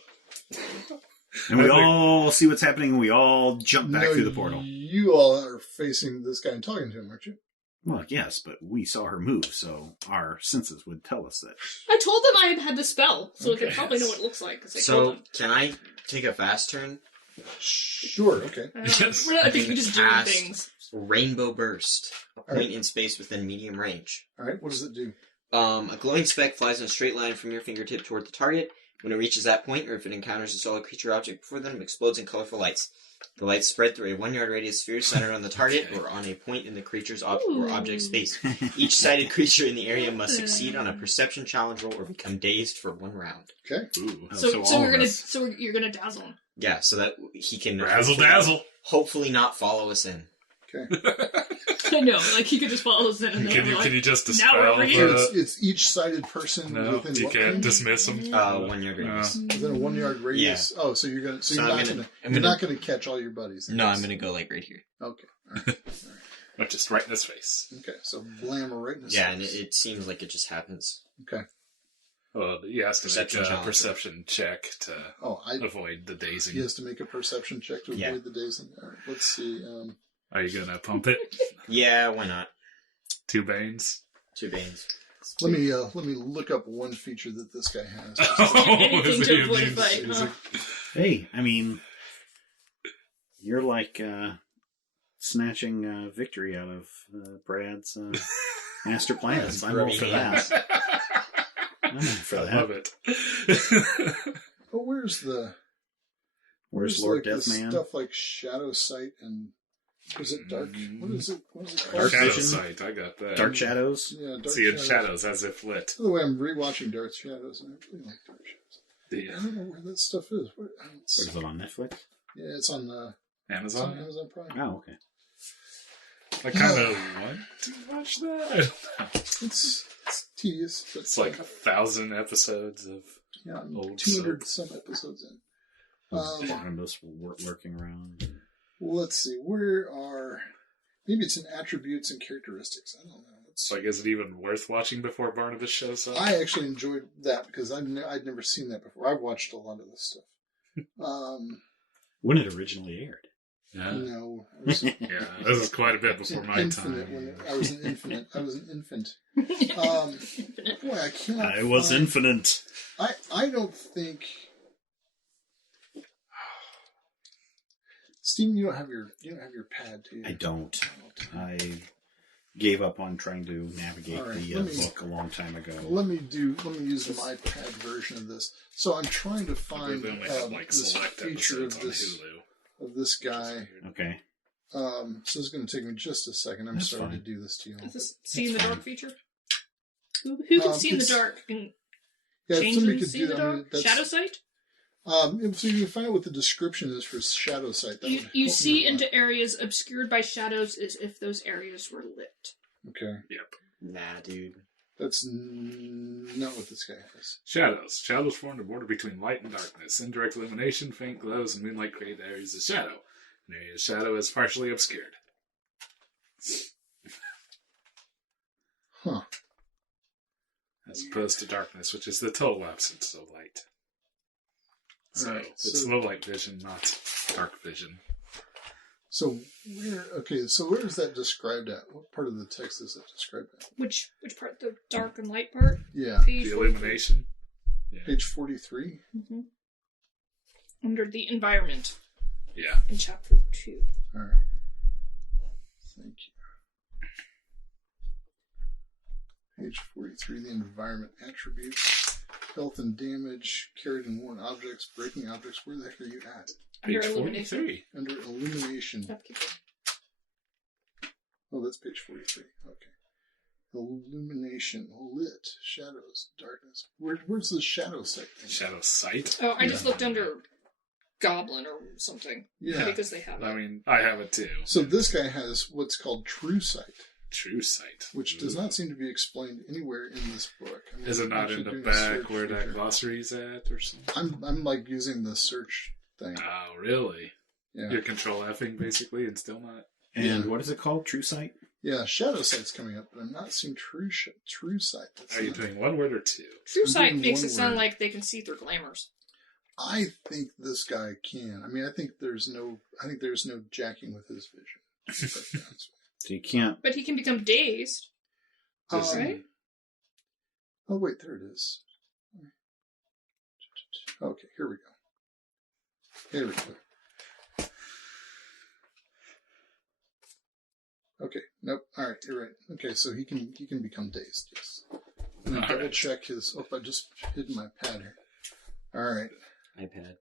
And we all see what's happening, and we all jump back No, through the portal. You all are facing this guy and talking to him, aren't you? Well, yes, but we saw her move, so our senses would tell us that. I told them I had the spell, so they Okay. probably know what it looks like, because I So, told them. can I take a fast turn? Sure. Okay. Yes. I think you just doing Cast things. Rainbow Burst. A point Alright. in space within medium range. All right. What does it do? A glowing speck flies in a straight line from your fingertip toward the target. When it reaches that point, or if it encounters a solid creature or object before them, it explodes in colorful lights. The lights spread through a 1-yard radius sphere centered on the target or on a point in the creature's or object space. Each sighted creature in the area must succeed on a perception challenge roll or become dazed for 1 round. Okay. Ooh, So all we're of us. you're gonna dazzle him. Yeah, so that he can Razzle dazzle. hopefully not follow us in. Okay. I know, like he could just follow us in and then Can be you, like, can you just now we're dispel over So here. the... it's each sided person No, within you what can't range? dismiss them. 1-yard radius. Within a 1-yard radius. Oh, so you're gonna. So So you're I'm not gonna- gonna. I'm You're gonna- not gonna catch all your buddies. No, I'm gonna go like right here. Okay. All right. Or just right in his face. Okay. So blam right in the Yeah, and sides. it seems like it just happens. Okay. Well, he has to Perception make a challenge. perception check to Oh, avoid the dazing. he has to make a perception check to Yeah. avoid the dazing. All right. Let's see. Are you gonna pump it? Yeah, why not? 2 banes? 2 banes. Let me look up one feature that this guy has. Anything Is to he avoid a immune fight, to huh? dazing? Hey, I mean, you're like snatching victory out of Brad's master plans. I'm all for that. I'm all for I that. love it. Oh, where's Where's Lord like the Deathman? stuff like Shadow Sight and was it Dark? What is it? What is it called? Dark Shadow Vision? sight, I got that. Dark Shadows? Yeah, Dark Seeing Shadows. shadows as if lit. By the way, I'm rewatching Dark Shadows, and I really like Dark Shadows. The I don't know where that stuff is. Is it on Netflix? Yeah, it's on Amazon. Amazon Prime. Oh, okay. I kind of want to watch that. I don't know. It's tedious, but It's like 1,000 episodes of. yeah, I'm old 200 some episodes in. Barnabas lurking around. Let's see. Where are maybe it's in attributes and characteristics. I don't know. So I guess it even worth watching before Barnabas shows up. I actually enjoyed that because I'd never seen that before. I've watched a lot of this stuff. When it originally aired. Yeah, No, I was, yeah. This is quite a bit was before an my infinite time. when I was an infant. I was an infant. Infinite. Boy, I cannot. I was find- infinite. I don't think. Steven, you don't have your pad, do you? I don't. I gave up on trying to navigate All right, the let me- book a long time ago. Let me use my pad version of this. So I'm trying to I find believe they only have like this select feature episodes of on this Hulu. of this guy. Okay. So this is going to take me just a second. I'm That's sorry fine. to do this to you. Is this see in the That's dark fine. feature? Who can see in the it's- dark and Yeah, if change somebody and could see do in the that. I mean, dark? that's, Shadow sight? so you can find out what the description is for Shadow Sight. That You would you help me see a lot. into areas obscured by shadows as if those areas were lit. Okay, Yep. Nah, dude. that's not what this guy has. Shadows. Shadows form the border between light and darkness. Indirect illumination, faint glows, and moonlight create areas of shadow. An area of shadow is partially obscured. Huh. As opposed to darkness, which is the total absence of light. So Alright, it's low light vision, not dark vision. So where is that described at? What part of the text is it described at? Which part? The dark and light part? Yeah. Page The 43. illumination. Yeah. Page 43? Mm-hmm. Under the environment Yeah. in chapter 2. Alright. Thank you. Page 43, the environment attributes. Health and damage, carried and worn objects, breaking objects. Where the heck are you at? Under Page illumination. 43. Under illumination. Yep, keep going. Oh, that's page 43. Okay. Illumination, lit, shadows, darkness. Where's the shadow sight thing? Shadow sight. Oh, I just looked under Goblin or something. Yeah. Because they have it. I mean, I have it too. So this guy has what's called true sight, True sight. which does not seem to be explained anywhere in this book. I mean, Is it I'm not actually in the doing a back search where that feature. glossary's at or something? I'm like using the search thing. Oh, really? Yeah. You're control Fing basically and still not? And Yeah. what is it called? True sight? Yeah, shadow sight's coming up, but I'm not seeing true sight. That's Are you not- doing one word or two? True I'm sight doing makes one it sound word. like they can see through glamours. I think this guy can. I mean, I think there's no jacking with his vision. So you can't. But he can become dazed. Right? Oh, wait, there it is. Okay, here we go. Here we go. Okay, nope. All right, you're right. Okay, so he can become dazed. Yes. And then All double right. check his. Oh, I just hid my pad here. All right, iPad.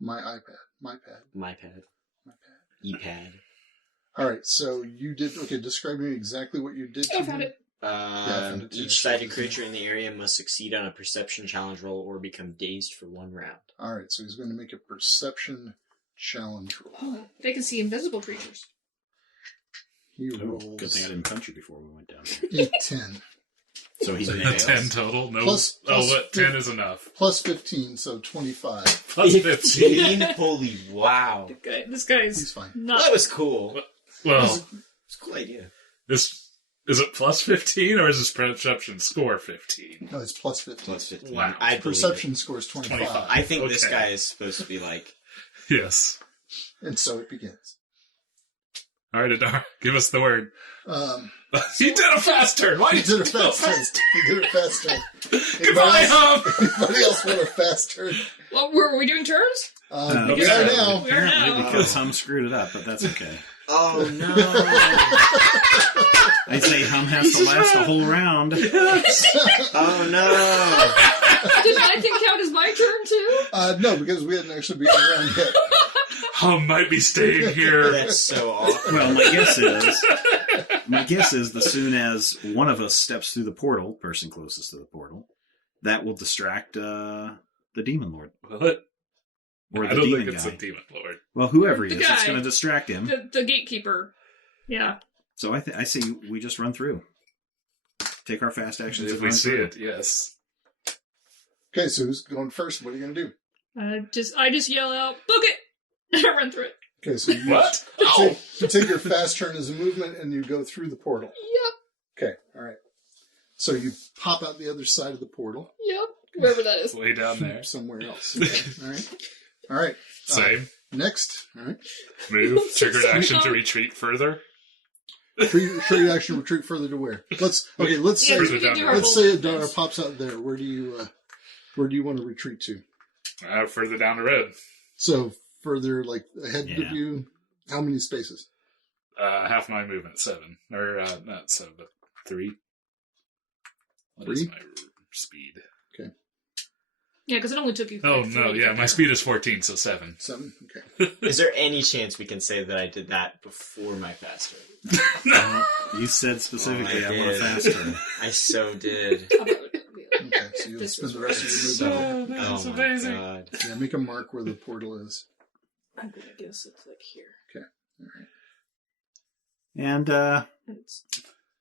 my iPad, my pad, My pad. my pad. E-pad. All right, so you did. Okay, describe to me exactly what you did. Oh, to found him. it. I found it too. Each sighted creature in the area must succeed on a perception challenge roll or become dazed for 1 round. All right, so he's going to make a perception challenge roll. Oh, they can see invisible creatures. He Oh, rolls good thing I didn't punch you before we went down. a 10 So he's A fails. 10 total? No. Plus- but 10 is enough. plus 15, so 25. Plus 15. Holy wow. This guy's He's fine. not. That was cool. Well, It's a cool idea. this is it plus 15 or is this perception score 15? No, it's plus 15. Plus 15. Wow. I believe Perception it. score is 25. 25. I think this Okay. guy is supposed to be like... Yes. And so it begins. All right, Adar, give us the word. He He did a fast turn. Why did a fast turn. He did a fast turn. Goodbye, Hum. Anybody else want a fast turn? Well, were we doing turns? We Okay. are now. We are now. Apparently because Hum screwed it up, but that's okay. Oh no! I say Hum has to last a whole round. Oh no! Did I think count as my turn too? No, because we hadn't actually begun around yet. Hum might be staying here. That's so awkward. Well, my guess is the soon as one of us steps through the portal, person closest to the portal, that will distract the Demon Lord. Will it? Or I the don't demon think it's guy. the Demon Lord. Well, whoever he The is, it's guy. going to distract him. The gatekeeper. Yeah. So I say we just run through. Take our fast actions If and we run see through. it, yes. Okay, so who's going first? What are you going to do? I just yell out, book it! And I run through it. Okay, so you, What? you take your fast turn as a movement and you go through the portal. Yep. Okay, all right. So you pop out the other side of the portal. Yep. Wherever that is. Way down there. Somewhere else. Okay, all right. All right. Same. Next. All right. Move. Triggered Same action to time. retreat further. Sure, you actually retreat further to where? Let's say Yeah, Further we down can do the our road. let's whole say thing. Adara pops out there. Where do you want to retreat to? Further down the road. So further, like ahead Yeah. of you. How many spaces? Half my movement, 7. Or, not 7, but 3. What 3? is my speed? Yeah, because it only took you. Oh, like, no, 3 to yeah, get my there. speed is 14, so 7. 7. Okay. Is there any chance we can say that I did that before my fast turn? You said specifically, Well, I I want a did. fast turn. I so did. How about we- Okay. So you'll This spend was the rest of your movement. That Oh is my amazing. god. Yeah, make a mark where the portal is. I'm gonna guess it's like here. All right. And And it's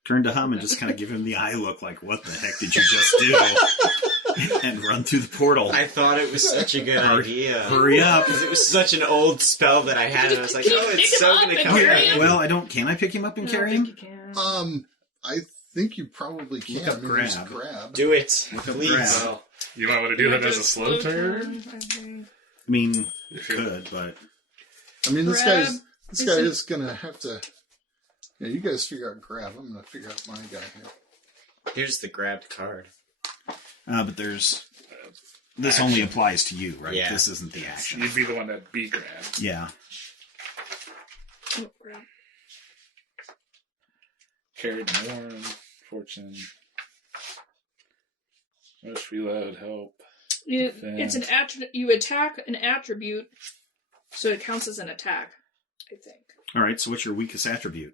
turn to Hum and just kind of give him the eye look like, what the heck did you just do? And run through the portal. I thought it was such a good idea. Hurry up. Because it was such an old spell that I had, and I was like, Can you oh, pick it's him so up going to and come carry here. him? Well, I don't. Can I pick him up and I carry don't him? think you can. I think you probably can. Look up there's grab. grab. Do it, Look up please. grab. Well, you might want to do that as a slow turn. I think. I mean, you could, but I mean, this Grab guy is gonna have to. Yeah, you guys figure out grab. I'm gonna figure out my guy here. Here's the grabbed card. but there's this only applies to you, right? Yeah. This isn't the action. You'd be the one that'd be grabbed. Yeah. Oh, grab. Carried and worn. Fortune. Rush, reload, help. It's an attribute. You attack an attribute, so it counts as an attack, I think. All right. So what's your weakest attribute?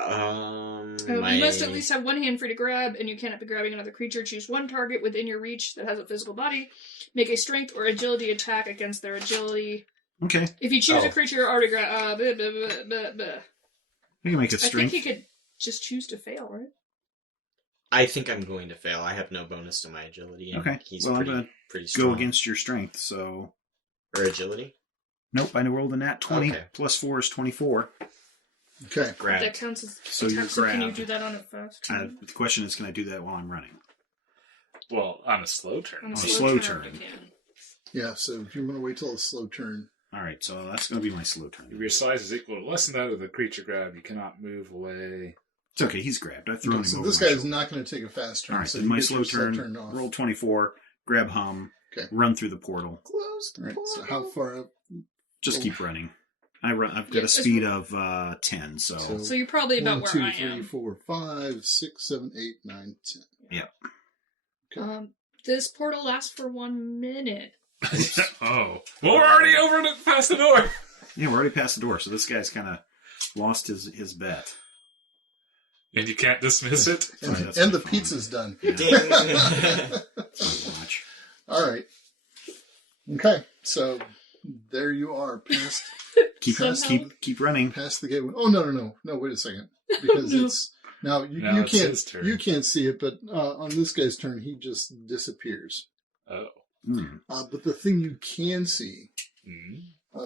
You must at least have one hand free to grab, and you cannot be grabbing another creature. Choose one target within your reach that has a physical body. Make a strength or agility attack against their agility. Okay. If you choose a creature already grab, You can make a I think strength. he could just choose to fail, right? I think I'm going to fail. I have no bonus to my agility. And Okay. He's Well, I'm pretty, gonna pretty strong. Go against your strength. So Or agility? nope. I rolled a nat 20. Okay. Plus 4 is 24. Okay. Grab. That counts as So attack. you're So can you grabbed. do that on a fast turn? The question is, can I do that while I'm running? Well, on a slow turn. On a a slow slow turn, turn. you can. Yeah. So if you want to wait till a slow turn, All right. So that's going to be my slow turn. If your size is equal to less than that of the creature grab, you cannot move away. It's okay. He's grabbed. I threw him so over this my guy is shoulder. not going to take a fast turn. All right. so Then you my get slow your turn. turned off. Roll 24. Grab hum. Okay. Run through the portal. Closed. All right. So how far up? Just keep running. I've got Yeah, a speed of 10. So So you're probably about 1, where 2, I 3, am. 4, 5, 6, 7, 8, 9, 10. This portal lasts for 1 minute. Oh. Well, we're already over it past the door. yeah, we're already past the door. So this guy's kind of lost his bet. And you can't dismiss it? And, Sorry, that's and my the phone. pizza's done. Ding. So watch. All right. Okay. So there you are, past Somehow. Keep running. past the gateway. Oh no! Wait a second, because No. it's now you Now it's his can't turn. see it, but on this guy's turn he just disappears. Oh. But the thing you can see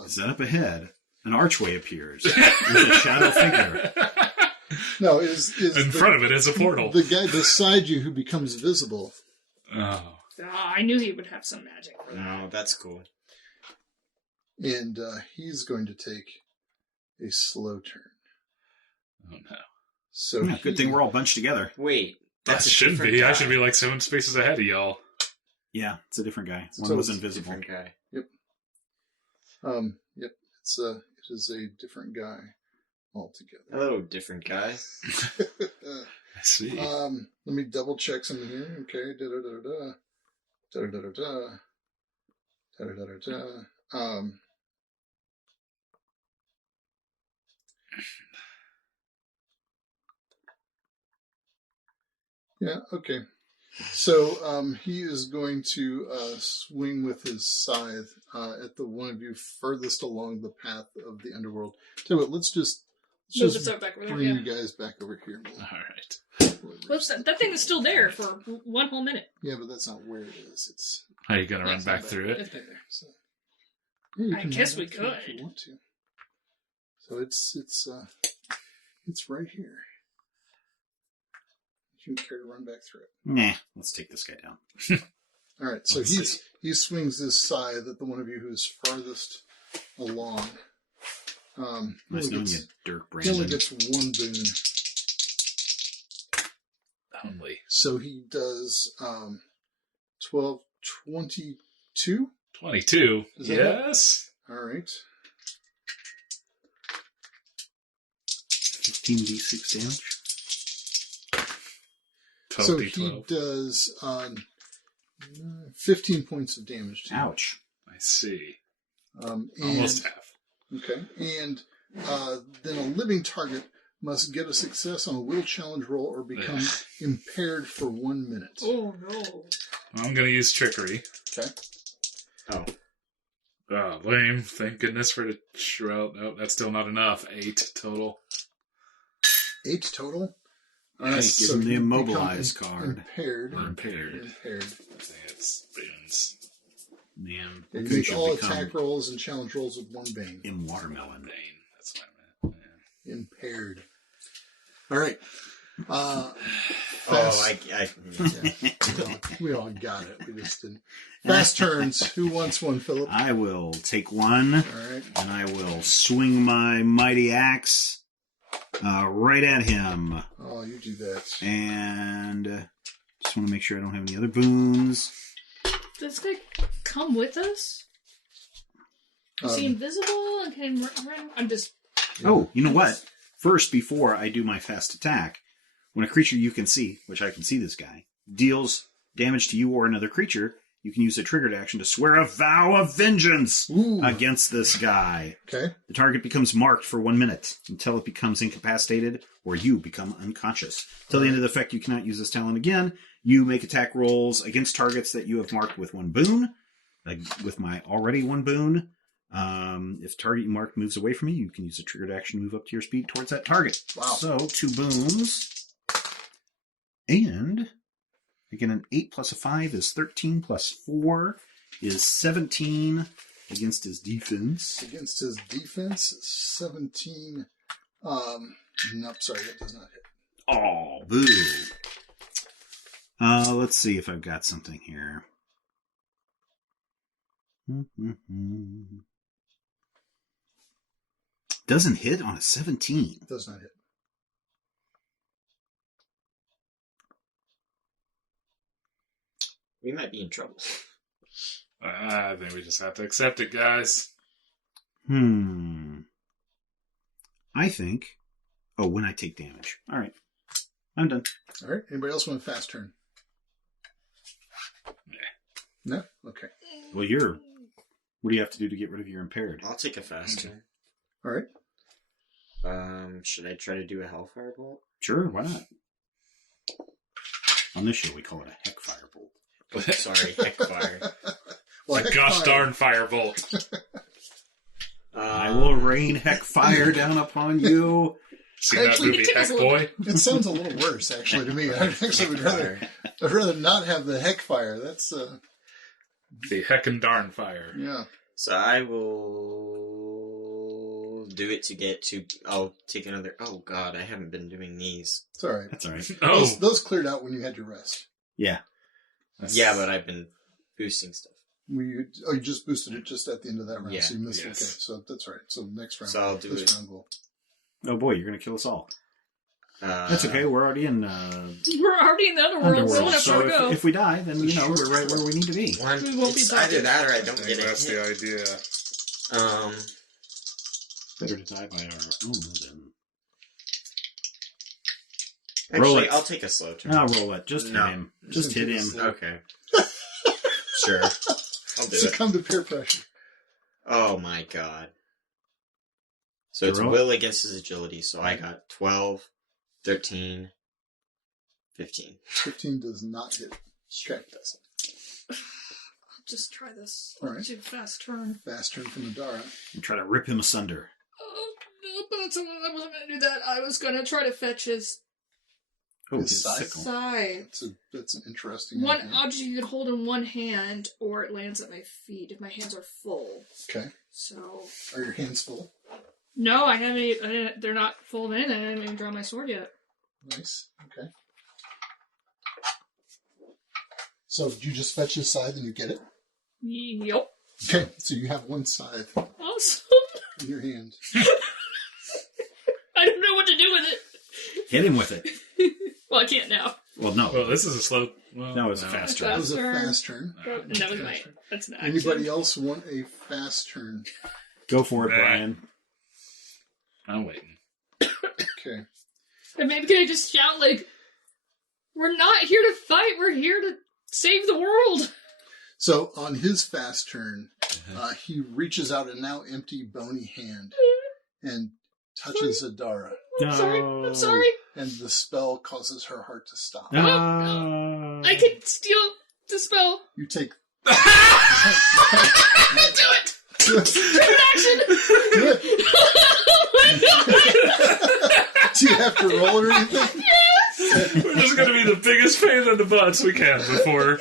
Is that up ahead? An archway appears. There's a shadow figure. no is In front of it is a portal. the guy beside you who becomes visible. Oh. I knew he would have some magic for that. No, that's cool. And he's going to take a slow turn. Oh, no. So Yeah, good thing we're all bunched together. Wait. That That's a shouldn't different be. guy. I should be like 7 spaces ahead of y'all. Yeah, it's a different guy. So One was it's invisible. Different guy. Yep. It is a different guy altogether. Hello, different guy. I see. Let me double check something here. Okay. Da da da da da da da da da da da. Yeah. Okay. So he is going to swing with his scythe at the one of you furthest along the path of the underworld. Tell you what, let's just Move it so back over there. bring Yeah. you guys back over here. All right. Whoops, that thing is still there for 1 whole minute. Yeah, but that's not where it is. It's Are you going to run it's back not through back- it? It's back there. So, yeah, you I can guess run we back through it if could. you want to. So it's right here. You can care to run back through it. Nah, let's take this guy down. All right, so Let's he swings his scythe at the one of you who's farthest along. Nice knowing you, Dirk He only Brandon. gets 1 boon. Only. So he does 12, 22. 22. Does that Yes. All right. 15d6 damage. 12 So D12. he does 15 points of damage to you. Ouch. I see. And, Almost half. Okay. And then a living target must get a success on a will challenge roll or become Ugh. impaired for 1 minute. Oh no. I'm going to use trickery. Okay. Oh, lame. Thank goodness for the shroud. No, that's still not enough. 8 total. 8 total. All Hey, give him the you immobilize become card. Impaired. Or impaired. Impaired. I think it's boons. Man, Yeah, you could make all become attack rolls and challenge rolls with 1 bane. in watermelon. Bane. That's what I meant. Yeah. Impaired. All right. We all got it. We just didn't. Fast turns. Who wants one, Philip? I will take one. All right. And I will swing my mighty axe right at him. Oh, you do that. And just want to make sure I don't have any other boons. Does this guy come with us? Is he invisible and can run? I'm just... Oh, you know what? First, before I do my fast attack, when a creature you can see, which I can see this guy, deals damage to you or another creature, you can use a triggered action to swear a vow of vengeance against this guy. Okay. The target becomes marked for 1 minute until it becomes incapacitated or you become unconscious. Till the end of the effect, you cannot use this talent again. You make attack rolls against targets that you have marked with 1 boon. Like with my already 1 boon. If target you marked moves away from you, you can use a triggered action to move up to your speed towards that target. Wow. So 2 boons. And again, an 8 plus a 5 is 13 plus 4 is 17 against his defense. Against his defense, 17. Nope, sorry, that does not hit. Oh, boo. Let's see if I've got something here. Doesn't hit on a 17. Does not hit. We might be in trouble. I think we just have to accept it, guys. I think... Oh, when I take damage. All right. I'm done. All right. Anybody else want a fast turn? No? Okay. Well, what do you have to do to get rid of your impaired? I'll take a fast turn. All right. Should I try to do a Hellfire Bolt? Sure, why not? On this show, we call it a Heck Firebolt. Oh, sorry, Heckfire. Well, Like gosh darn firebolt. I will rain Heck Fire down upon you. See that Actually, movie, it Heck was a Boy? It sounds a little worse, actually, to me. I'd rather not have the heck fire. That's The Heck and Darn Fire. yeah. So I will do it to get to... I'll take another... Oh, God, I haven't been doing these. It's all right. That's all right. Oh, Those cleared out when you had your rest. Yeah. Yeah, but I've been boosting stuff. You just boosted it just at the end of that round, Yeah, so you missed yes. it. Okay, so that's right. So next round, So I'll do this it. round will. Oh boy, you're going to kill us all. That's That's okay, we're already in We're already in the other world. We don't Underworld. have So to go. if we die, then, we're right where we need to be. One, We won't be it's back either in. that or I I don't think get a that's hit. the idea. Better to die by our own than... Actually, Roll it. I'll take a slow turn. No, roll it. Just No. hit him. Just hit him. Okay. Sure. I'll do it. Succumb to peer pressure. Oh my god. So it's Roll. will against his agility, so I got 12, 13, 15. 15 does not hit. Sure it doesn't. Just try this. All right. Do a fast turn. Fast turn from Adara. And try to rip him asunder. Oh, no, but I wasn't going to do that. I was going to try to fetch his Oh, His his scythe? sickle. side. That's an interesting One idea. object you could hold in one hand, or it lands at my feet if my hands are full. Okay. So, Are your hands full? no, I haven't. They're not full of anything. I haven't even drawn my sword yet. Nice. Okay. So did you just fetch his scythe and you get it? Yep. Okay. So you have one scythe Awesome. in your hand. I don't know what to do with it. Hit him with it. Well, I can't now. Well, no. Well, this is a slow... Well, That was a fast turn. That was a turn. fast turn. And that was my. That's an action. Anybody else want a fast turn? Go for it, Nah. Brian. I'm waiting. Okay. And maybe can I just shout like, "We're not here to fight. We're here to save the world." So on his fast turn, he reaches out a now empty bony hand and touches Adara, I'm sorry. I'm sorry. and the spell causes her heart to stop. No. I could steal the spell. You take. Do it. Do it. Action. Do it. Oh my god. Do you have to roll or anything? We're just going to be the biggest pain in the butts we can before...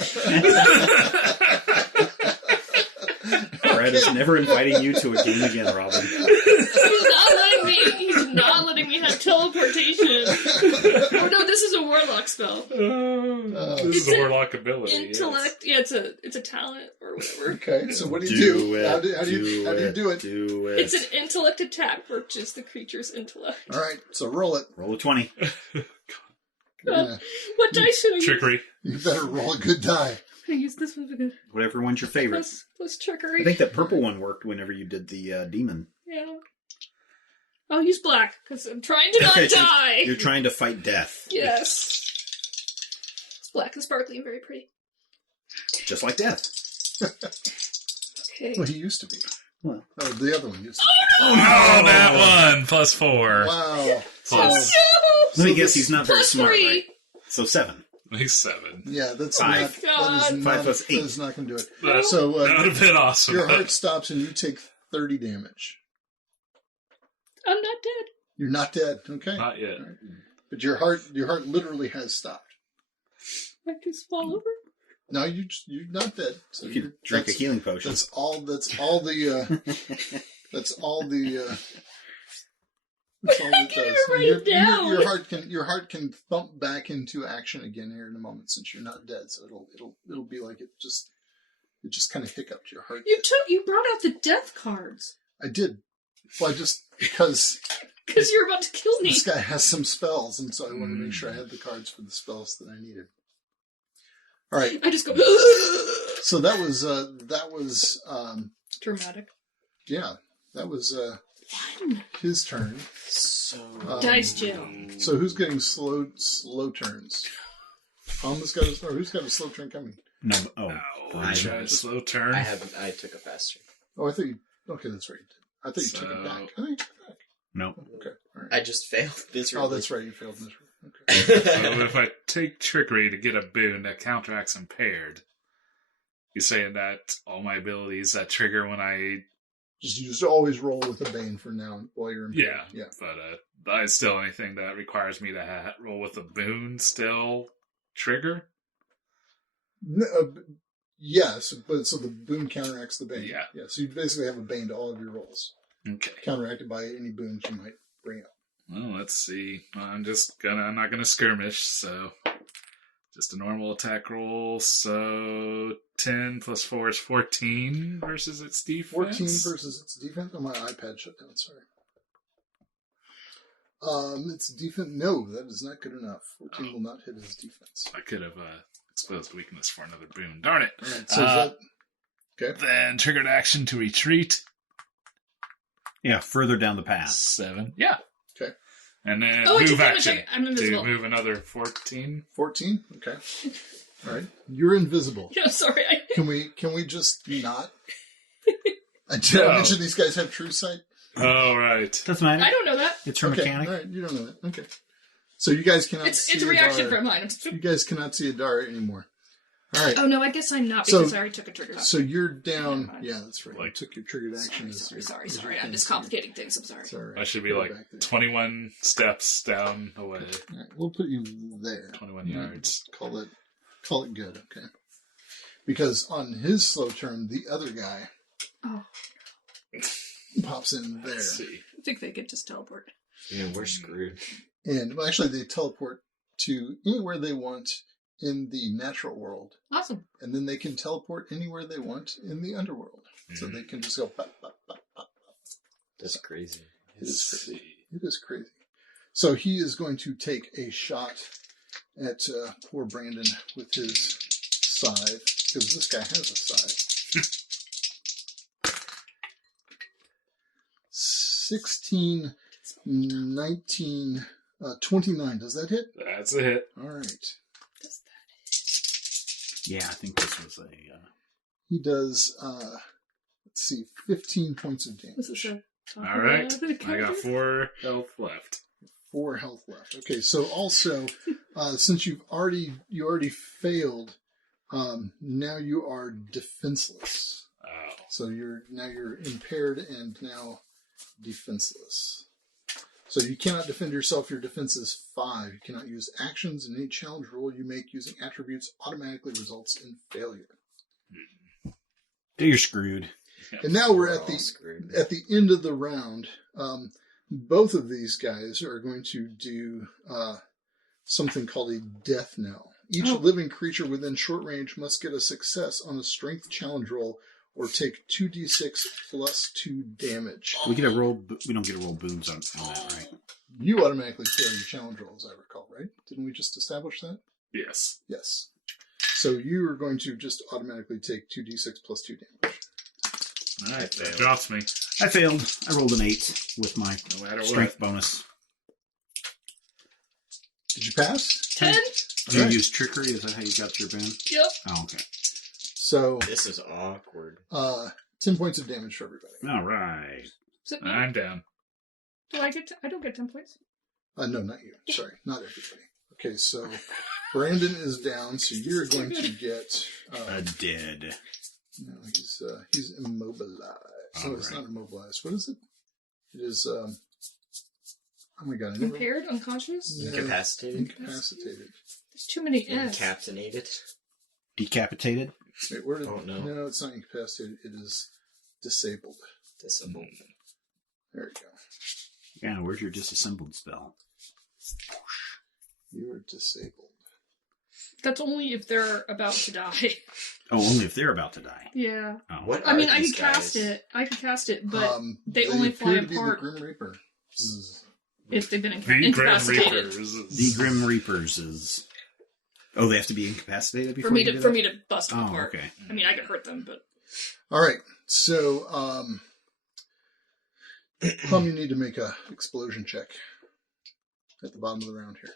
Brad is never inviting you to a game again, Robin. He's not letting me have teleportation. Oh no, warlock spell. This is a warlock ability. Intellect. Yeah, it's a talent or whatever. Okay, so what do you do? How do you do it? Do it. It's an intellect attack for just the creature's intellect. All right, so roll it. Roll a 20. Yeah. What dice should I use? Trickery. You better roll a good die. I use this one again. Whatever one's your favorite. Plus trickery. I think that purple one worked whenever you did the demon. Yeah. I'll use black because I'm trying to not die. You're trying to fight death. Yes. It's black and sparkly and very pretty. Just like death. Okay. Well, he used to be. Well, the other one used to be. Oh, that one! Plus 4. Wow. Plus, let me guess, he's not very Plus smart, 3. right? So 7. makes 7. Yeah, that's 5. not. That is 5 not, plus 8. That is not going to do it. That, So that would have been awesome. your heart stops and you take 30 damage. I'm not dead. You're not dead, okay? Not yet. All right. But your heart literally has stopped. I just fall over. No, you're not dead. So You could drink a healing potion. That's all the. That's all the. That's all it does. Down. Your heart can thump back into action again here in a moment since you're not dead. So it'll be like it just kind of hiccuped your heart. You brought out the death cards. I did. Well, because you're about to kill me. this guy has some spells, and so I wanted to make sure I had the cards for the spells that I needed. All right. I just go. So that was Dramatic. yeah, that was his turn. So Dice jail. So who's getting slow turns? Who's got a slow turn coming? No. I tried a slow turn. I took a fast turn. Oh, I thought you. Okay, that's right. I thought you took it back. I think you took it back. No. Okay, all right. I just failed miserably. Oh, that's right. You failed miserably. Okay. So if I take trickery to get a boon that counteracts impaired, you're saying that all my abilities that trigger when I You just always roll with a bane for now while you're impaired. yeah. But it's still anything that requires me to roll with a boon still trigger. Yes, but so the boon counteracts the bane. Yeah. So you basically have a bane to all of your rolls, Okay. counteracted by any boons you might bring up. Well, let's see. I'm not gonna skirmish, so just a normal attack roll. So 10 plus 4 is 14 versus its defense. 14 versus its defense. Oh, my iPad shut down. Sorry. Its defense. No, that is not good enough. 14 will not hit his defense. I could have exposed weakness for another boon. Darn it. All right, so is that okay? Then triggered action to retreat. Yeah, further down the path. 7. Yeah. Okay. And then Oh, move action I'm to invisible. move another 14. 14. Okay. All right. You're invisible. Yeah, sorry. Can we just not? Did I mention these guys have true sight? Oh, right. Doesn't matter. I don't know that. It's her Okay. mechanic. All right. You don't know that. Okay. So you guys cannot. It's a reaction Adara. from mine. You guys cannot see Adara anymore. All right. Oh no, I guess I'm not So- because I already took a trigger. So you're down. Never mind. Yeah, that's right. You took your triggered action. Sorry. as your I'm thing. just complicating things. I'm sorry. It's all right. I should be Go like back there. 21 steps down away. All right, we'll put you there. 21 yards. Call it good. Okay. Because on his slow turn, the other guy pops in there, Let's see. I think they could just teleport. Yeah, we're screwed. and well, actually, they teleport to anywhere they want in the natural world, Awesome. and then they can teleport anywhere they want in the underworld. So they can just go. Pop, pop, pop, pop. That's crazy. It is Let's crazy. see. It is crazy. So he is going to take a shot at poor Brandon with his scythe, because this guy has a scythe. 16, 19, 29. Does that hit? That's a hit. All right. Yeah, I think this was a... He does, let's see, 15 poins of damage. This is a All right. I got 4 health left. 4 health left. Okay, so also, since you already failed, now you are defenseless. Oh. So you're impaired and now defenseless. So you cannot defend yourself. Your defense is 5. You cannot use actions, and any challenge roll you make using attributes automatically results in failure. You're screwed. And now we're at all screwed. the end of the round. Both of these guys are going to do something called a death knell. Each living creature within short range must get a success on a strength challenge roll or take 2d6 plus 2 damage. We get a roll. We don't get a roll boons on that, right? You automatically fail your challenge roll, as I recall, right? Didn't we just establish that? Yes. Yes. So you are going to just automatically take 2d6 plus 2 damage. All right, that drops me. I failed. I rolled an 8 with my No matter strength what. bonus. Did you pass? 10? Do you Right. use trickery? Is that how you got your band? Yep. Oh, okay. So, This is awkward. 10 points of damage for everybody. All right. Is it me? I'm down. Do I get? I don't get 10 points. No, not you. Sorry, not everybody. Okay, so Brandon is down, so you're going to get... Dead. No, he's immobilized. All No, it's right. not immobilized. What is it? It is, oh my god, I never... Impaired, unconscious. No, Incapacitated? Incapacitated. There's too many S. Incapsulated? Decapitated. Wait, where did... Oh, no. No, it's not incapacitated. It is disabled. Disabled. There you go. Yeah, where's your disassembled spell? You are disabled. That's only if they're about to die. Oh, only if they're about to die. Yeah. Oh. What I mean, are I can these cast guys? it. I can cast it, but they they only appear fly to be apart the Grim Reaper. Zzz. if they've been The Grim incapacitated. Reapers. The Grim Reapers is... Oh, they have to be incapacitated before For me you to do for that? me to bust them Oh, apart. okay. I mean, I could hurt them, but All right, so Plum, you need to make a explosion check at the bottom of the round here.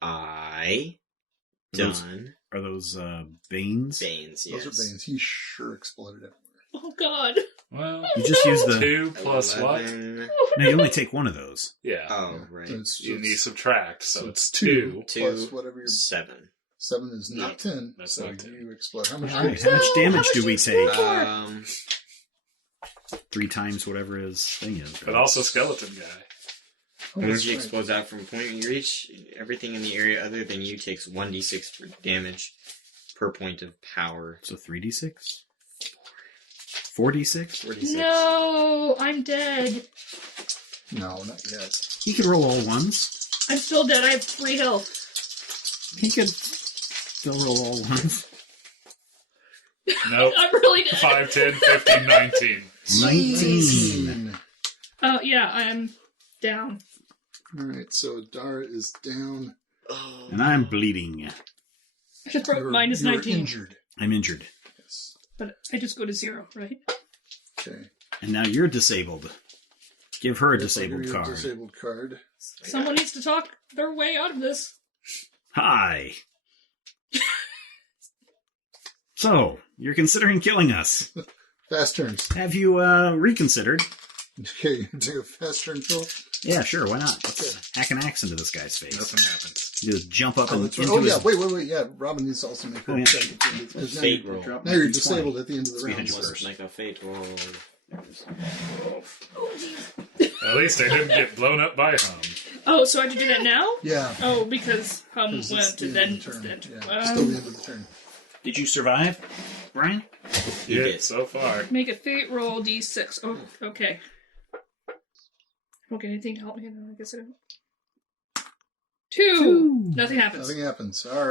I Those- done Are those Banes? Banes, yes. Those are Banes. He sure exploded everywhere. oh god. Well, You just use the... 2 plus what? 11. No, you only take one of those. Yeah. Oh, right. It's You need just- subtract, so so it's two. 2. Plus 2, whatever your 7. 7 is not Yeah, 10, that's so not 10. you explode. How much All damage? right, how much No, damage how much do we do you take? explode? 3 times whatever his thing is. But also skeleton guy. Oh, that's Energy right. explodes out from a point you reach. Everything in the area other than you takes 1d6 damage per point of power. So 3d6? 4d6? 46. No, I'm dead. No, not yet. He could roll all ones. I'm still dead. I have 3 health. He could still roll all ones. Nope. I'm really dead. 5, 10, 15, 19. 19. Oh yeah, I'm down. All right, so Dara is down. Oh. And I'm bleeding. I just broke You're- minus you're 19. injured. I'm injured. Yes. But I just go to 0, right? Okay. And now you're disabled. Give her a Yep, I'll disabled give you a card. Disabled card. Someone needs to talk their way out of this. Hi. So, you're considering killing us. Fast turns. Have you reconsidered? Okay, you take a fast turn, Phil. Yeah, sure, why not? Let's hack an axe into this guy's face. Nothing happens. You just jump up Oh, and that's right. into Oh, his... yeah, wait. Yeah, Robin needs to also make her Oh, yeah. check at the end of the- 'cause now Fate you're- roll. Now you're disabled at the end of the round. 300 so- Almost like a fate roll. At least I didn't get blown up by Hum. Oh, so I have to do that now? Yeah. Oh, because Hum 'cause it's went the and end then... of the turn. then- Yeah, still the end of the turn. Did you survive, Brian? You Yeah, did. so far. Make a fate roll d6. Oh, okay. I don't get anything to help me. I guess I don't. 2! Nothing happens. Nothing happens. All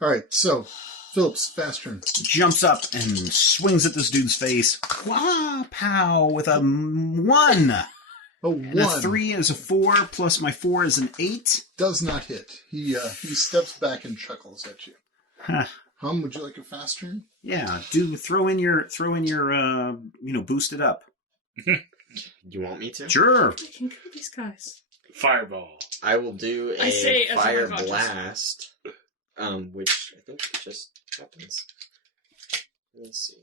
right. So, Phillips, fast turn. Jumps up and swings at this dude's face. Wah, pow, with a 1. Oh, And 1 a 3 is a 4, plus my 4 is an 8. does not hit. He steps back and chuckles at you. Huh. Hum, would you like a fast turn? Yeah, throw in your boost it up. You want me to? Sure. I can kill these guys. Fireball. I will do I say a as fire I'm unconscious. blast, which I think just happens. Let me see.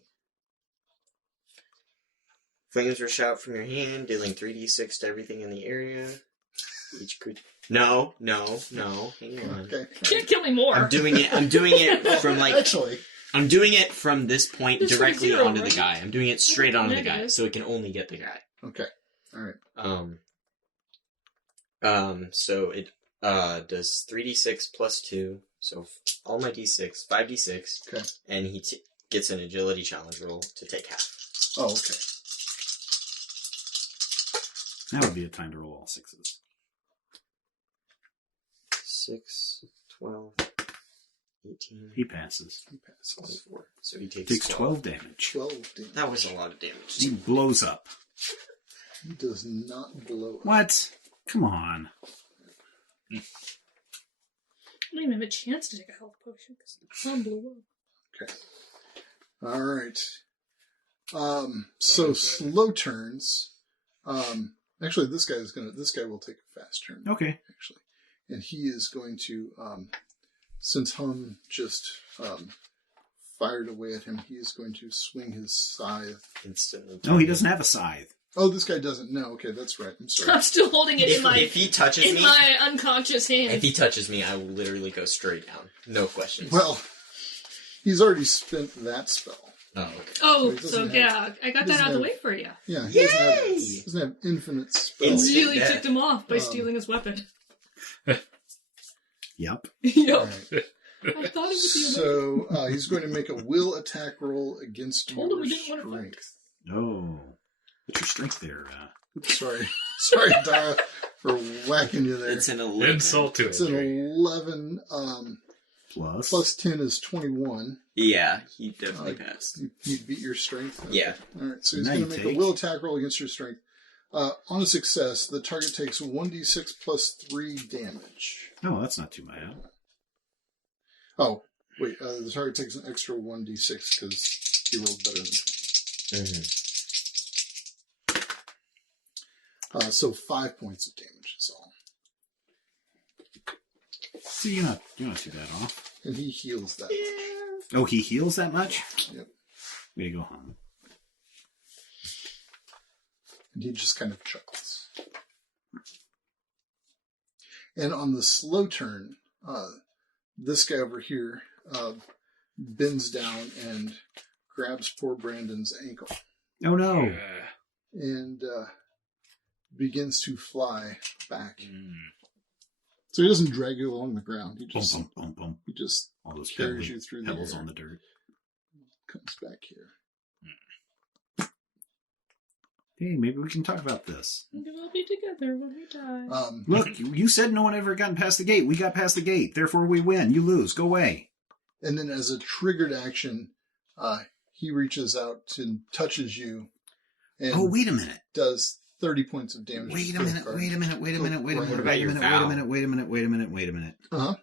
Flames rush out from your hand, dealing 3d6 to everything in the area. Each creature. No. Hang on. Okay. Can't kill me more. I'm doing it from like. Actually, I'm doing it from this point This is directly 0, onto right? the guy. I'm doing it straight onto the guy, Negative. so it can only get the guy. okay. All right. So it does 3d6 plus 2, so all my d6, 5d6, Okay. and he gets an agility challenge roll to take half. Oh, okay. That would be a time to roll all sixes. 6, 12, 18, He passes. He passes. 24. So he takes Takes 12 damage. 12 damage. That was a lot of damage. He blows up. He does not blow up. What? Come on. I didn't even have a chance to take a health potion because the sun blew up. Okay. All right. So slow turns. Actually, this guy will take a fast turn. Okay. Actually, and he is going to, since Hum just fired away at him, he is going to swing his scythe. Instantly. No, he doesn't have a scythe. Oh, this guy doesn't. No, okay, that's right. I'm sorry. I'm still holding it If he touches me, my unconscious hand. if he touches me, I will literally go straight down. No questions. Well, he's already spent that spell. Oh, okay. Oh, he doesn't so have- yeah, I got that out of the way for you. Yeah, he doesn't have infinite spells. Instant Really death. ticked him off by stealing his weapon. Yep. Yep. All right. I thought it would be So he's going to make a will attack roll against Told him your we didn't want to fight. strength. Oh. What's your strength there? Sorry, Dara, for whacking you there. It's an 11. Insult to It's an injury. 11. Plus? Plus 10 is 21. Yeah, he definitely passed. You beat your strength. Okay. Yeah. All right. So he's Now going you to make a take- will attack roll against your strength. On a success, the target takes 1d6 plus 3 damage. No, that's not too bad. Oh, wait. The target takes an extra 1d6 because he rolled better than 20. Mm-hmm. So 5 points of damage is all. So you're not too bad off. And he heals that much. Oh, he heals that much? Yep. Way to go, Hum. And he just kind of chuckles. And on the slow turn, this guy over here bends down and grabs poor Brandon's ankle Oh, no. Yeah. and begins to fly back. Mm. So he doesn't drag you along the ground. He Boom, just boom, boom, boom. All those carries you through the pebbles air. on the dirt. Comes back here. Hey, maybe we can talk about this. We can all be together when we die. Look, you said no one ever gotten past the gate. We got past the gate. Therefore, we win. You lose. Go away. And then as a triggered action, he reaches out and touches you and Oh, wait a minute. does 30 points of damage. Wait to a the minute. card. Wait a minute. Wait a minute. Wait a What minute. about Wait a your minute. vow? Wait a minute. Wait a minute. Wait a minute. Wait a minute. Uh-huh.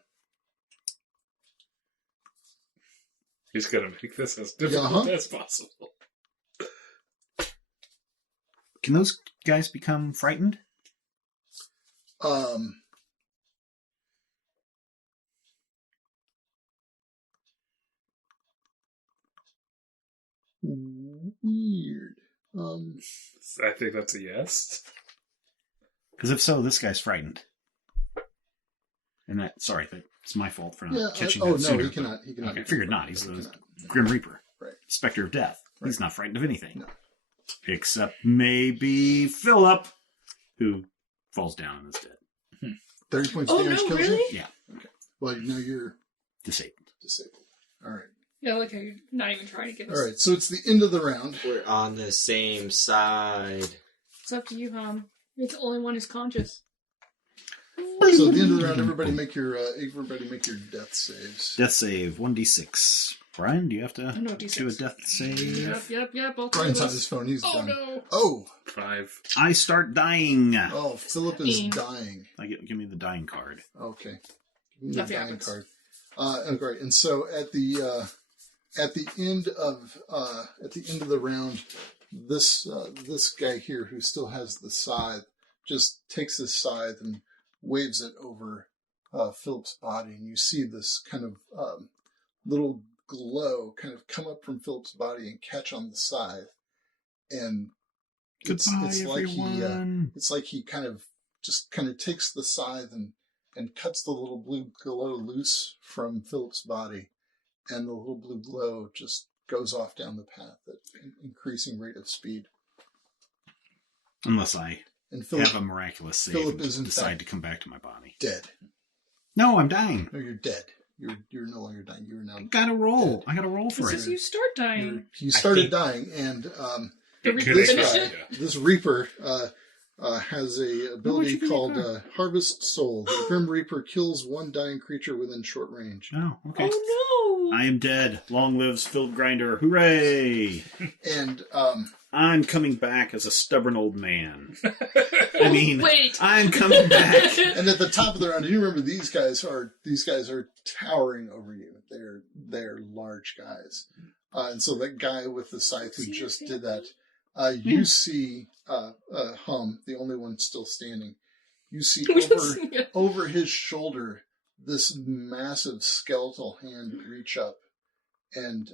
He's gonna make this as difficult as possible. Can those guys become frightened? Weird. I think that's a yes. Because if so, this guy's frightened. And that's my fault for not catching that sooner. he cannot. He cannot. Okay, figured not. He's He the cannot. Grim Reaper. Right. Spectre of Death. He's Right. not frightened of anything. No. Except maybe Philip, who falls down and is dead. 30 points Oh, damage no, kills really? you? Yeah. Well, now you're Disabled. disabled. All right. Yeah, look, you're not even trying to give us. All right. So it's the end of the round. We're on the same side. It's up to you, Hum. You're the only one who's conscious. So at the end of the round, everybody make your death saves. Death save, 1d6. Brian, do you have to No, do a D6. death save? Yep. All three of Brian's on us. his phone. He's Oh done. no! Oh, 5. I start dying. oh, Philip is Fine. dying. Give me the dying card. Okay. Give me the Nothing dying happens. card. Great. And so at the end of the round, this guy here who still has the scythe just takes his scythe and waves it over Philip's body, and you see this kind of little glow kind of come up from Philip's body and catch on the scythe, and Goodbye, everyone. everyone. It's like he kind of takes the scythe and cuts the little blue glow loose from Philip's body, and the little blue glow just goes off down the path at an increasing rate of speed. Unless I And Philip have a miraculous save Philip and is in decide fact to come back to my body. dead. No, I'm dying. No, you're dead. You're no longer dying. You're now I gotta roll. dead. I gotta roll for This it. is you start dying. You started think- dying, and The Good Reaper idea. finished it? This Reaper has a ability you be called a Harvest Soul. The Grim Reaper kills one dying creature within short range. Oh, okay. Oh no! I am dead. Long lives Field Grinder. Hooray! And I'm coming back as a stubborn old man. I mean, Wait. I'm coming back. and at the top of the round, do you remember these guys are towering over you. They're large guys. And so that guy with the scythe who just did that, you see Hum, the only one still standing. You see over his shoulder this massive skeletal hand reach up and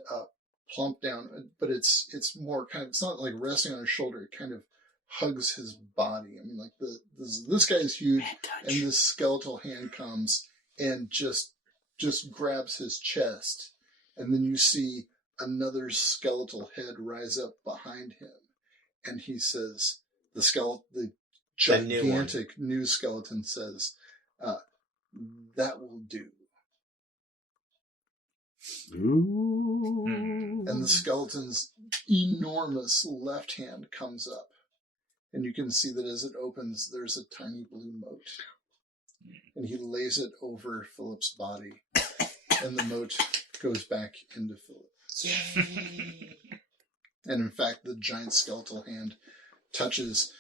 plump down, but it's more kind of, it's not like resting on his shoulder. It kind of hugs his body. I mean, like this guy's huge, and this skeletal hand comes and just grabs his chest, and then you see another skeletal head rise up behind him, and he says, the gigantic new skeleton says, "That will do." Ooh. And the skeleton's enormous left hand comes up. And you can see that as it opens, there's a tiny blue mote. And he lays it over Philip's body. And the mote goes back into Philip. Yay! And in fact, the giant skeletal hand touches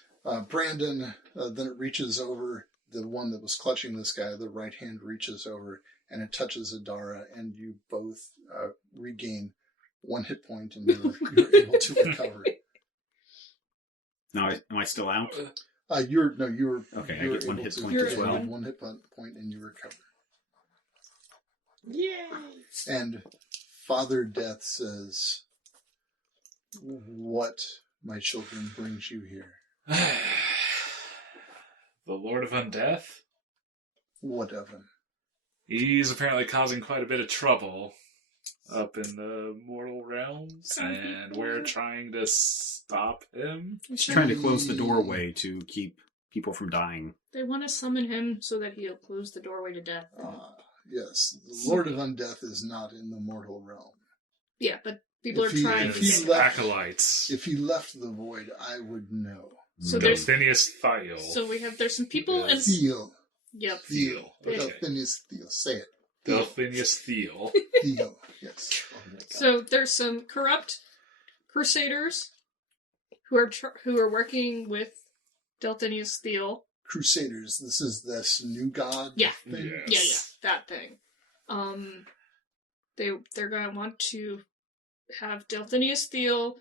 Brandon. Then it reaches over the one that was clutching this guy. The right hand reaches over and it touches Adara. And you both regain 1 hit point and you're able to recover. Now, am I still out? You were Okay, you I were get 1 able hit to- point you as well. had 1 hit point and you recover. Yay! And Father Death says, "What, my children, brings you here? The Lord of Undeath? What of him?" He's apparently causing quite a bit of trouble up in the mortal realms, and we're trying to stop him. He's trying to close the doorway to keep people from dying. They want to summon him so that he'll close the doorway to death. Yes, the Lord of Undeath is not in the mortal realm. Yeah, but people If are he- trying if to he get left- Acolytes. If he left the void, I would know. So there's Delphinius Thiel. so there's some people and Theo. yep. Thiel. Okay. Delphinius Theo. Say it. Delphinius Thiel. Theo. Yes. So there's some corrupt crusaders who are working with Delphinius Thiel. Crusaders. This is this new god Yeah. thing. Yes. Yeah, that thing. They're gonna want to have Delphinius Thiel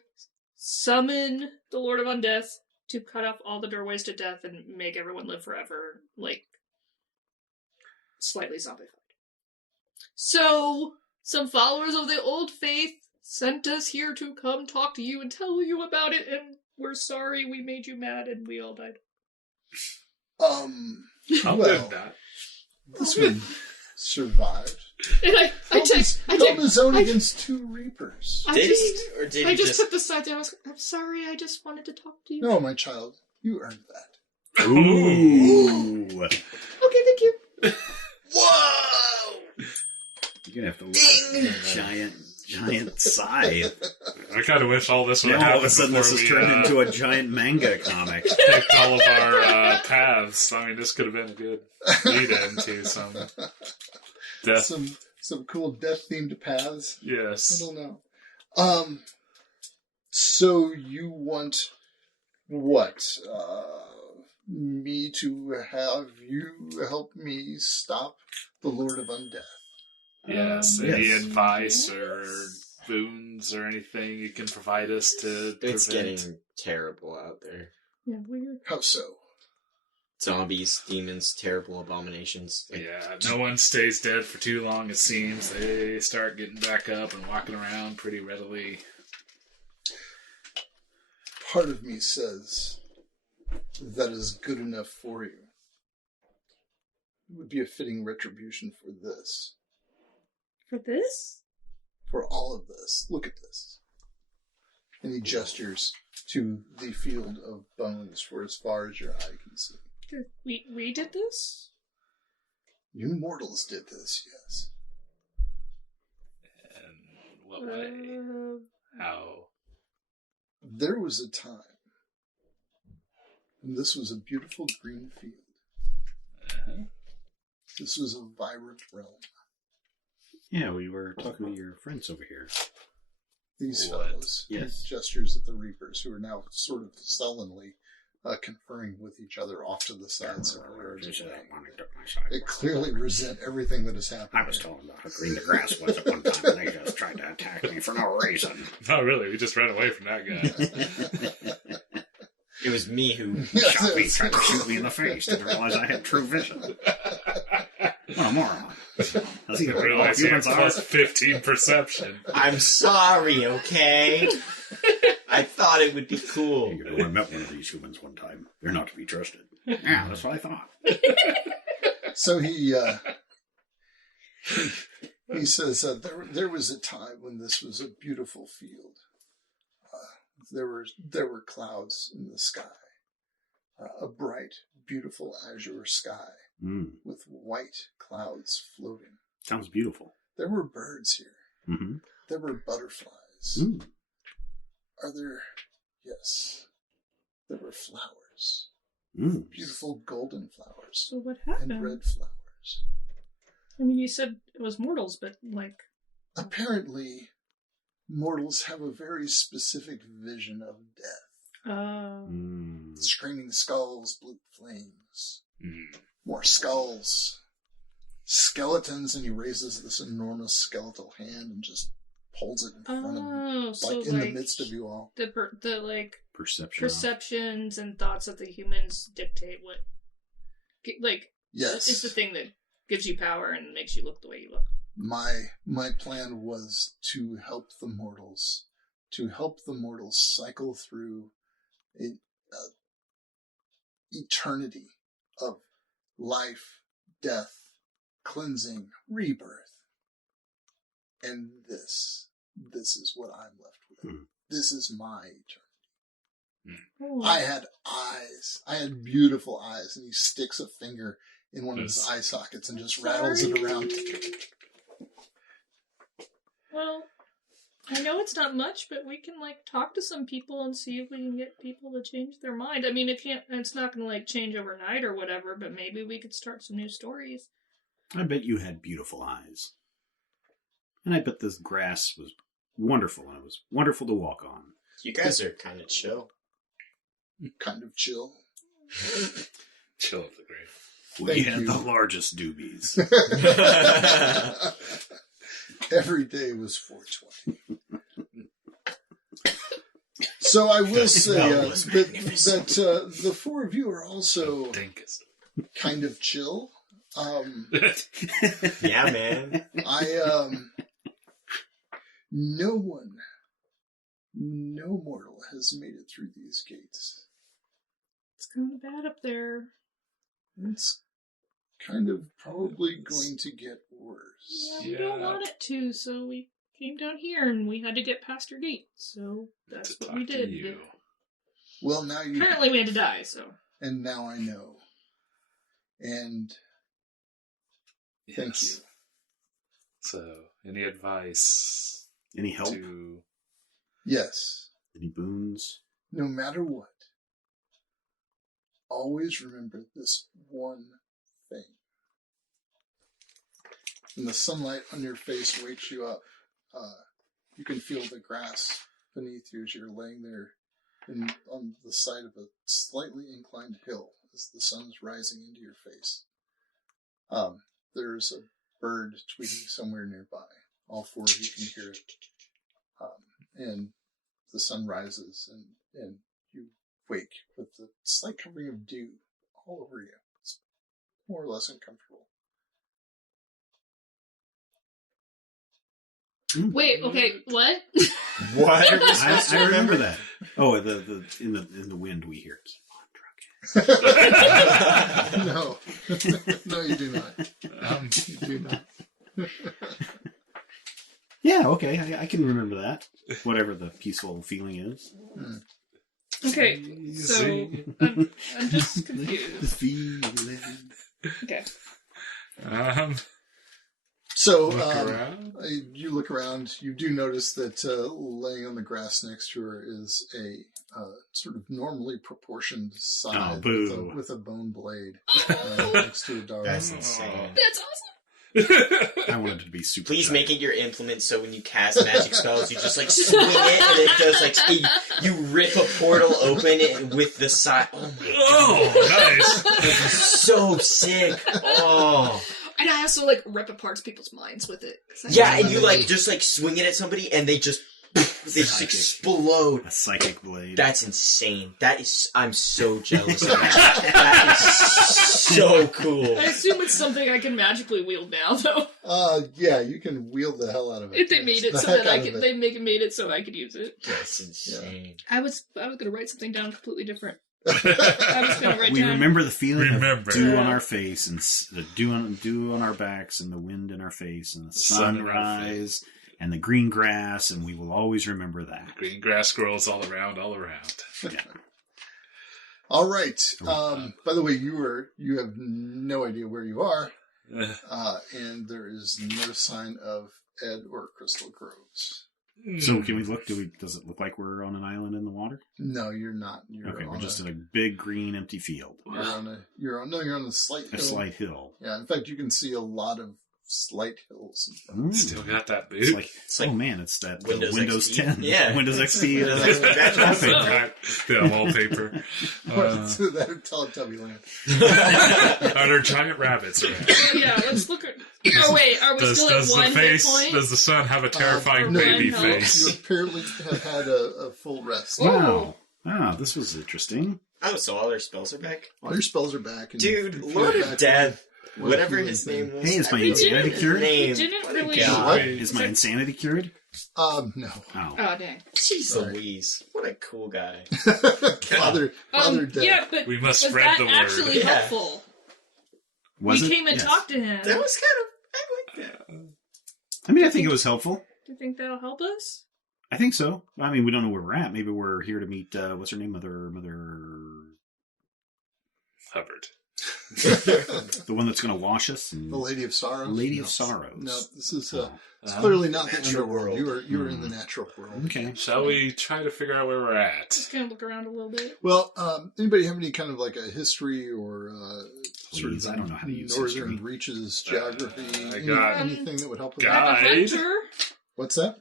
summon the Lord of Undeath to cut off all the doorways to death and make everyone live forever, like slightly zombified. So some followers of the old faith sent us here to come talk to you and tell you about it, and we're sorry we made you mad and we all died. I'll Well, live that. this one survived. And I Held his own against 2 Reapers. Did he? Or did I he just put the side down. I'm sorry, I just wanted to talk to you. No, my child, you earned that. Ooh. Okay, thank you. Whoa! You're going to have to look at giant scythe. I kind of wish all this would have Now all happened of a sudden before this has we turned into a giant manga comic. picked all of our paths. I mean, this could have been a good lead-in to some death. Some cool death-themed paths. I Yes. don't know. So you want what? Me to have you help me stop the Lord of Undeath? Yes. Any Yes. advice or boons or anything you can provide us to It's prevent? getting terrible out there. Yeah, weird. How so? Zombies, demons, terrible abominations. Like, Yeah, no one stays dead for too long, it seems. They start getting back up and walking around pretty readily. Part of me says that is good enough for you. It would be a fitting retribution for this. For this? For all of this. Look at this. And he gestures to the field of bones for as far as your eye can see. We did this? You mortals did this, yes. And what way? How? There was a time when this was a beautiful green field. Uh-huh. This was a vibrant realm. Yeah, we were talking to your friends over here. These What? fellows, Yes. gestures at the Reapers, who are now sort of sullenly conferring with each other off to the side several yards away. They clearly resent everything that has happened. I was telling them how green the grass was at one time, and they just tried to attack me for no reason. Not really. We just ran away from that guy. It was me who... Shot me, tried to shoot me in the face. Didn't realize I had true vision. What a moron. Does he Realize he had humans are? plus 15 perception. I'm sorry, okay? I thought it would be cool. You know, I met one of these humans one time. They're not to be trusted. Yeah, that's what I thought. So he says, there was a time when this was a beautiful field. There were clouds in the sky, a bright, beautiful azure sky with white clouds floating. Sounds beautiful. There were birds here. Mm-hmm. There were butterflies. Are there? Yes. There were flowers. Beautiful golden flowers. So what happened? And red flowers. I mean, you said it was mortals, but like... Apparently, mortals have a very specific vision of death. Screaming skulls, blue flames. More skulls. Skeletons, and he raises this enormous skeletal hand and just pulls it in front of him. So In the midst of you all. The like perceptions and thoughts of the humans dictate what... Like, yes. It's the thing that gives you power and makes you look the way you look. My plan was to help the mortals cycle through an eternity of life, death, cleansing, rebirth. And this is what I'm left with. This is my eternity. Oh. I had eyes. I had beautiful eyes. And he sticks a finger in one of his eye sockets and just rattles it around. Well, I know it's not much, but we can like talk to some people and see if we can get people to change their mind. I mean, it's not going to like change overnight or whatever, but maybe we could start some new stories. I bet you had beautiful eyes. And I bet this grass was wonderful, and it was wonderful to walk on. You guys are kind of chill. Kind of chill. Chill of the grave. We had the largest doobies. Every day was 420. So I will say that the four of you are also kind of chill. Yeah, man. No mortal has made it through these gates. It's kind of bad up there. It's kind of probably going to get worse. Yeah, we don't want it to, so we came down here and we had to get past your gate. So that's what we did. Well, now you... Apparently we had to die, so... And now I know. And... Thank you. So, any advice? Any help? Yes. Any boons? No matter what, always remember this one thing. And the sunlight on your face wakes you up. You can feel the grass beneath you as you're laying there on the side of a slightly inclined hill as the sun's rising into your face. There's a bird tweeting somewhere nearby. All four of you can hear it. And the sun rises, and you wake with a slight covering of dew all over you. It's more or less uncomfortable. Wait, okay, what? What? I remember that. Oh, in the wind we hear, keep on trucking. No. No, you do not. You do not. Yeah, okay, I can remember that. Whatever the peaceful feeling is. Okay, so I'm just confused. The feeling. Okay. So around. you look around. You do notice that laying on the grass next to her is a sort of normally proportioned scythe with a bone blade next to a dart. That's insane. That's awesome. I wanted to be super. Please tight. make it your implement so when you cast magic spells, you just like swing it and it does like you rip a portal open and with the side. Oh my god! Nice. That's so sick. Oh. And I also like rip apart people's minds with it. Yeah, and you like just like swing it at somebody and they just explode. A psychic blade. That's insane. I'm so jealous of that. That is so cool. I assume it's something I can magically wield now, though. Yeah, you can wield the hell out of it. If they made it so that I could, made it so I could use it. That's insane. I was gonna write something down completely different. I was gonna write We down. remember the feeling Remember. of dew on our face and the dew on our backs and the wind in our face and the Sun in our sunrise and the green grass, and we will always remember that. Green grass grows all around. Yeah. All right. By the way, you have no idea where you are, and there is no sign of Ed or Crystal Groves. So can we look? Does it look like we're on an island in the water? No, you're not. We're just in a big green empty field. You're on a slight hill. A slight hill. Yeah, in fact, you can see a lot of slight hills in front of you. Still got that It's boot. like, like oh man, it's that Windows Windows XP. 10. Yeah. Windows XP. Windows XP. wallpaper. Yeah, wallpaper. That would Teletubby land. Are there giant rabbits around? Yeah, let's look at. Oh wait, are we still at one hit point? Does the sun have a terrifying No, baby no. face? You apparently have had a full rest. Wow. Ah, this was interesting. Oh, so all their spells are back? All your spells are back. And Dude, you feel Lord back of Death. with Whatever healing his thing. name was. Hey, is my I forget insanity his cured? name. Didn't What a really- guy. What? Is my insanity cured? No. Oh. Oh dang. Jeez Sorry. Louise. What a cool guy. Father Death. Yeah, but We must was spread that the word. actually Yeah. helpful? Was we it? came and Yes. talked to him. That was kind of... I like that. I mean, I think it was helpful. Do you think that'll help us? I think so. I mean, we don't know where we're at. Maybe we're here to meet, what's her name? Mother... Hubbard. The one that's going to wash us? And... The Lady of Sorrows. Lady No. of Sorrows. No, this is Oh. it's clearly not the Natural underworld. world. You are in the natural world. Okay. Shall we try to figure out where we're at? Just kind of look around a little bit. Well, anybody have any kind of like a history or sort Please, of I don't know how to use northern history. reaches, geography, I got- anything that would help with Got- that? I'm a Guide. hunter. What's that?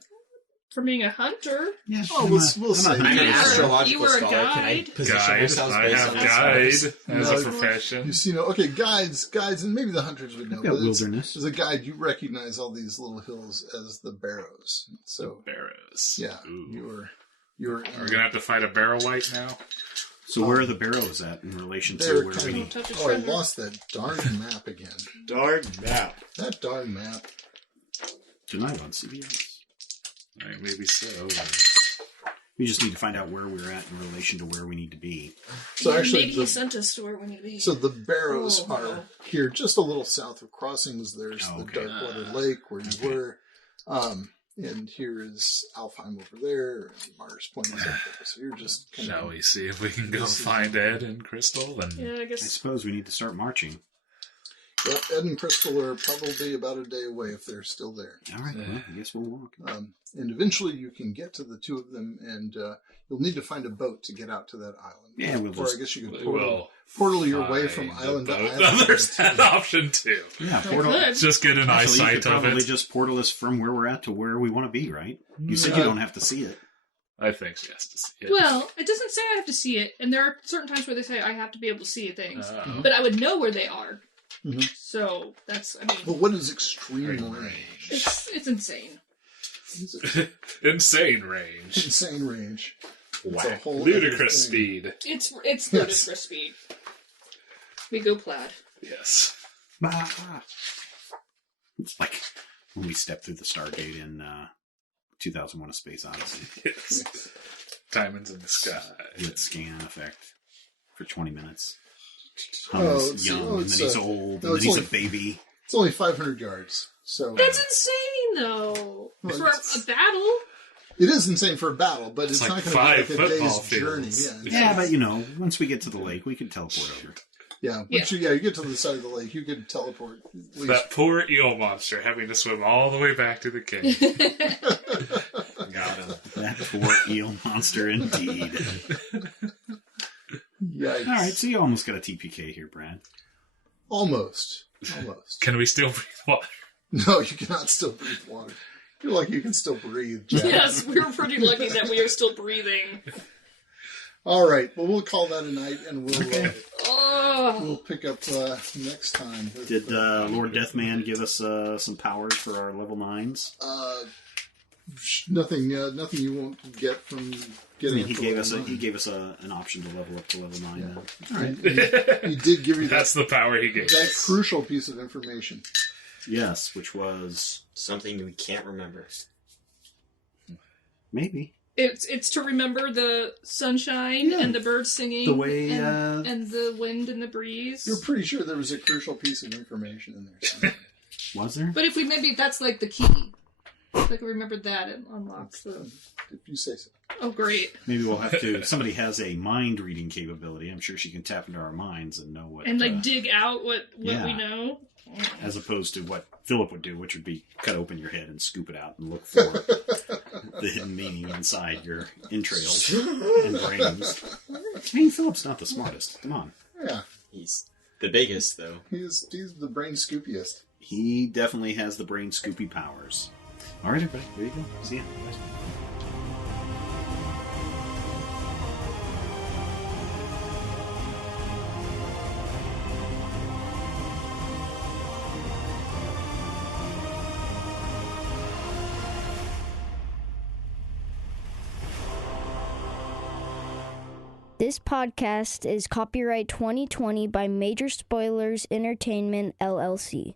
For being a hunter. Yeah, Oh, we'll say I'm an You were- astrological you were a scholar. Can I guide? position Guide. ourselves I based have on the guide stars? as No, a profession. You see, okay, guides, and maybe the hunters would know. We've got but it's- wilderness. As a guide, you recognize all these little hills as the barrows. So, Barrows. yeah, Ooh. you're. Are we gonna have to fight a barrow white now? So where are the barrows at in relation to They're where kind we... of- Touch a Oh, I treasure. lost that darn map again. Darn map. That darn map. Tonight on CBS. Maybe so. We just need to find out where we're at in relation to where we need to be. So Yeah, actually, maybe he sent us to where we need to be. So the barrows Oh, are no. here, just a little south of Crossings. There's Oh, the okay. Darkwater Lake where you were, and here is Alfheim over there, and Martyrs Point is up there. So you're just kind Shall of, we see if we can go find Ed and Crystal? And Yeah, I I guess. suppose we need to start marching. Well, Ed and Crystal are probably about a day away if they're still there. All right, well, I guess we'll walk. And eventually you can get to the two of them, and you'll need to find a boat to get out to that island. Yeah, we'll or just- I guess you could we will portal your way from find island the to boat. island. There's that option too. Yeah, I portal. could. Let's just get an Actually, you eyesight could of probably it. just portal us from where we're at to where we want to be, right? You said you don't have to see it. I think she has to see it. Well, it doesn't say I have to see it, and there are certain times where they say I have to be able to see things, Oh. but I would know where they are. Mhm. So that's, I But mean, what is extreme Range. range? it's insane. Insane range. Insane range. It's a Whack. whole Ludicrous other thing. speed. It's Yes. ludicrous speed. We go plaid. Yes. Bah. It's like when we stepped through the Stargate in 2001: A Space Odyssey. Yes. Diamonds in the sky. With scan effect for 20 minutes. Oh, He's it's- young, oh, and it's then he's a- old, no, and it's then he's a only- baby. It's only 500 yards. So That's insane, though. Well, For it's- a battle. it is insane for a battle, but it's like not going to 5 be like a football day's journey. fields. Yeah. Yeah, but you know, once we get to the lake, we can teleport over. Yeah, once you get to the side of the lake, you can teleport. At least. That poor eel monster having to swim all the way back to the cave. Got him. That poor eel monster indeed. Yikes. All right, so you almost got a TPK here, Brad. Almost. Can we still breathe water? No, you cannot still breathe water. You're lucky you can still breathe, Jack. Yes, we're pretty lucky that we are still breathing. All right, well, we'll call that a night, and we'll Oh. we'll pick up next time. Did Lord Deathman give us some powers for our level 9s? Nothing you won't get from getting. He gave us an option to level up to level 9. Yeah. Then. All right. He did give you That's the power he gave that us. crucial piece of information. Yes, which was Something we can't remember. maybe It's to remember the sunshine and the birds singing, the way and the wind and the breeze. You're pretty sure there was a crucial piece of information in there somewhere. was there? But if we maybe that's like the key. If I can remember that, it unlocks the. If you say so. Oh, great! Maybe we'll have to. Somebody has a mind reading capability. I'm sure she can tap into our minds and know what. And dig out what yeah. we know. As opposed to what Philip would do, which would be cut open your head and scoop it out and look for the hidden meaning inside your entrails and brains. I mean, Philip's not the smartest. Come on. Yeah, He's the biggest, though. he's the brain scoopiest. He definitely has the brain scoopy powers. All right, everybody. There you go. See ya. This podcast is copyright 2020 by Major Spoilers Entertainment, LLC.